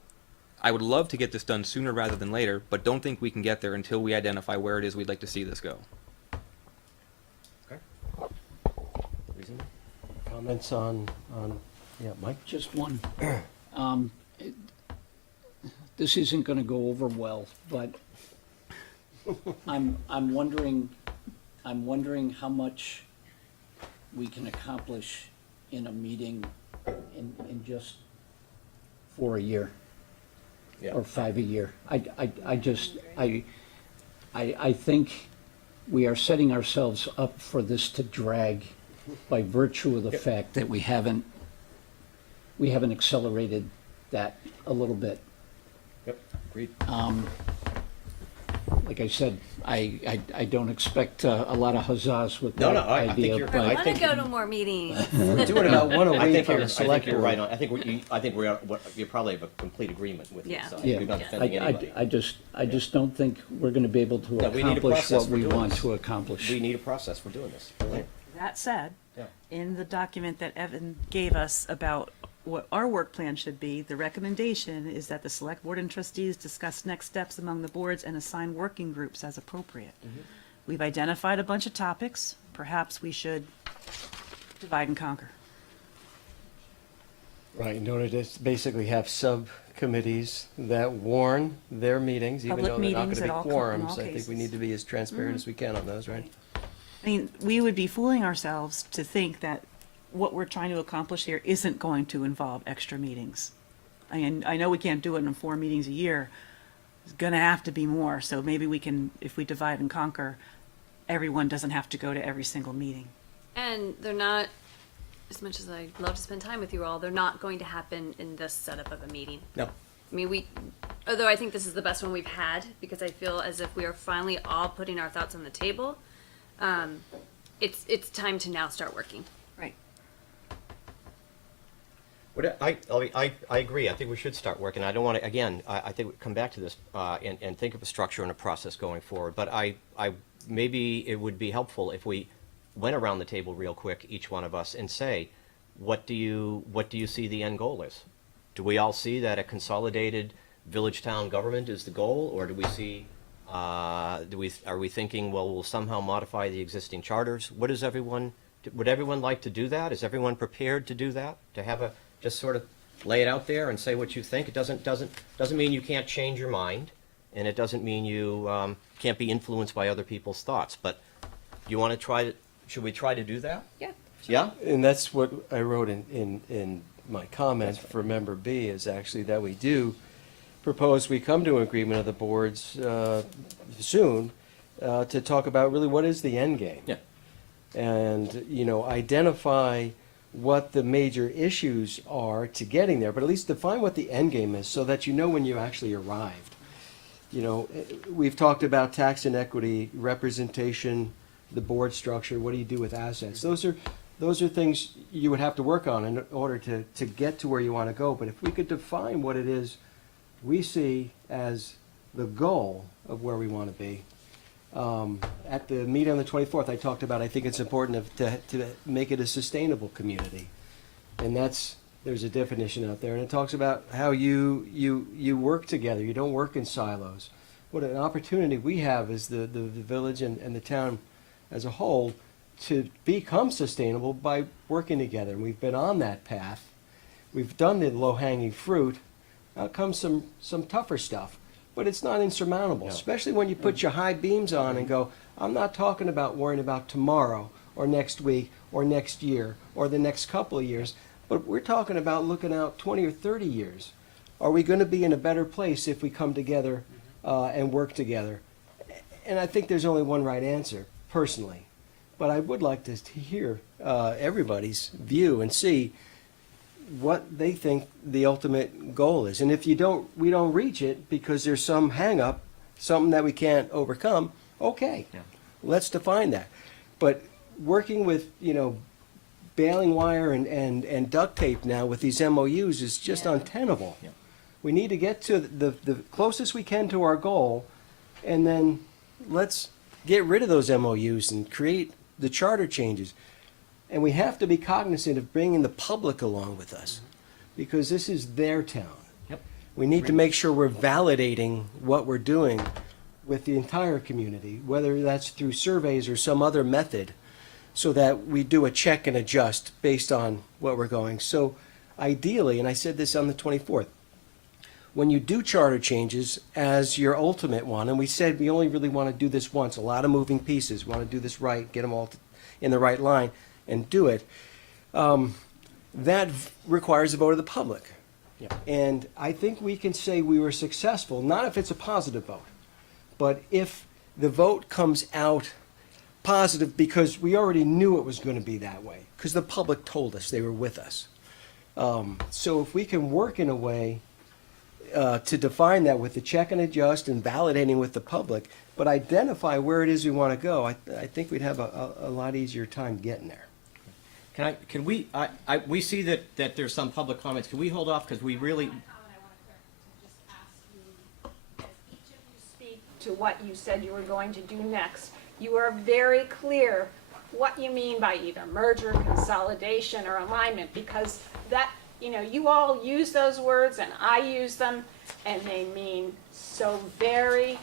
I would love to get this done sooner rather than later, but don't think we can get there until we identify where it is we'd like to see this go. Okay. Comments on, yeah, Mike? Just one. it- This isn't gonna go over well, but I'm wondering how much we can accomplish in a meeting in just 4 a year. Yeah. Or 5 a year. I think we are setting ourselves up for this to drag by virtue of the fact that we haven't accelerated that a little bit. Yep, agreed. Like I said, I don't expect a lot of huzzas with No, that no, I think idea, you're- but I I want to think- go to more meetings. We're doing about one a I week think on you're, the select you're right board. on. I think you probably have a complete agreement with Yeah. this. So yeah, you're not defending anybody. I just don't think we're gonna be able to Yeah, we need a accomplish process what for we doing want this. to accomplish. We need a process for doing this. Right? That said, Yeah. in the document that Evan gave us about what our work plan should be, the recommendation is that the select board and trustees discuss next steps among the boards and assign working groups as appropriate. We've identified a bunch of topics. Perhaps we should divide and conquer. Right, in order to basically have subcommittees that warn their meetings, even Public though they're not meetings gonna at all be in all quorums. I think we cases. need to be as transparent as we can on those, right? I mean, we would be fooling ourselves to think that what we're trying to accomplish here isn't going to involve extra meetings. I mean, I know we can't do it in 4 meetings a year. It's gonna have to be more, so maybe we can, if we divide and conquer, everyone doesn't have to go to every single meeting. And they're not, as much as I'd love to spend time with you all, they're not going to happen in this setup of a meeting. No. I mean, although I think this is the best one we've had, because I feel as if we are finally all putting our thoughts on the table, it's time to now start working. Right. I agree. I think we should start working. I don't want to, again, I think we come back to this and think of a structure and a process going forward. But maybe it would be helpful if we went around the table real quick, each one of us, and say, what do you see the end goal is? Do we all see that a consolidated village-town government is the goal, or do we see, are we thinking, well, we'll somehow modify the existing charters? Would everyone like to do that? Is everyone prepared to do that? To have just sort of lay it out there and say what you think? It doesn't mean you can't change your mind, and it doesn't mean you can't be influenced by other people's thoughts. But you want to try to? Should we try to do that? Yeah. Yeah. And that's what I wrote in my comment for member B, is actually that we do propose we come to an agreement of the boards soon to talk about really what is the end game. Yeah. And, identify what the major issues are to getting there, but at least define what the end game is so that you know when you actually arrived. We've talked about tax inequity, representation, the board structure, what do you do with assets? Those are things you would have to work on in order to get to where you want to go. But if we could define what it is we see as the goal of where we want to be. At the meeting on the 24th, I talked about, I think it's important to make it a sustainable community. And there's a definition out there, and it talks about how you work together. You don't work in silos. What an opportunity we have as the village and the town as a whole to become sustainable by working together. And we've been on that path. we've done the low-hanging fruit. Now comes some tougher stuff, but it's not insurmountable, especially when you put your high beams on and go, I'm not talking about worrying about tomorrow or next week or next year or the next couple of years, but we're talking about looking out 20 or 30 years. Are we going to be in a better place if we come together and work together? And I think there's only one right answer, personally. But I would like to hear everybody's view and see what they think the ultimate goal is. And if we don't reach it because there's some hang up, something that we can't overcome, okay, let's define that. But working with, baling wire and duct tape now with these MOUs is just untenable. We need to get to the closest we can to our goal, and then let's get rid of those MOUs and create the charter changes. And we have to be cognizant of bringing the public along with us, because this is their town. We need to make sure we're validating what we're doing with the entire community, whether that's through surveys or some other method, so that we do a check and adjust based on what we're going. So ideally, and I said this on the 24th, when you do charter changes as your ultimate one, and we said we only really want to do this once, a lot of moving pieces, we want to do this right, get them all in the right line, and do it, that requires a vote of the public. And I think we can say we were successful, not if it's a positive vote, but if the vote comes out positive because we already knew it was going to be that way, because the public told us, they were with us. So if we can work in a way to define that with the check and adjust and validating with the public, but identify where it is we want to go, I think we'd have a lot easier time getting there. We see that there's some public comments. Can we hold off, because we really, Speak to what you said you were going to do next. You are very clear what you mean by either merger, consolidation, or alignment, because that, you all use those words and I use them, and they mean so very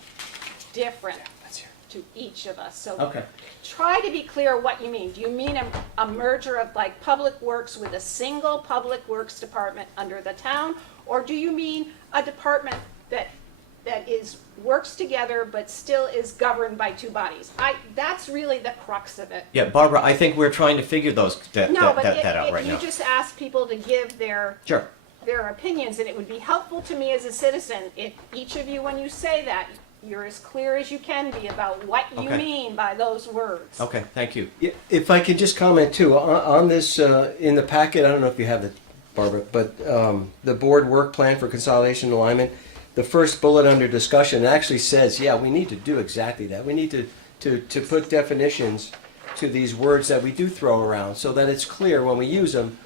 different to each of us. So try to be clear what you mean. Do you mean a merger of like Public Works with a single Public Works department under the town? Or do you mean a department that works together but still is governed by two bodies? That's really the crux of it. yeah, Barbara, I think we're trying to figure that out right you now. just ask people to give their opinions, and it would be helpful to me as a citizen if each of you, when you say that, you're as clear as you can be about what you mean by those words. Okay, thank you. If I could just comment too, on this, in the packet, I don't know if you have it, Barbara, but the board work plan for consolidation and alignment, the first bullet under discussion actually says, we need to do exactly that. We need to put definitions to these words that we do throw around, so that it's clear when we use them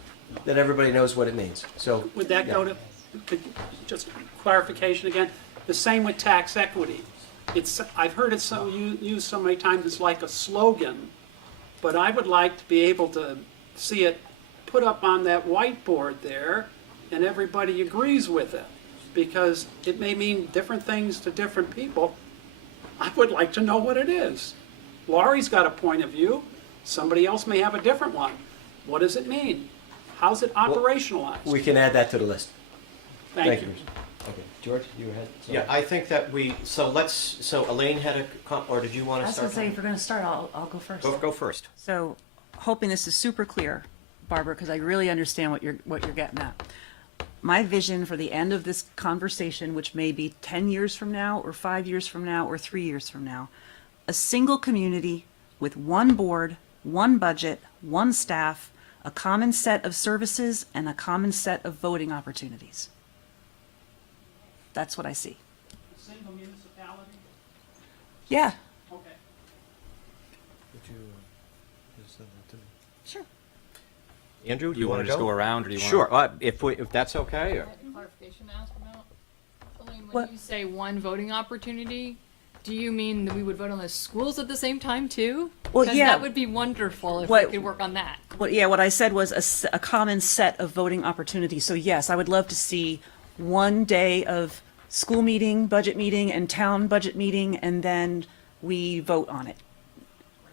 that everybody knows what it means. So would that go to, just clarification again, the same with tax equity? I've heard it used so many times, it's like a slogan, but I would like to be able to see it put up on that whiteboard there and everybody agrees with it, because it may mean different things to different people. I would like to know what it is. Laurie's got a point of view, somebody else may have a different one. What does it mean? How's it operationalized? we can add that to the list. Thank you. Okay, George, you had. Yeah, I think that so Elaine had or did you want to start? I was going to say, if we're going to start, I'll go first. Go first. So, hoping this is super clear, Barbara, because I really understand what you're getting at. My vision for the end of this conversation, which may be 10 years from now, or 5 years from now, or 3 years from now, a single community with one board, one budget, one staff, a common set of services, and a common set of voting opportunities. That's what I see. A single municipality? Yeah. Okay. Sure. Andrew, do you want to just go around, or do you want? Sure, if that's okay. Or? Clarification to ask about. Elaine, when you say one voting opportunity, do you mean that we would vote on the schools at the same time too? Well, 'Cause yeah. that would be wonderful if we could work on that. Well, yeah, what I said was a common set of voting opportunities. So yes, I would love to see one day of school meeting, budget meeting, and town budget meeting, and then we vote on it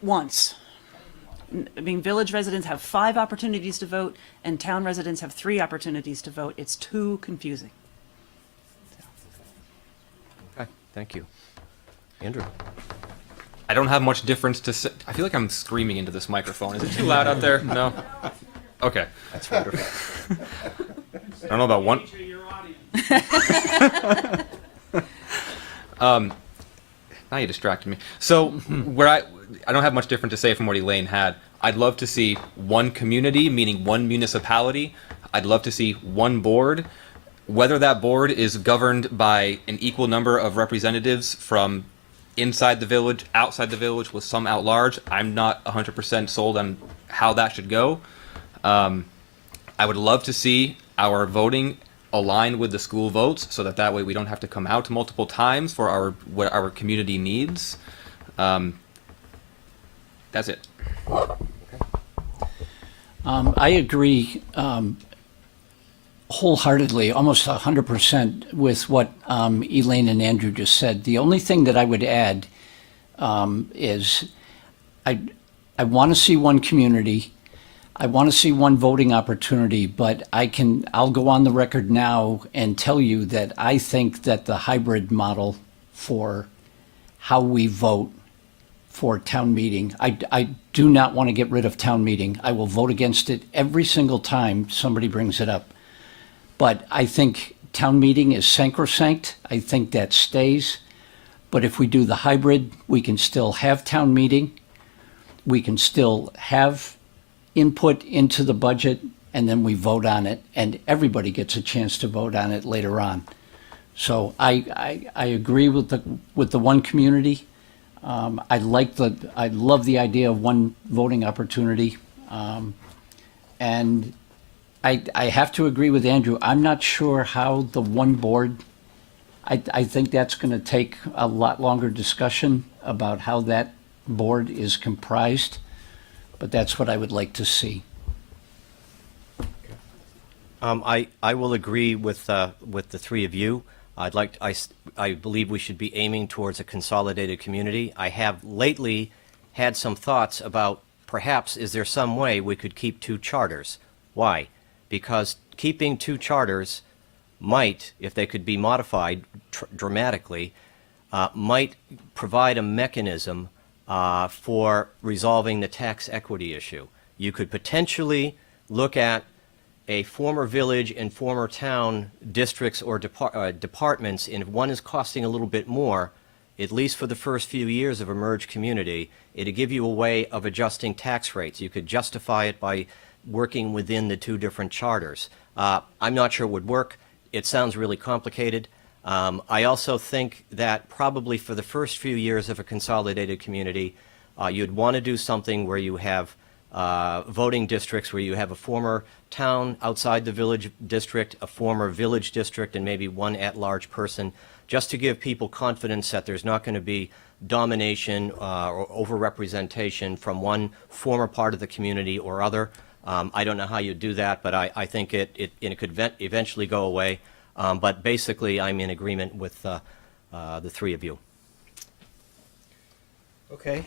once. I mean, village residents have 5 opportunities to vote, and town residents have 3 opportunities to vote. It's too confusing. Okay, thank you. Andrew? I don't have much difference to say. I feel like I'm screaming into this microphone. Is it too loud out there? No? Okay. That's wonderful. I don't know about one. Now you distracted me. So where I don't have much different to say from what Elaine had. I'd love to see one community, meaning one municipality. I'd love to see one board. Whether that board is governed by an equal number of representatives from inside the village, outside the village, with some at large, I'm not 100% sold on how that should go. I would love to see our voting align with the school votes, so that way we don't have to come out multiple times for what our community needs. That's it. I agree wholeheartedly, almost 100% with what Elaine and Andrew just said. The only thing that I would add is I want to see one community. I want to see one voting opportunity, but I'll go on the record now and tell you that I think that the hybrid model for how we vote for town meeting, I do not want to get rid of town meeting. I will vote against it every single time somebody brings it up. But I think town meeting is sacrosanct. I think that stays. But if we do the hybrid, we can still have town meeting. We can still have input into the budget, and then we vote on it, and everybody gets a chance to vote on it later on. So I agree with the one community. I love the idea of one voting opportunity, and I have to agree with Andrew. I'm not sure how the one board. I think that's going to take a lot longer discussion about how that board is comprised. But that's what I would like to see. I will agree with the 3 of you. I believe we should be aiming towards a consolidated community. I have lately had some thoughts about perhaps is there some way we could keep 2 charters? Why? Because keeping 2 charters might, if they could be modified dramatically, might provide a mechanism for resolving the tax equity issue. You could potentially look at a former village and former town districts or departments, and if one is costing a little bit more, at least for the first few years of a merged community, it'd give you a way of adjusting tax rates. You could justify it by working within the 2 different charters. I'm not sure it would work. It sounds really complicated. I also think that probably for the first few years of a consolidated community, you'd want to do something where you have voting districts, where you have a former town outside the village district, a former village district, and maybe one at-large person, just to give people confidence that there's not going to be domination or overrepresentation from one former part of the community or other. I don't know how you do that, but I think it could eventually go away. But basically, I'm in agreement with the 3 of you. Okay.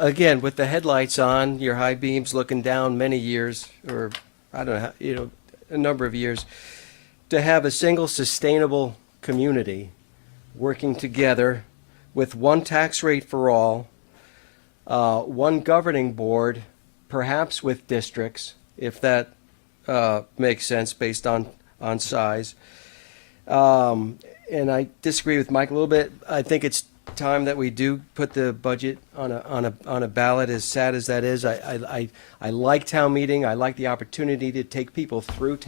Again, with the headlights on, your high beams looking down many years, or I don't know, a number of years, to have a single sustainable community working together with one tax rate for all, one governing board, perhaps with districts, if that makes sense based on size. And I disagree with Mike a little bit. I think it's time that we do put the budget on a ballot, as sad as that is. I like town meeting. I like the opportunity to take people through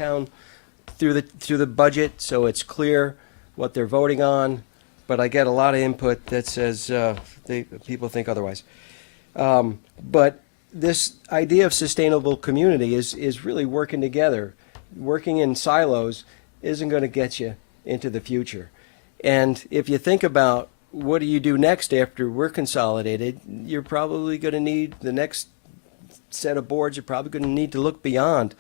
the budget, so it's clear what they're voting on. But I get a lot of input that says people think otherwise. But this idea of sustainable community is really working together. Working in silos isn't going to get you into the future. And if you think about what do you do next after we're consolidated, you're probably going to need the next set of boards. You're probably going to need to look beyond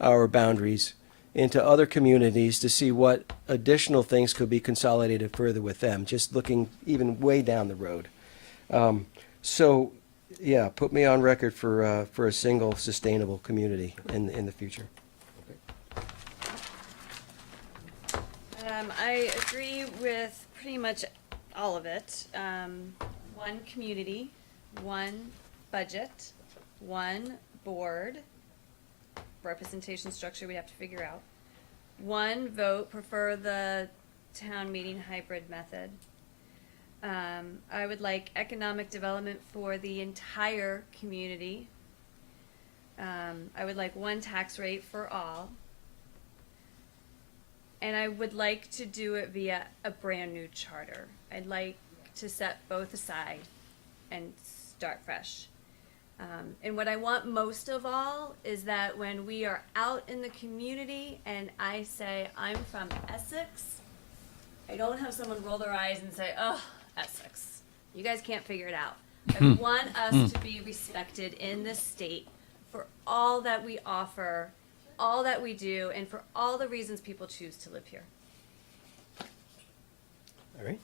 our boundaries into other communities to see what additional things could be consolidated further with them, just looking even way down the road. So, yeah, put me on record for a single sustainable community in the future. I agree with pretty much all of it. One community, one budget, one board, representation structure we have to figure out. One vote, prefer the town meeting hybrid method. I would like economic development for the entire community. I would like one tax rate for all. And I would like to do it via a brand new charter. I'd like to set both aside and start fresh. And what I want most of all is that when we are out in the community and I say, I'm from Essex, I don't have someone roll their eyes and say, oh, Essex, you guys can't figure it out. I want us to be respected in this state for all that we offer, all that we do, and for all the reasons people choose to live here. All right.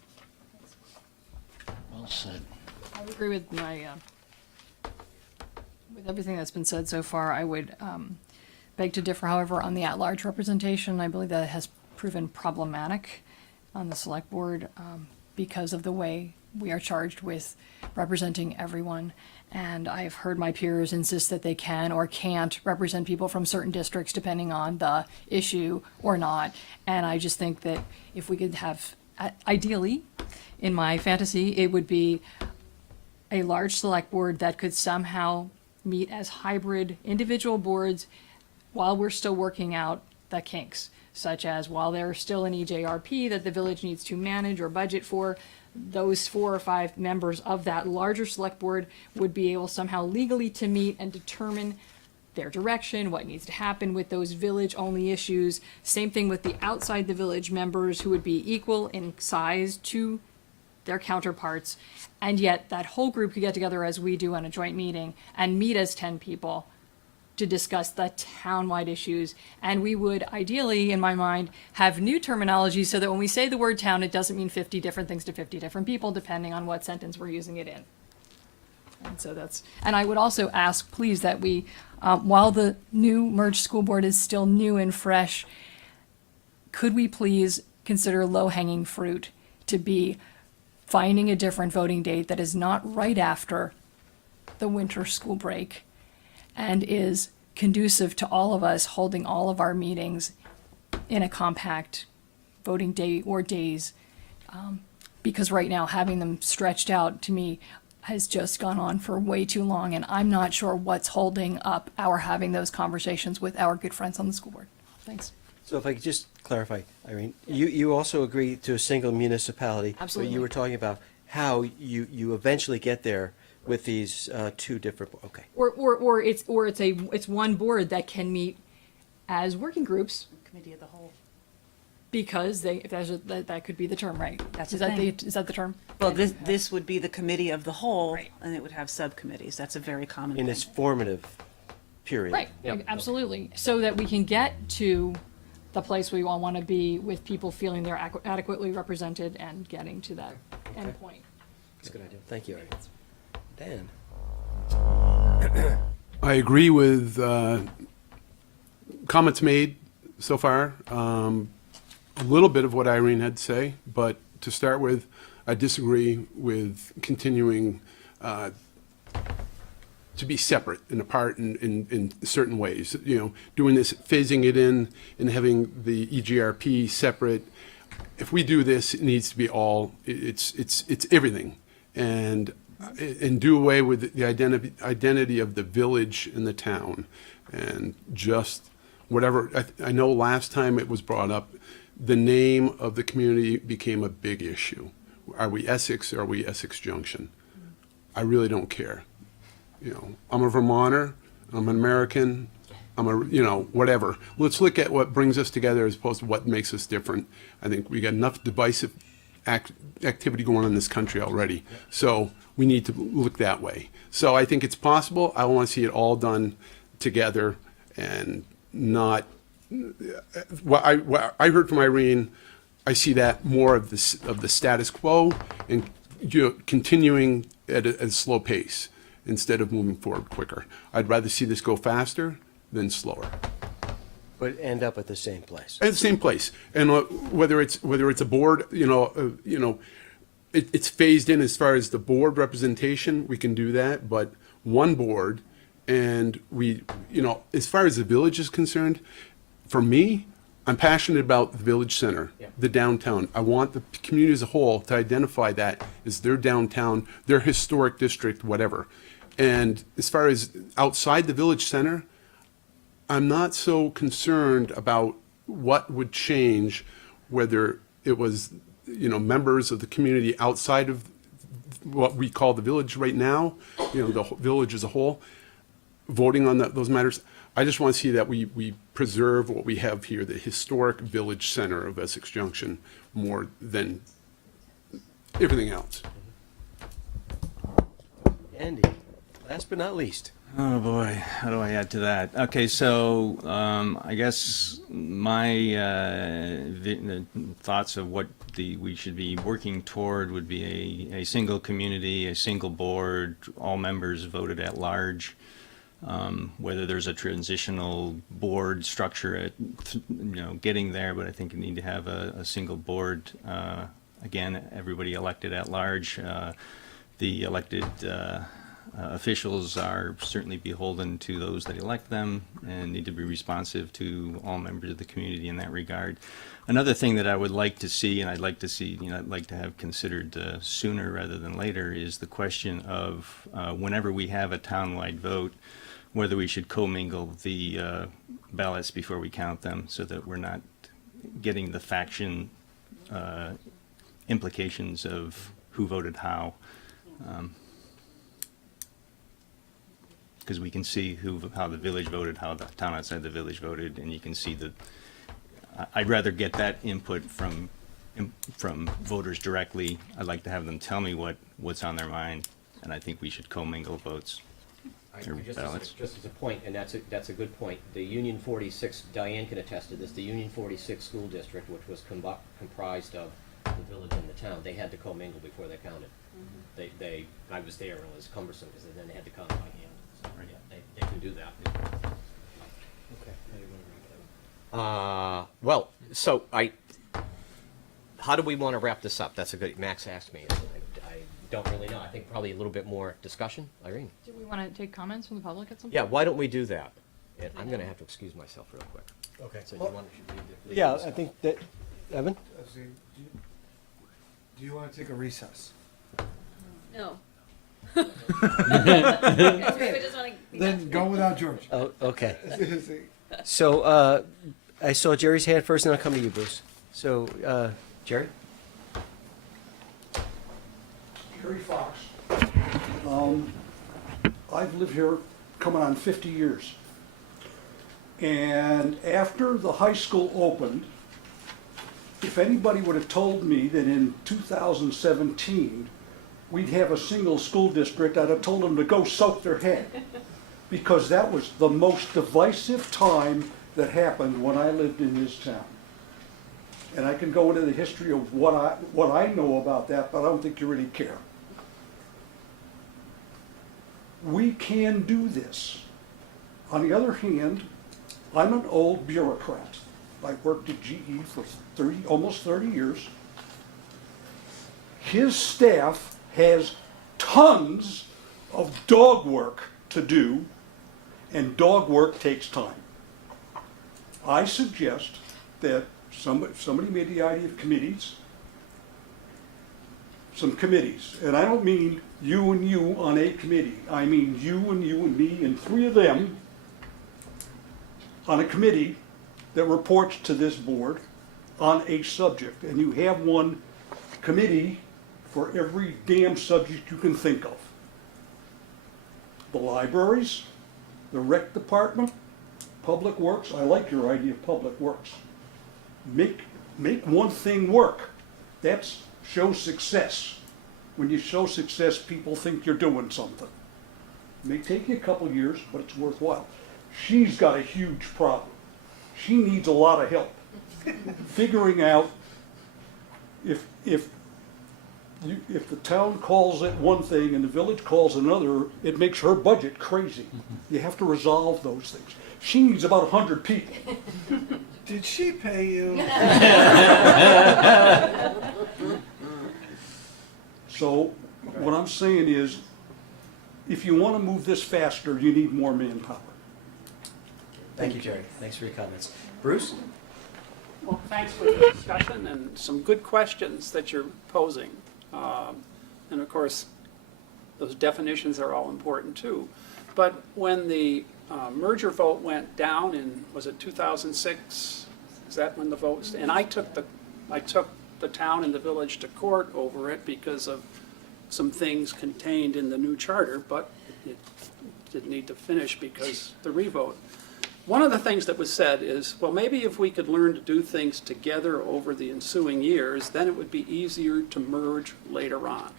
Well said. I would agree with my, with everything that's been said so far. I would beg to differ, however, on the at-large representation. I believe that has proven problematic on the select board because of the way we are charged with representing everyone. And I've heard my peers insist that they can or can't represent people from certain districts depending on the issue or not. And I just think that if we could have, ideally, in my fantasy, it would be a large select board that could somehow meet as hybrid individual boards while we're still working out the kinks, such as while there's still an EJRP that the village needs to manage or budget for, those 4 or 5 members of that larger select board would be able somehow legally to meet and determine their direction, what needs to happen with those village-only issues. Same thing with the outside the village members who would be equal in size to their counterparts, and yet that whole group could get together as we do on a joint meeting and meet as 10 people to discuss the town-wide issues. And we would ideally, in my mind, have new terminology so that when we say the word town, it doesn't mean 50 different things to 50 different people, depending on what sentence we're using it in. And so that's, and I would also ask, please, that we, while the new merged school board is still new and fresh, could we please consider low-hanging fruit to be finding a different voting date that is not right after the winter school break and is conducive to all of us holding all of our meetings in a compact voting day or days. Because right now, having them stretched out, to me, has just gone on for way too long, and I'm not sure what's holding up our having those conversations with our good friends on the school board. Thanks. So if I could just clarify, Irene, you also agree to a single municipality. Absolutely. But you were talking about how you eventually get there with these 2 different, okay. Or it's one board that can meet as working groups Committee of the whole. because that could be the term, right? That's is the that thing. is that the term? Well, this would be the committee of the whole, Right. and it would have subcommittees. That's a very common In thing. its formative period. Right, absolutely. So that we can get to the place we all want to be with people feeling they're adequately represented and getting to that end point. That's a good idea. Thank you, Irene. Dan? I agree with comments made so far. A little bit of what Irene had to say, but to start with, I disagree with continuing to be separate and apart in certain ways. You know, doing this, phasing it in and having the EGRP separate. If we do this, it needs to be all, it's everything. And do away with the identity of the village and the town. And just whatever, I know last time it was brought up, the name of the community became a big issue. Are we Essex or are we Essex Junction? I really don't care. You know, I'm a Vermonter, I'm an American, I'm a, you know, whatever. Let's look at what brings us together as opposed to what makes us different. I think we got enough divisive activity going on in this country already. So we need to look that way. So I think it's possible. I want to see it all done together and not, what I heard from Irene, I see that more of the status quo and continuing at a slow pace instead of moving forward quicker. I'd rather see this go faster than slower. But end up at the same place. At the same place, and whether it's a board, it's phased in as far as the board representation. We can do that, but one board, and as far as the village is concerned, for me, I'm passionate about the village center, the downtown. I want the community as a whole to identify that as their downtown, their historic district, whatever. And as far as outside the village center, I'm not so concerned about what would change, whether it was, members of the community outside of what we call the village right now, the village as a whole, voting on those matters. I just want to see that we preserve what we have here, the historic village center of Essex Junction, more than everything else. Andy, last but not least. Oh boy, how do I add to that? Okay, so I guess my the thoughts of what we should be working toward would be a single community, a single board, all members voted at large. Whether there's a transitional board structure at getting there, but I think you need to have a single board. Again, everybody elected at large. The elected officials are certainly beholden to those that elect them and need to be responsive to all members of the community in that regard. Another thing that I would like to see, and I'd like to have considered sooner rather than later, is the question of whenever we have a townwide vote, whether we should commingle the ballots before we count them, so that we're not getting the faction implications of who voted how. Because we can see how the village voted, how the town outside the village voted, and you can see I'd rather get that input from voters directly. I'd like to have them tell me what's on their mind, and I think we should commingle votes. Just as a point, and that's a good point. The Union 46, Diane can attest to this, the Union 46 school district, which was comprised of the village and the town, they had to commingle before they counted. I was there, and it was cumbersome, because then they had to count by hand. So, yeah, they can do that. Okay. Well, so how do we want to wrap this up? That's a good, Max asked me. I don't really know. I think probably a little bit more discussion. Irene? Do we want to take comments from the public at some point? Yeah, why don't we do that? And I'm going to have to excuse myself real quick. Okay. So you want to Yeah, I think that, Evan? Do you want to take a recess? No. Then go without George. Oh, okay. So I saw Jerry's hand first, and I'll come to you, Bruce. So, Jerry? Harry Fox. I've lived here coming on 50 years. And after the high school opened, if anybody would have told me that in 2017 we'd have a single school district, I'd have told them to go soak their head. Because that was the most divisive time that happened when I lived in this town. And I can go into the history of what I know about that, but I don't think you really care. We can do this. On the other hand, I'm an old bureaucrat. I worked at GE for almost 30 years. His staff has tons of dog work to do, and dog work takes time. I suggest that somebody made the idea of committees, some committees, and I don't mean you and you on a committee. I mean you and me and three of them on a committee that reports to this board on a subject. And you have one committee for every damn subject you can think of. The libraries, the rec department, public works. I like your idea of public works. Make one thing work. That's show success. When you show success, people think you're doing something. It may take you a couple years, but it's worthwhile. She's got a huge problem. She needs a lot of help figuring out if if the town calls it one thing and the village calls another, it makes her budget crazy. You have to resolve those things. She needs about 100 people. Did she pay you? So what I'm saying is, if you want to move this faster, you need more manpower. Thank you, Jerry. Thanks for your comments. Bruce? Well, thanks for the discussion and some good questions that you're posing. And of course, those definitions are all important too. But when the merger vote went down in, was it 2006? Is that when the vote was? And I took the town and the village to court over it because of some things contained in the new charter, but it didn't need to finish because the revote. One of the things that was said is, well, maybe if we could learn to do things together over the ensuing years, then it would be easier to merge later on.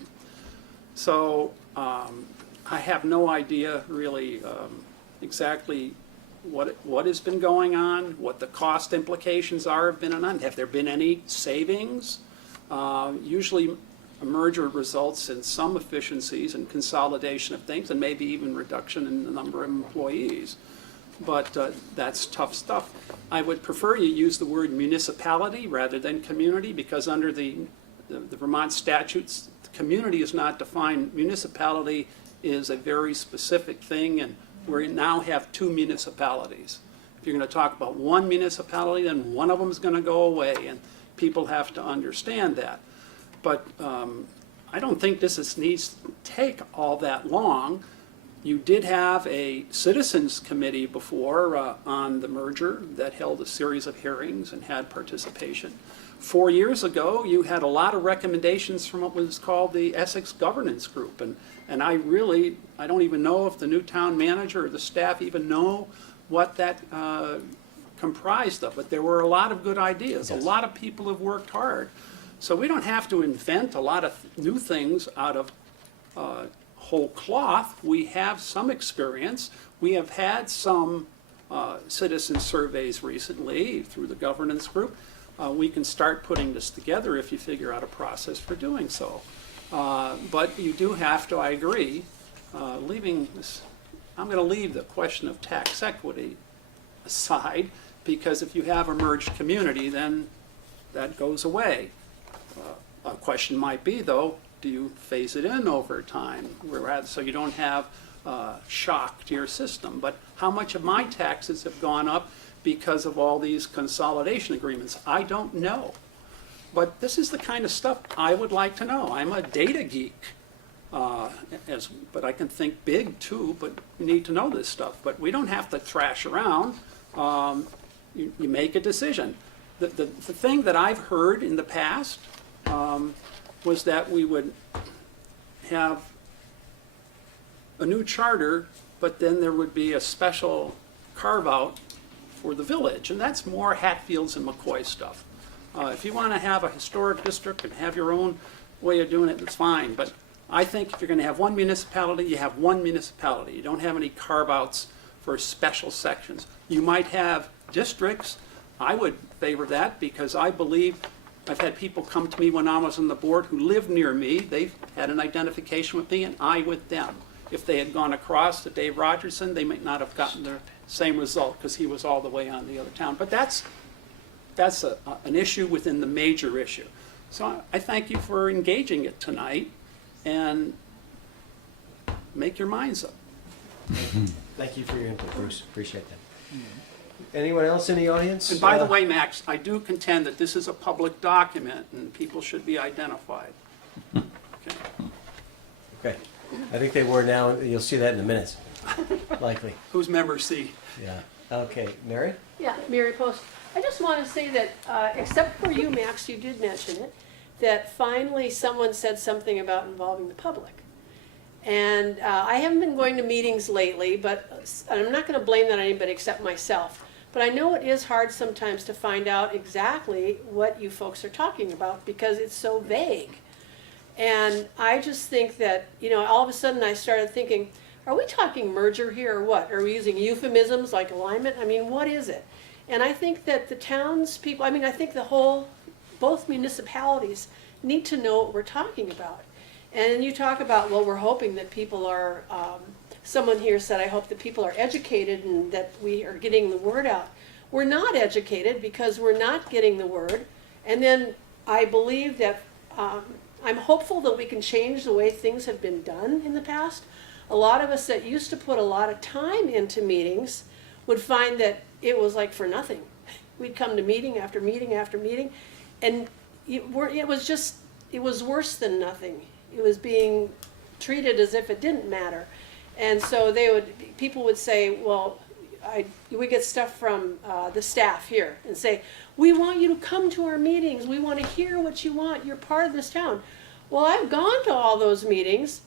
So I have no idea really exactly what has been going on, what the cost implications are have been on. Have there been any savings? Usually a merger results in some efficiencies and consolidation of things and maybe even reduction in the number of employees. But that's tough stuff. I would prefer you use the word municipality rather than community, because under the Vermont statutes, community is not defined. Municipality is a very specific thing, and we now have 2 municipalities. If you're going to talk about one municipality, then one of them is going to go away, and people have to understand that. But I don't think this needs to take all that long. You did have a citizens committee before on the merger that held a series of hearings and had participation. 4 years ago, you had a lot of recommendations from what was called the Essex Governance Group. And I don't even know if the new town manager or the staff even know what that comprised of. But there were a lot of good ideas. Yes. A lot of people have worked hard. So we don't have to invent a lot of new things out of whole cloth. We have some experience. We have had some citizen surveys recently through the governance group. We can start putting this together if you figure out a process for doing so. But you do have to, I agree, leaving this, I'm going to leave the question of tax equity aside, because if you have a merged community, then that goes away. A question might be, though, do you phase it in over time so you don't have shock to your system? But how much of my taxes have gone up because of all these consolidation agreements? I don't know. But this is the kind of stuff I would like to know. I'm a data geek, but I can think big too, but you need to know this stuff. But we don't have to thrash around. You make a decision. The thing that I've heard in the past was that we would have a new charter, but then there would be a special carve-out for the village, and that's more Hatfields and McCoy stuff. If you want to have a historic district and have your own way of doing it, that's fine, but I think if you're going to have one municipality, you have one municipality. You don't have any carve-outs for special sections. You might have districts. I would favor that because I believe I've had people come to me when I was on the board who lived near me. They've had an identification with me and I with them. If they had gone across to Dave Rogerson, they might not have gotten the same result because he was all the way on the other town. But that's an issue within the major issue. So I thank you for engaging it tonight and make your minds up. Thank you for your input, Bruce. Appreciate that. Anyone else in the audience? And by the way, Max, I do contend that this is a public document and people should be identified. Okay. I think they were now. You'll see that in the minutes, likely. Who's member C? Yeah. Okay. Mary? Yeah, Mary Post. I just want to say that, except for you, Max, you did mention it, that finally someone said something about involving the public. And I haven't been going to meetings lately, but I'm not going to blame that on anybody except myself. But I know it is hard sometimes to find out exactly what you folks are talking about because it's so vague. And I just think that, all of a sudden I started thinking, are we talking merger here or what? Are we using euphemisms like alignment? I mean, what is it? And I think that the townspeople, I think both municipalities need to know what we're talking about. And you talk about, well, we're hoping that people are, someone here said, I hope that people are educated and that we are getting the word out. We're not educated because we're not getting the word. And then I believe that, I'm hopeful that we can change the way things have been done in the past. A lot of us that used to put a lot of time into meetings would find that it was like for nothing. We'd come to meeting after meeting after meeting, and it was worse than nothing. It was being treated as if it didn't matter. And so people would say, well, we get stuff from the staff here and say, we want you to come to our meetings. We want to hear what you want. You're part of this town. Well, I've gone to all those meetings,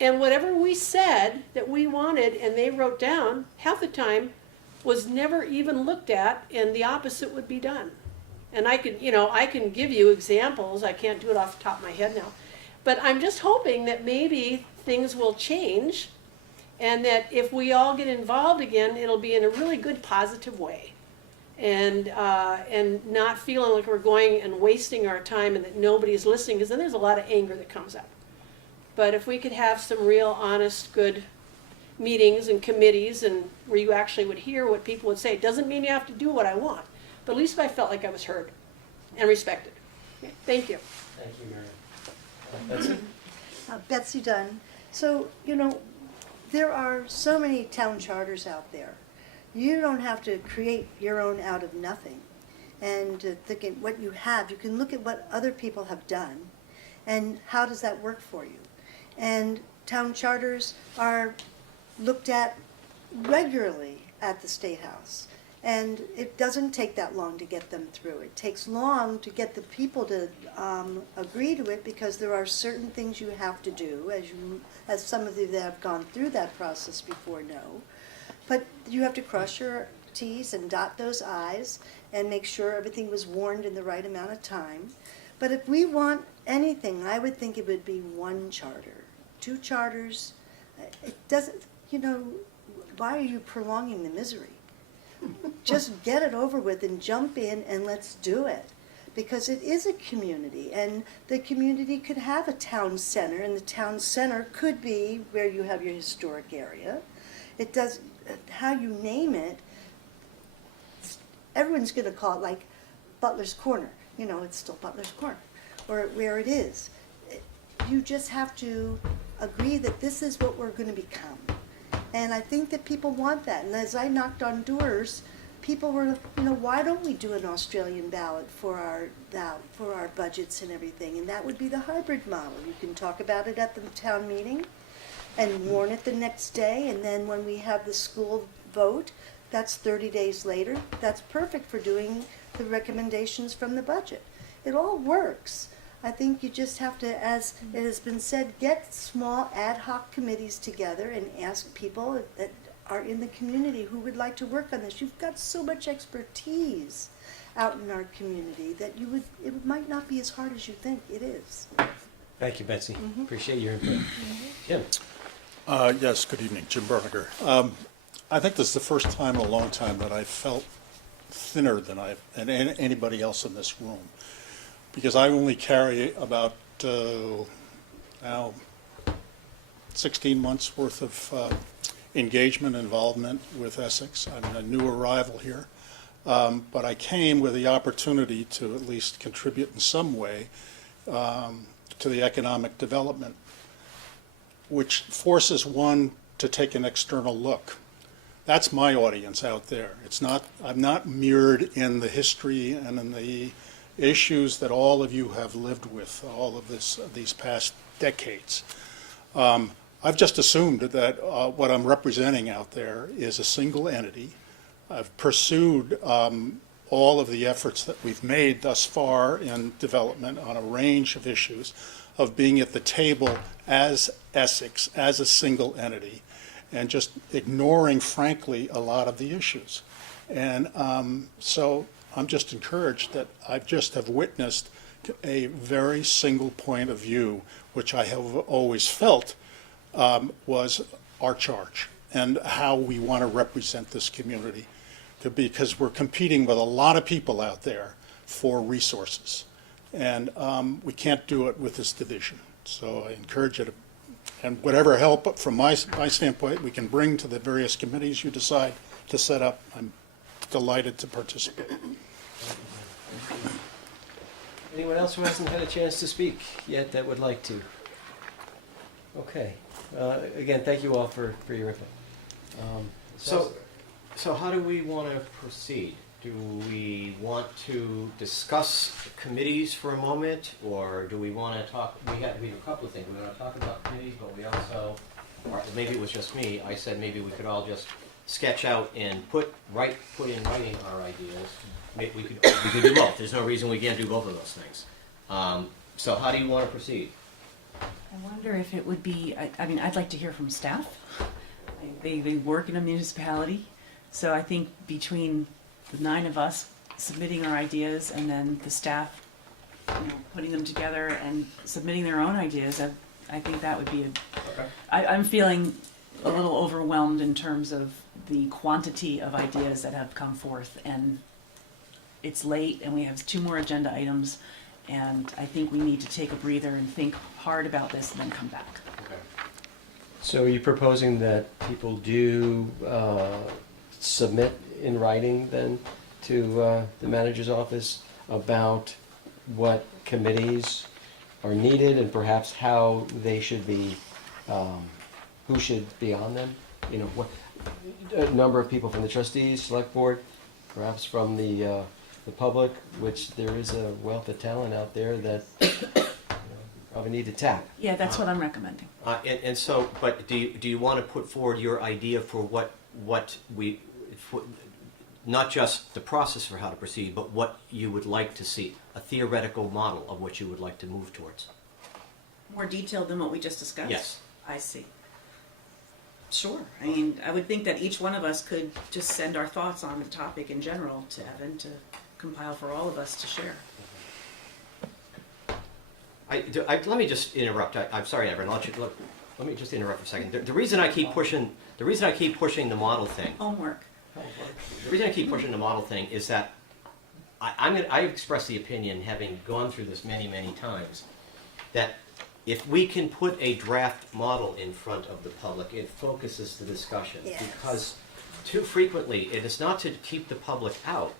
and whatever we said that we wanted and they wrote down, half the time was never even looked at, and the opposite would be done. And I can give you examples. I can't do it off the top of my head now. But I'm just hoping that maybe things will change, and that if we all get involved again, it'll be in a really good, positive way. And not feeling like we're going and wasting our time and that nobody's listening, because then there's a lot of anger that comes up. But if we could have some real, honest, good meetings and committees and where you actually would hear what people would say, it doesn't mean you have to do what I want, but at least I felt like I was heard and respected. Okay, thank you. Thank you, Mary. Betsy Dunn. So, there are so many town charters out there. You don't have to create your own out of nothing. And think at what you have, you can look at what other people have done and how does that work for you. And town charters are looked at regularly at the State House. And it doesn't take that long to get them through. It takes long to get the people to agree to it, because there are certain things you have to do, as some of you that have gone through that process before know. But you have to cross your T's and dot those I's and make sure everything was warned in the right amount of time. But if we want anything, I would think it would be one charter. 2 charters, it doesn't, why are you prolonging the misery? Just get it over with and jump in and let's do it. Because it is a community, and the community could have a town center, and the town center could be where you have your historic area. It does, how you name it, everyone's going to call it like Butler's Corner. It's still Butler's Corner, or where it is. You just have to agree that this is what we're going to become. And I think that people want that. And as I knocked on doors, people were, why don't we do an Australian ballot for our budgets and everything? And that would be the hybrid model. You can talk about it at the town meeting and warn it the next day. And then when we have the school vote, that's 30 days later. That's perfect for doing the recommendations from the budget. It all works. I think you just have to, as it has been said, get small ad hoc committees together and ask people that are in the community who would like to work on this. You've got so much expertise out in our community that it might not be as hard as you think it is. Thank you, Betsy. Appreciate your input. Jim. Yes, good evening, Jim Berniger. I think this is the first time in a long time that I felt thinner than anybody else in this room, because I only carry about 16 months worth of engagement, involvement with Essex. I'm a new arrival here, but I came with the opportunity to at least contribute in some way to the economic development, which forces one to take an external look. That's my audience out there. I'm not mirrored in the history and in the issues that all of you have lived with, all of these past decades. I've just assumed that what I'm representing out there is a single entity. I've pursued all of the efforts that we've made thus far in development on a range of issues, of being at the table as Essex, as a single entity, and just ignoring, frankly, a lot of the issues. And so I'm just encouraged that I just have witnessed a very single point of view, which I have always felt was our charge and how we want to represent this community, because we're competing with a lot of people out there for resources. And we can't do it with this division. So I encourage you to, and whatever help from my standpoint we can bring to the various committees you decide to set up, I'm delighted to participate. Anyone else who hasn't had a chance to speak yet that would like to? Okay. Again, thank you all for your input. So how do we want to proceed? Do we want to discuss committees for a moment, or do we want to talk, we have a couple of things. We want to talk about committees, but we also, or maybe it was just me, I said maybe we could all just sketch out and put in writing our ideas. We could do both. There's no reason we can't do both of those things. So how do you want to proceed? I wonder if it would be, I mean, I'd like to hear from staff. They work in a municipality, so I think between the 9 of us submitting our ideas and then the staff, putting them together and submitting their own ideas, I think that would be I'm feeling a little overwhelmed in terms of the quantity of ideas that have come forth, and it's late and we have 2 more agenda items, and I think we need to take a breather and think hard about this and then come back. So are you proposing that people do submit in writing then to the manager's office about what committees are needed and perhaps how they should be, who should be on them? A number of people from the trustees, select board, perhaps from the public, which there is a wealth of talent out there that probably need to tap. Yeah, that's what I'm recommending. And so, but do you want to put forward your idea for not just the process for how to proceed, but what you would like to see, a theoretical model of what you would like to move towards? More detailed than what we just discussed? Yes. I see. Sure. I mean, I would think that each one of us could just send our thoughts on the topic in general to Evan to compile for all of us to share. Let me just interrupt. I'm sorry, Evan. Let me just interrupt for a second. The reason I keep pushing the model thing. Homework. The reason I keep pushing the model thing is that I express the opinion, having gone through this many, many times, that if we can put a draft model in front of the public, it focuses the discussion. Yes. Because too frequently, it is not to keep the public out,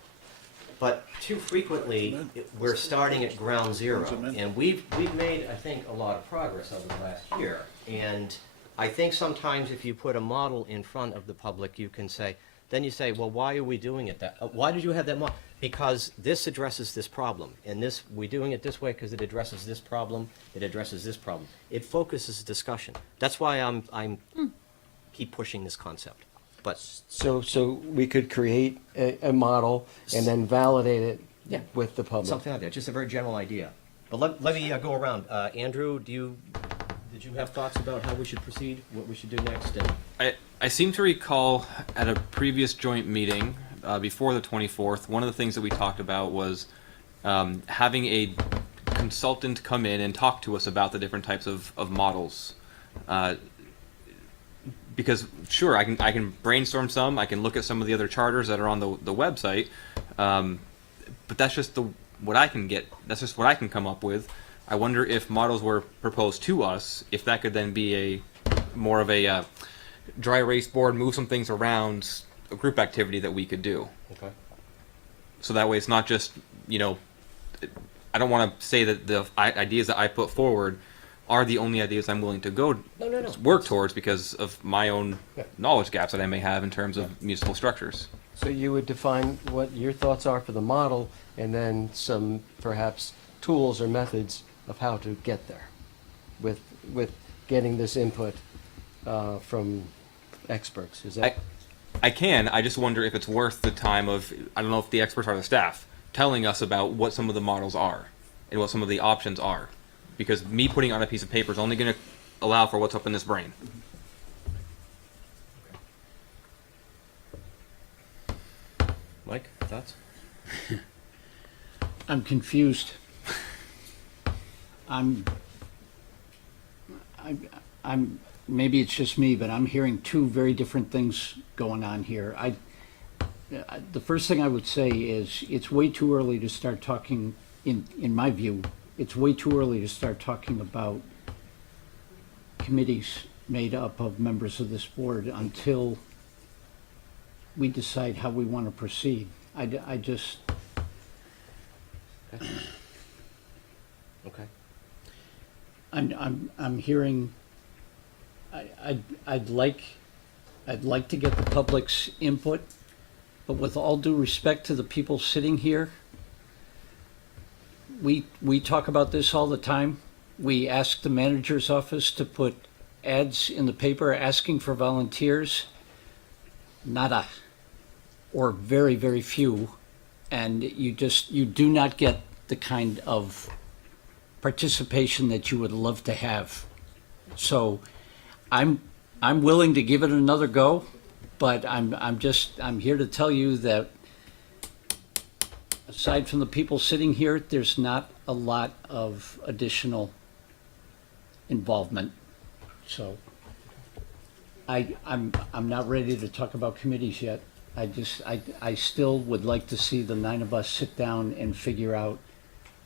but too frequently, we're starting at ground zero. And we've made, I think, a lot of progress over the last year. And I think sometimes if you put a model in front of the public, you can say, then you say, well, why are we doing it why did you have that model? Because this addresses this problem, and we're doing it this way because it addresses this problem, it addresses this problem. It focuses discussion. That's why I'm keep pushing this concept. But So we could create a model and then validate it with the public. Something like that, just a very general idea. But let me go around. Andrew, did you have thoughts about how we should proceed, what we should do next? I seem to recall at a previous joint meeting before the 24th, one of the things that we talked about was having a consultant come in and talk to us about the different types of models. Because sure, I can brainstorm some, I can look at some of the other charters that are on the website, but that's just what I can get. That's just what I can come up with. I wonder if models were proposed to us, if that could then be more of a dry erase board, move some things around, a group activity that we could do. Okay. So that way it's not just, I don't want to say that the ideas that I put forward are the only ideas I'm willing to work towards because of my own knowledge gaps that I may have in terms of municipal structures. So you would define what your thoughts are for the model and then some perhaps tools or methods of how to get there with getting this input from experts. Is that? I can. I just wonder if it's worth the time of, I don't know if the experts are the staff, telling us about what some of the models are and what some of the options are. Because me putting it on a piece of paper is only going to allow for what's up in this brain. Mike, thoughts? I'm confused. Maybe it's just me, but I'm hearing 2 very different things going on here. The first thing I would say is it's way too early to start talking in my view, it's way too early to start talking about committees made up of members of this board until we decide how we want to proceed. I just, Okay. I'm hearing, I'd like to get the public's input, but with all due respect to the people sitting here, we talk about this all the time. We ask the manager's office to put ads in the paper asking for volunteers. Nada, or very, very few, and you do not get the kind of participation that you would love to have. So I'm willing to give it another go, but I'm here to tell you that aside from the people sitting here, there's not a lot of additional involvement. So I'm not ready to talk about committees yet. I still would like to see the 9 of us sit down and figure out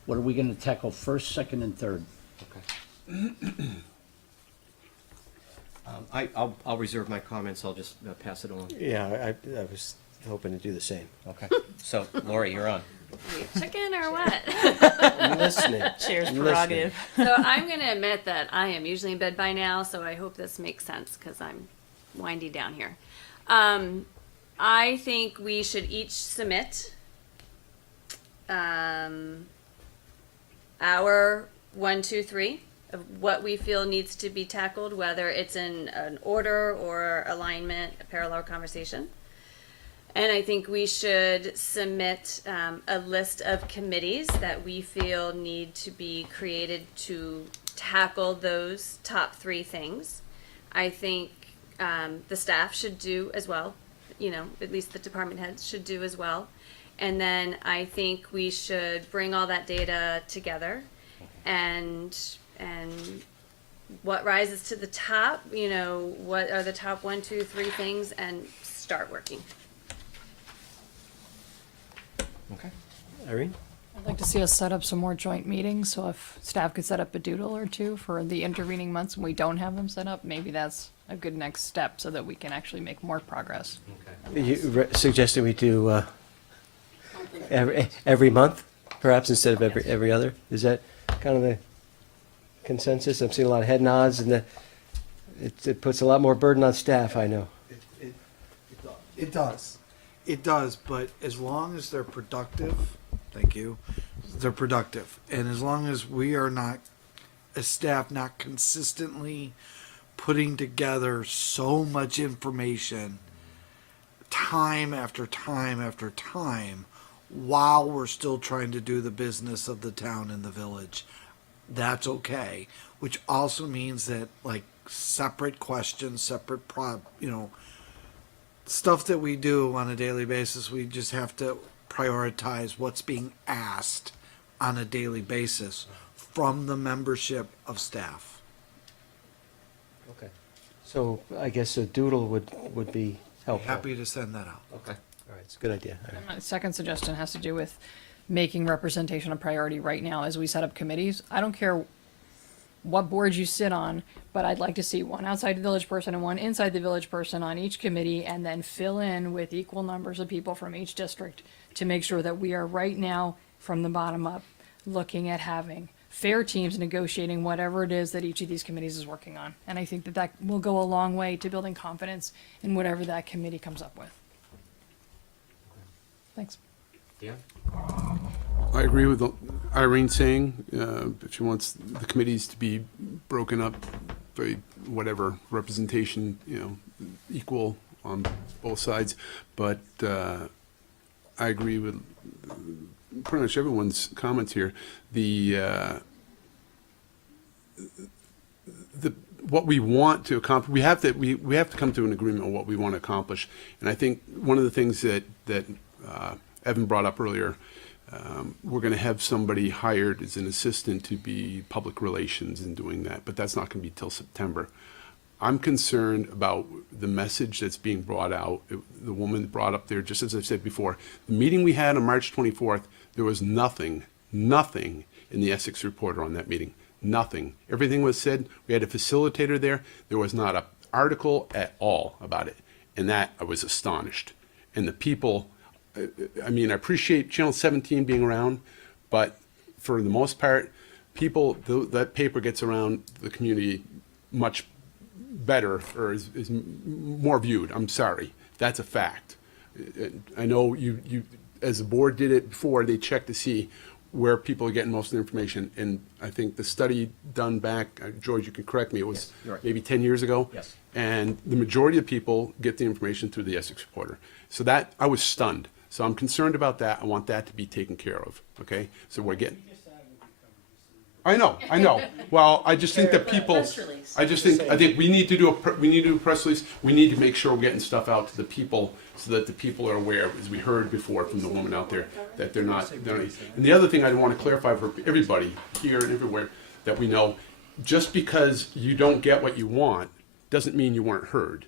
what are we going to tackle first, second, and third. I'll reserve my comments. I'll just pass it on. Yeah, I was hoping to do the same. Okay. So, Lori, you're on. Chicken or what? I'm listening. Chair's I'm prerogative. So I'm going to admit that I am usually in bed by now, so I hope this makes sense because I'm winding down here. I think we should each submit our 1, 2, 3 of what we feel needs to be tackled, whether it's in an order or alignment, a parallel conversation. And I think we should submit a list of committees that we feel need to be created to tackle those top 3 things. I think the staff should do as well, at least the department heads should do as well. And then I think we should bring all that data together and what rises to the top, what are the top 1, 2, 3 things, and start working. Okay. Irene? I'd like to see us set up some more joint meetings, so if staff could set up a doodle or two for the intervening months and we don't have them set up, maybe that's a good next step so that we can actually make more progress. You suggesting we do every month, perhaps instead of every other? Is that kind of the consensus? I'm seeing a lot of head nods, and it puts a lot more burden on staff, I know. It does. It does, but as long as they're productive, thank you, they're productive. And as long as we are not, as staff, not consistently putting together so much information time after time after time while we're still trying to do the business of the town and the village, that's okay. Which also means that, like, separate questions, separate stuff that we do on a daily basis, we just have to prioritize what's being asked on a daily basis from the membership of staff. Okay. So I guess a doodle would be helpful. Happy to send that out. Okay. All right, it's a good idea. All right. My second suggestion has to do with making representation a priority right now as we set up committees. I don't care what board you sit on, but I'd like to see one outside the village person and one inside the village person on each committee, and then fill in with equal numbers of people from each district to make sure that we are right now, from the bottom up, looking at having fair teams negotiating whatever it is that each of these committees is working on. And I think that will go a long way to building confidence in whatever that committee comes up with. Thanks. Yeah. I agree with Irene saying, if she wants the committees to be broken up by whatever representation, equal on both sides. But I agree with pretty much everyone's comments here. What we want to accomplish, we have to come to an agreement on what we want to accomplish. And I think one of the things that Evan brought up earlier, we're going to have somebody hired as an assistant to be public relations in doing that, but that's not going to be till September. I'm concerned about the message that's being brought out. The woman brought up there, just as I said before, the meeting we had on March 24th, there was nothing nothing in the Essex Reporter on that meeting. Nothing. Everything was said. We had a facilitator there. There was not an article at all about it. And that, I was astonished. And the people, I mean, I appreciate Channel 17 being around, but for the most part, people, that paper gets around the community much better, or is more viewed. I'm sorry. That's a fact. I know you, as the board did it before, they checked to see where people are getting most of the information. And I think the study done back, George, you can correct me, it was Yes, you're right. maybe 10 years ago. Yes. And the majority of people get the information through the Essex Reporter. So that, I was stunned. So I'm concerned about that. I want that to be taken care of, okay? So we're getting. I know. Well, I just think that people, I think we need to do a press release. We need to make sure we're getting stuff out to the people so that the people are aware, as we heard before from the woman out there, that they're not. And the other thing I want to clarify for everybody here and everywhere, that we know, just because you don't get what you want doesn't mean you weren't heard.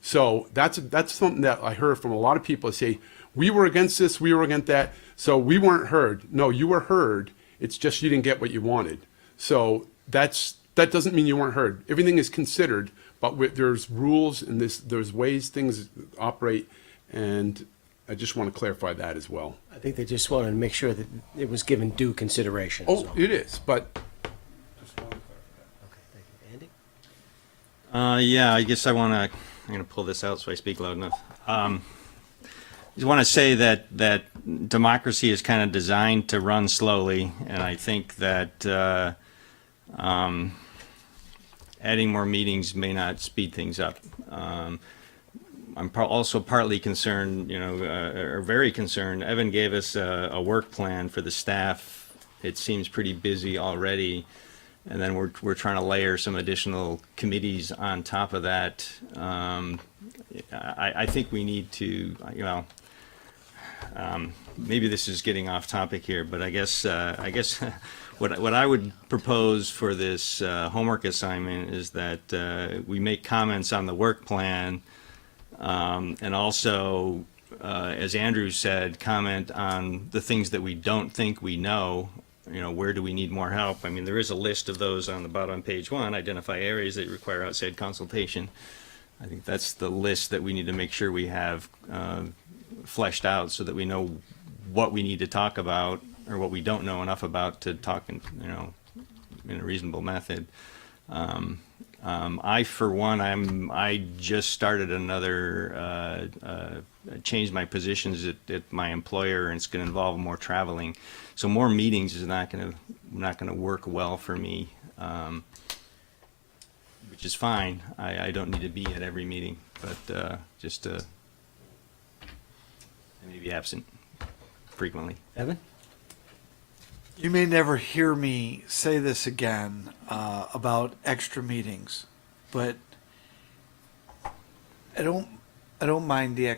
So that's something that I heard from a lot of people say, we were against this, we were against that, so we weren't heard. No, you were heard. It's just you didn't get what you wanted. So that doesn't mean you weren't heard. Everything is considered, but there's rules and there's ways things operate, and I just want to clarify that as well. I think they just wanted to make sure that it was given due consideration. Oh, so. it is, but. Okay, thank you. Andy? Yeah, I guess I'm going to pull this out so I speak loud enough. I just want to say that democracy is kind of designed to run slowly, and I think that adding more meetings may not speed things up. I'm also partly concerned, or very concerned. Evan gave us a work plan for the staff. It seems pretty busy already. And then we're trying to layer some additional committees on top of that. I think we need to, maybe this is getting off topic here, but I guess what I would propose for this homework assignment is that we make comments on the work plan, and also, as Andrew said, comment on the things that we don't think we know. Where do we need more help? I mean, there is a list of those on the bottom of page 1, identify areas that require outside consultation. I think that's the list that we need to make sure we have fleshed out so that we know what we need to talk about or what we don't know enough about to talk in a reasonable method. I, for one, I just started another, changed my positions at my employer, and it's going to involve more traveling. So more meetings is not going to work well for me, which is fine. I don't need to be at every meeting, but just I may be absent frequently. Evan? You may never hear me say this again about extra meetings, but I don't mind the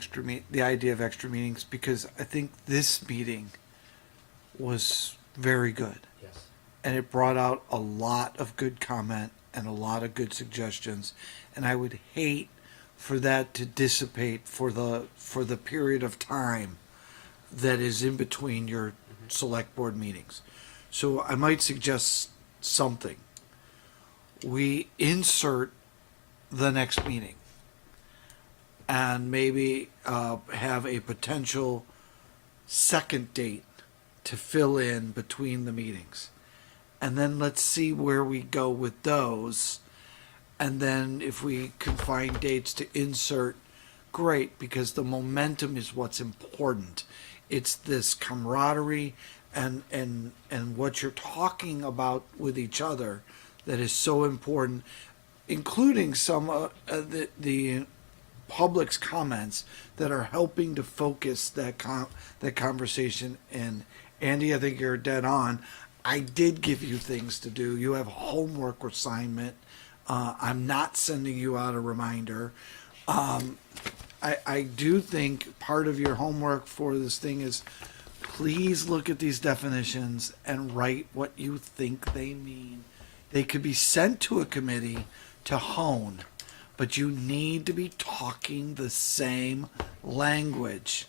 idea of extra meetings, because I think this meeting was very good. Yes. And it brought out a lot of good comment and a lot of good suggestions, and I would hate for that to dissipate for the period of time that is in between your select board meetings. So I might suggest something. We insert the next meeting and maybe have a potential second date to fill in between the meetings. And then let's see where we go with those. And then if we can find dates to insert, great, because the momentum is what's important. It's this camaraderie and what you're talking about with each other that is so important, including some of the public's comments that are helping to focus that conversation. And Andy, I think you're dead on. I did give you things to do. You have a homework assignment. I'm not sending you out a reminder. I do think part of your homework for this thing is, please look at these definitions and write what you think they mean. They could be sent to a committee to hone, but you need to be talking the same language.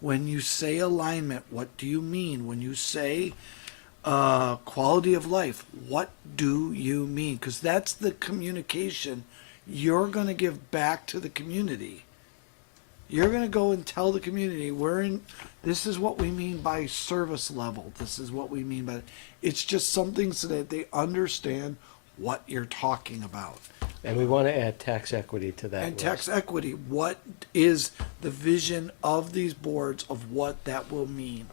When you say alignment, what do you mean? When you say quality of life, what do you mean? Because that's the communication you're going to give back to the community. You're going to go and tell the community, this is what we mean by service level. This is what we mean by, it's just something so that they understand what you're talking about. And we want to add tax equity to that. And list. tax equity, what is the vision of these boards of what that will mean?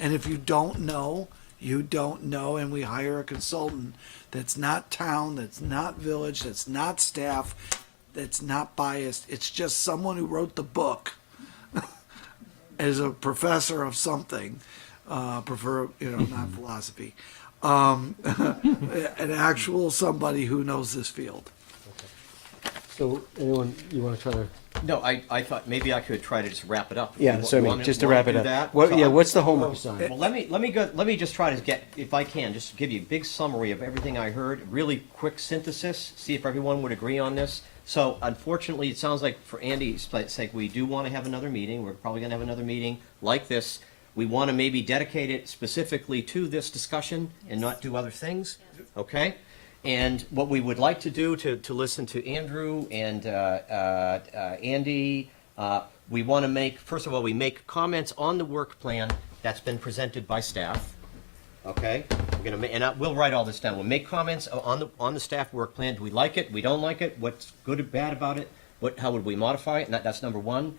And if you don't know, you don't know, and we hire a consultant that's not town, that's not village, that's not staff, that's not biased. It's just someone who wrote the book as a professor of something, prefer, not philosophy, an actual somebody who knows this field. So, anyone, you want to try to? No, I thought maybe I could try to just wrap it up. Yeah, so I mean, just to wrap it up. What's the homework assignment? Well, let me just try to get, if I can, just give you a big summary of everything I heard, really quick synthesis, see if everyone would agree on this. So unfortunately, it sounds like for Andy's sake, we do want to have another meeting. We're probably going to have another meeting like this. We want to maybe dedicate it specifically to this discussion and not do other things, okay? And what we would like to do to listen to Andrew and Andy, we want to make, first of all, we make comments on the work plan that's been presented by staff. Okay, we're gonna we'll write all this down. We'll make comments on the staff work plan. Do we like it? We don't like it? What's good or bad about it? How would we modify it? And that's number one.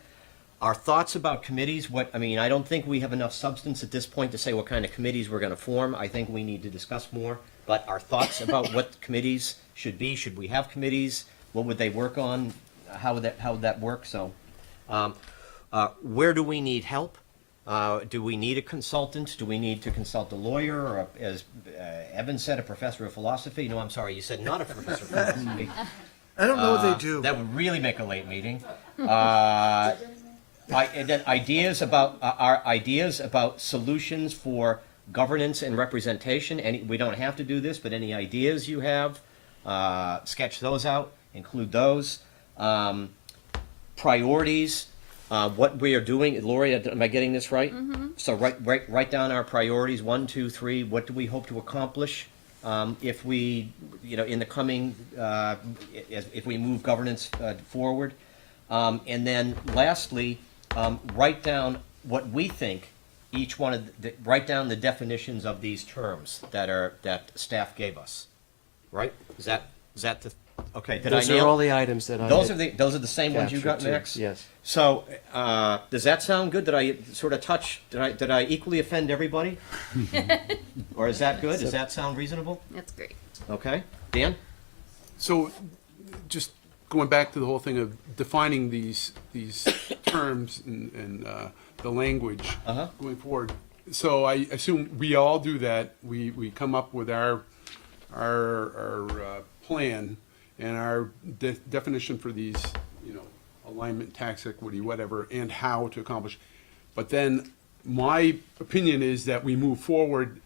Our thoughts about committees. I don't think we have enough substance at this point to say what kind of committees we're going to form. I think we need to discuss more. But our thoughts about what committees should be. Should we have committees? What would they work on? How would that work? So, where do we need help? Do we need a consultant? Do we need to consult a lawyer, or as Evan said, a professor of philosophy? No, I'm sorry, you said not a professor of philosophy. I don't know what they do. That would really make a late meeting. And then ideas about solutions for governance and representation. We don't have to do this, but any ideas you have, sketch those out, include those. Priorities. What we are doing, Lori, am I getting this right? Mm-hmm. So write down our priorities, 1, 2, 3. What do we hope to accomplish if we, in the coming, if we move governance forward? And then lastly, write down what we think each one of write down the definitions of these terms that staff gave us. Right? Is that the okay? Those are all the items that those are the same ones you got, Max? Yes. So, does that sound good? Did I sort of touch? Did I equally offend everybody? Or is that good? Does that sound reasonable? That's great. Okay, Dan. So, just going back to the whole thing of defining these terms and the language going forward. So I assume we all do that. We come up with our plan and our definition for these, alignment, tax equity, whatever, and how to accomplish. But then my opinion is that we move forward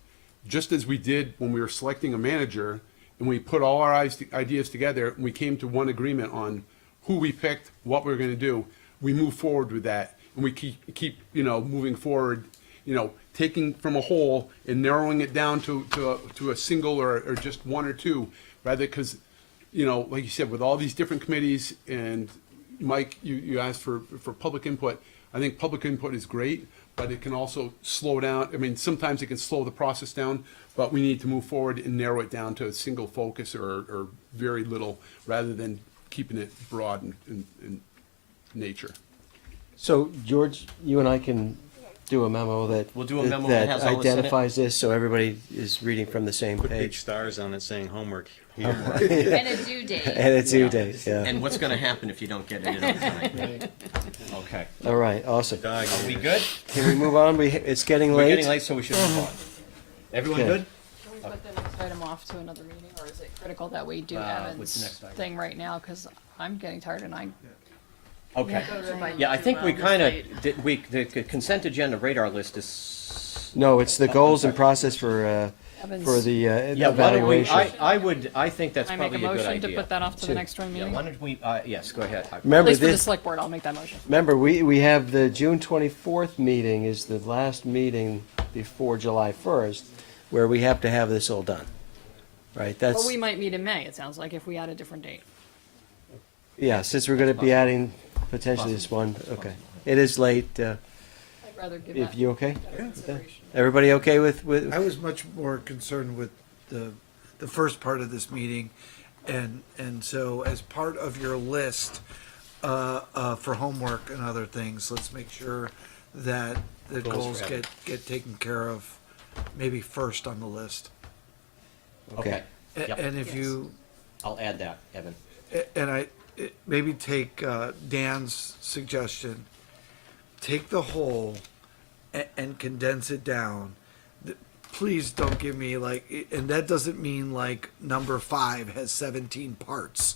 just as we did when we were selecting a manager, and we put all our ideas together, and we came to one agreement on who we picked, what we were going to do. We move forward with that, and we keep moving forward, taking from a whole and narrowing it down to a single or just one or two, rather, because like you said, with all these different committees, and Mike, you asked for public input. I think public input is great, but it can also slow down. I mean, sometimes it can slow the process down, but we need to move forward and narrow it down to a single focus or very little, rather than keeping it broad in nature. So, George, you and I can do a memo that We'll do a memo that that has all this in it. identifies this, so everybody is reading from the same Put big page. stars on it saying homework here. And a due date. And a due date, yeah. And what's going to happen if you don't get it in on time? Okay. All right, awesome. Are we good? Can we move on? It's getting We're late. getting late, so we should move on. Everyone Okay. good? Can we put the next item off to another meeting, or is it critical that we do What's the Evan's next item? thing right now? Because I'm getting tired and Okay. Yeah, I think we kind of the consent agenda radar list is. No, it's the goals and process for Evan's- for the Yeah, why don't we, evaluation. I think that's Can I make probably a a good motion to idea. put that off to the next joint Yeah, meeting? why don't we, yes, go ahead. At Remember least for the this, select board, I'll make that motion. remember, we have the June 24th meeting is the last meeting before July 1st, where we have to have this all done. Right, But that's, we might meet in May, it sounds like, if we add a different date. yeah, since we're gonna be adding potentially this one, okay. It is late, I'd rather give if that you okay? better consideration. Everybody okay with? I was much more concerned with the first part of this meeting, and so as part of your list for homework and other things, let's make sure that the Goals goals for Evan. get taken care of, maybe first on the list. Okay. A- Yep. And if you, I'll add that, Evan. and maybe take Dan's suggestion, take the whole and condense it down. Please don't give me like, and that doesn't mean like number 5 has 17 parts.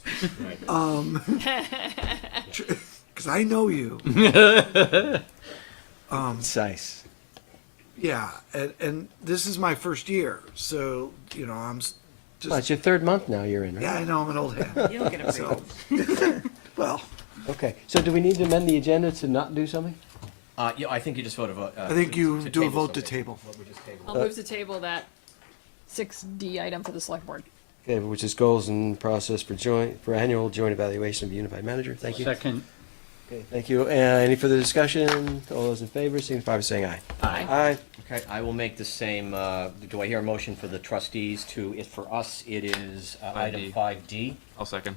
Because I know you. Concise. Yeah, and this is my first year, so, you know, I'm just. Well, it's your third month now you're in, right? Yeah, I know, I'm an old hand. You don't get a So, well, Okay, so do we need to amend the agenda to not do something? Yeah, I think you just vote a vote. I think you do a vote to table. I'll move to table that 6D item for the select board. Okay, which is goals and process for annual joint evaluation of unified manager. Thank you. Second. Okay, thank you. Any further discussion? All those in favor, signify by saying aye. Aye. Aye. Okay, I will make the same, do I hear a motion for the trustees to, for us, it is item 5D. I'll second.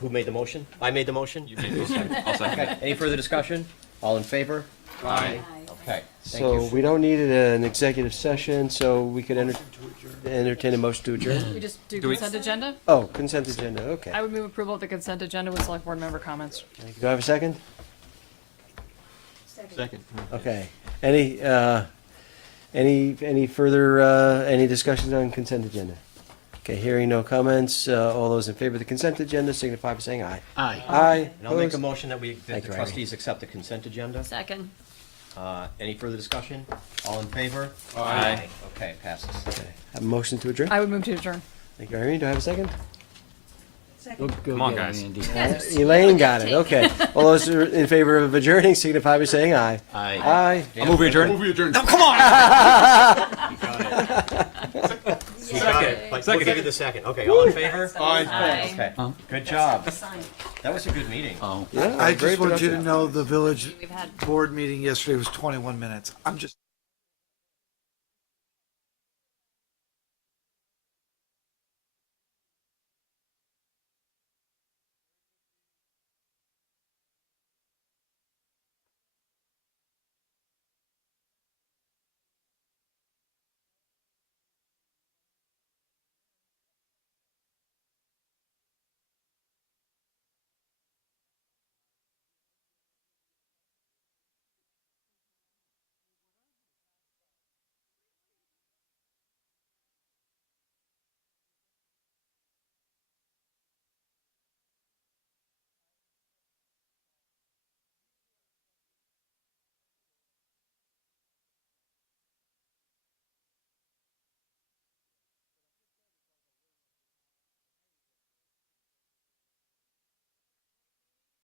Who made the motion? I made the motion? You made the motion. I'll second. Okay, any further discussion? All in favor? Aye. Okay, thank So you. we don't need an executive session, so we could entertain a motion to adjourn? We just do Do we- consent agenda? Oh, consent agenda, okay. I would move approval of the consent agenda with select board member comments. Do I have a second? Second. Okay. Any further, any discussions on consent agenda? Okay, hearing no comments, all those in favor of the consent agenda signify by saying aye. Aye. Aye. And I'll make a Opposed? motion that Thank the you, Irene. trustees accept the consent agenda. Second. Any further discussion? All in favor? Aye. Okay, passes. Okay. Have a motion to adjourn? I would move to adjourn. Thank you, Irene. Do I have a second? Go Come on, get it, guys. Andy. Elaine got it, okay. All those who are in favor of adjourning signify by saying aye. Aye. Aye. I'll move we adjourn. Move we adjourn. You got it. Like, we'll give you the second. Okay, all in favor? Aye. Okay, Huh? good job. That was a good meeting. Oh. Yeah, I very just want you to productive. know the village We've had board meeting yesterday was 21 minutes. I'm just.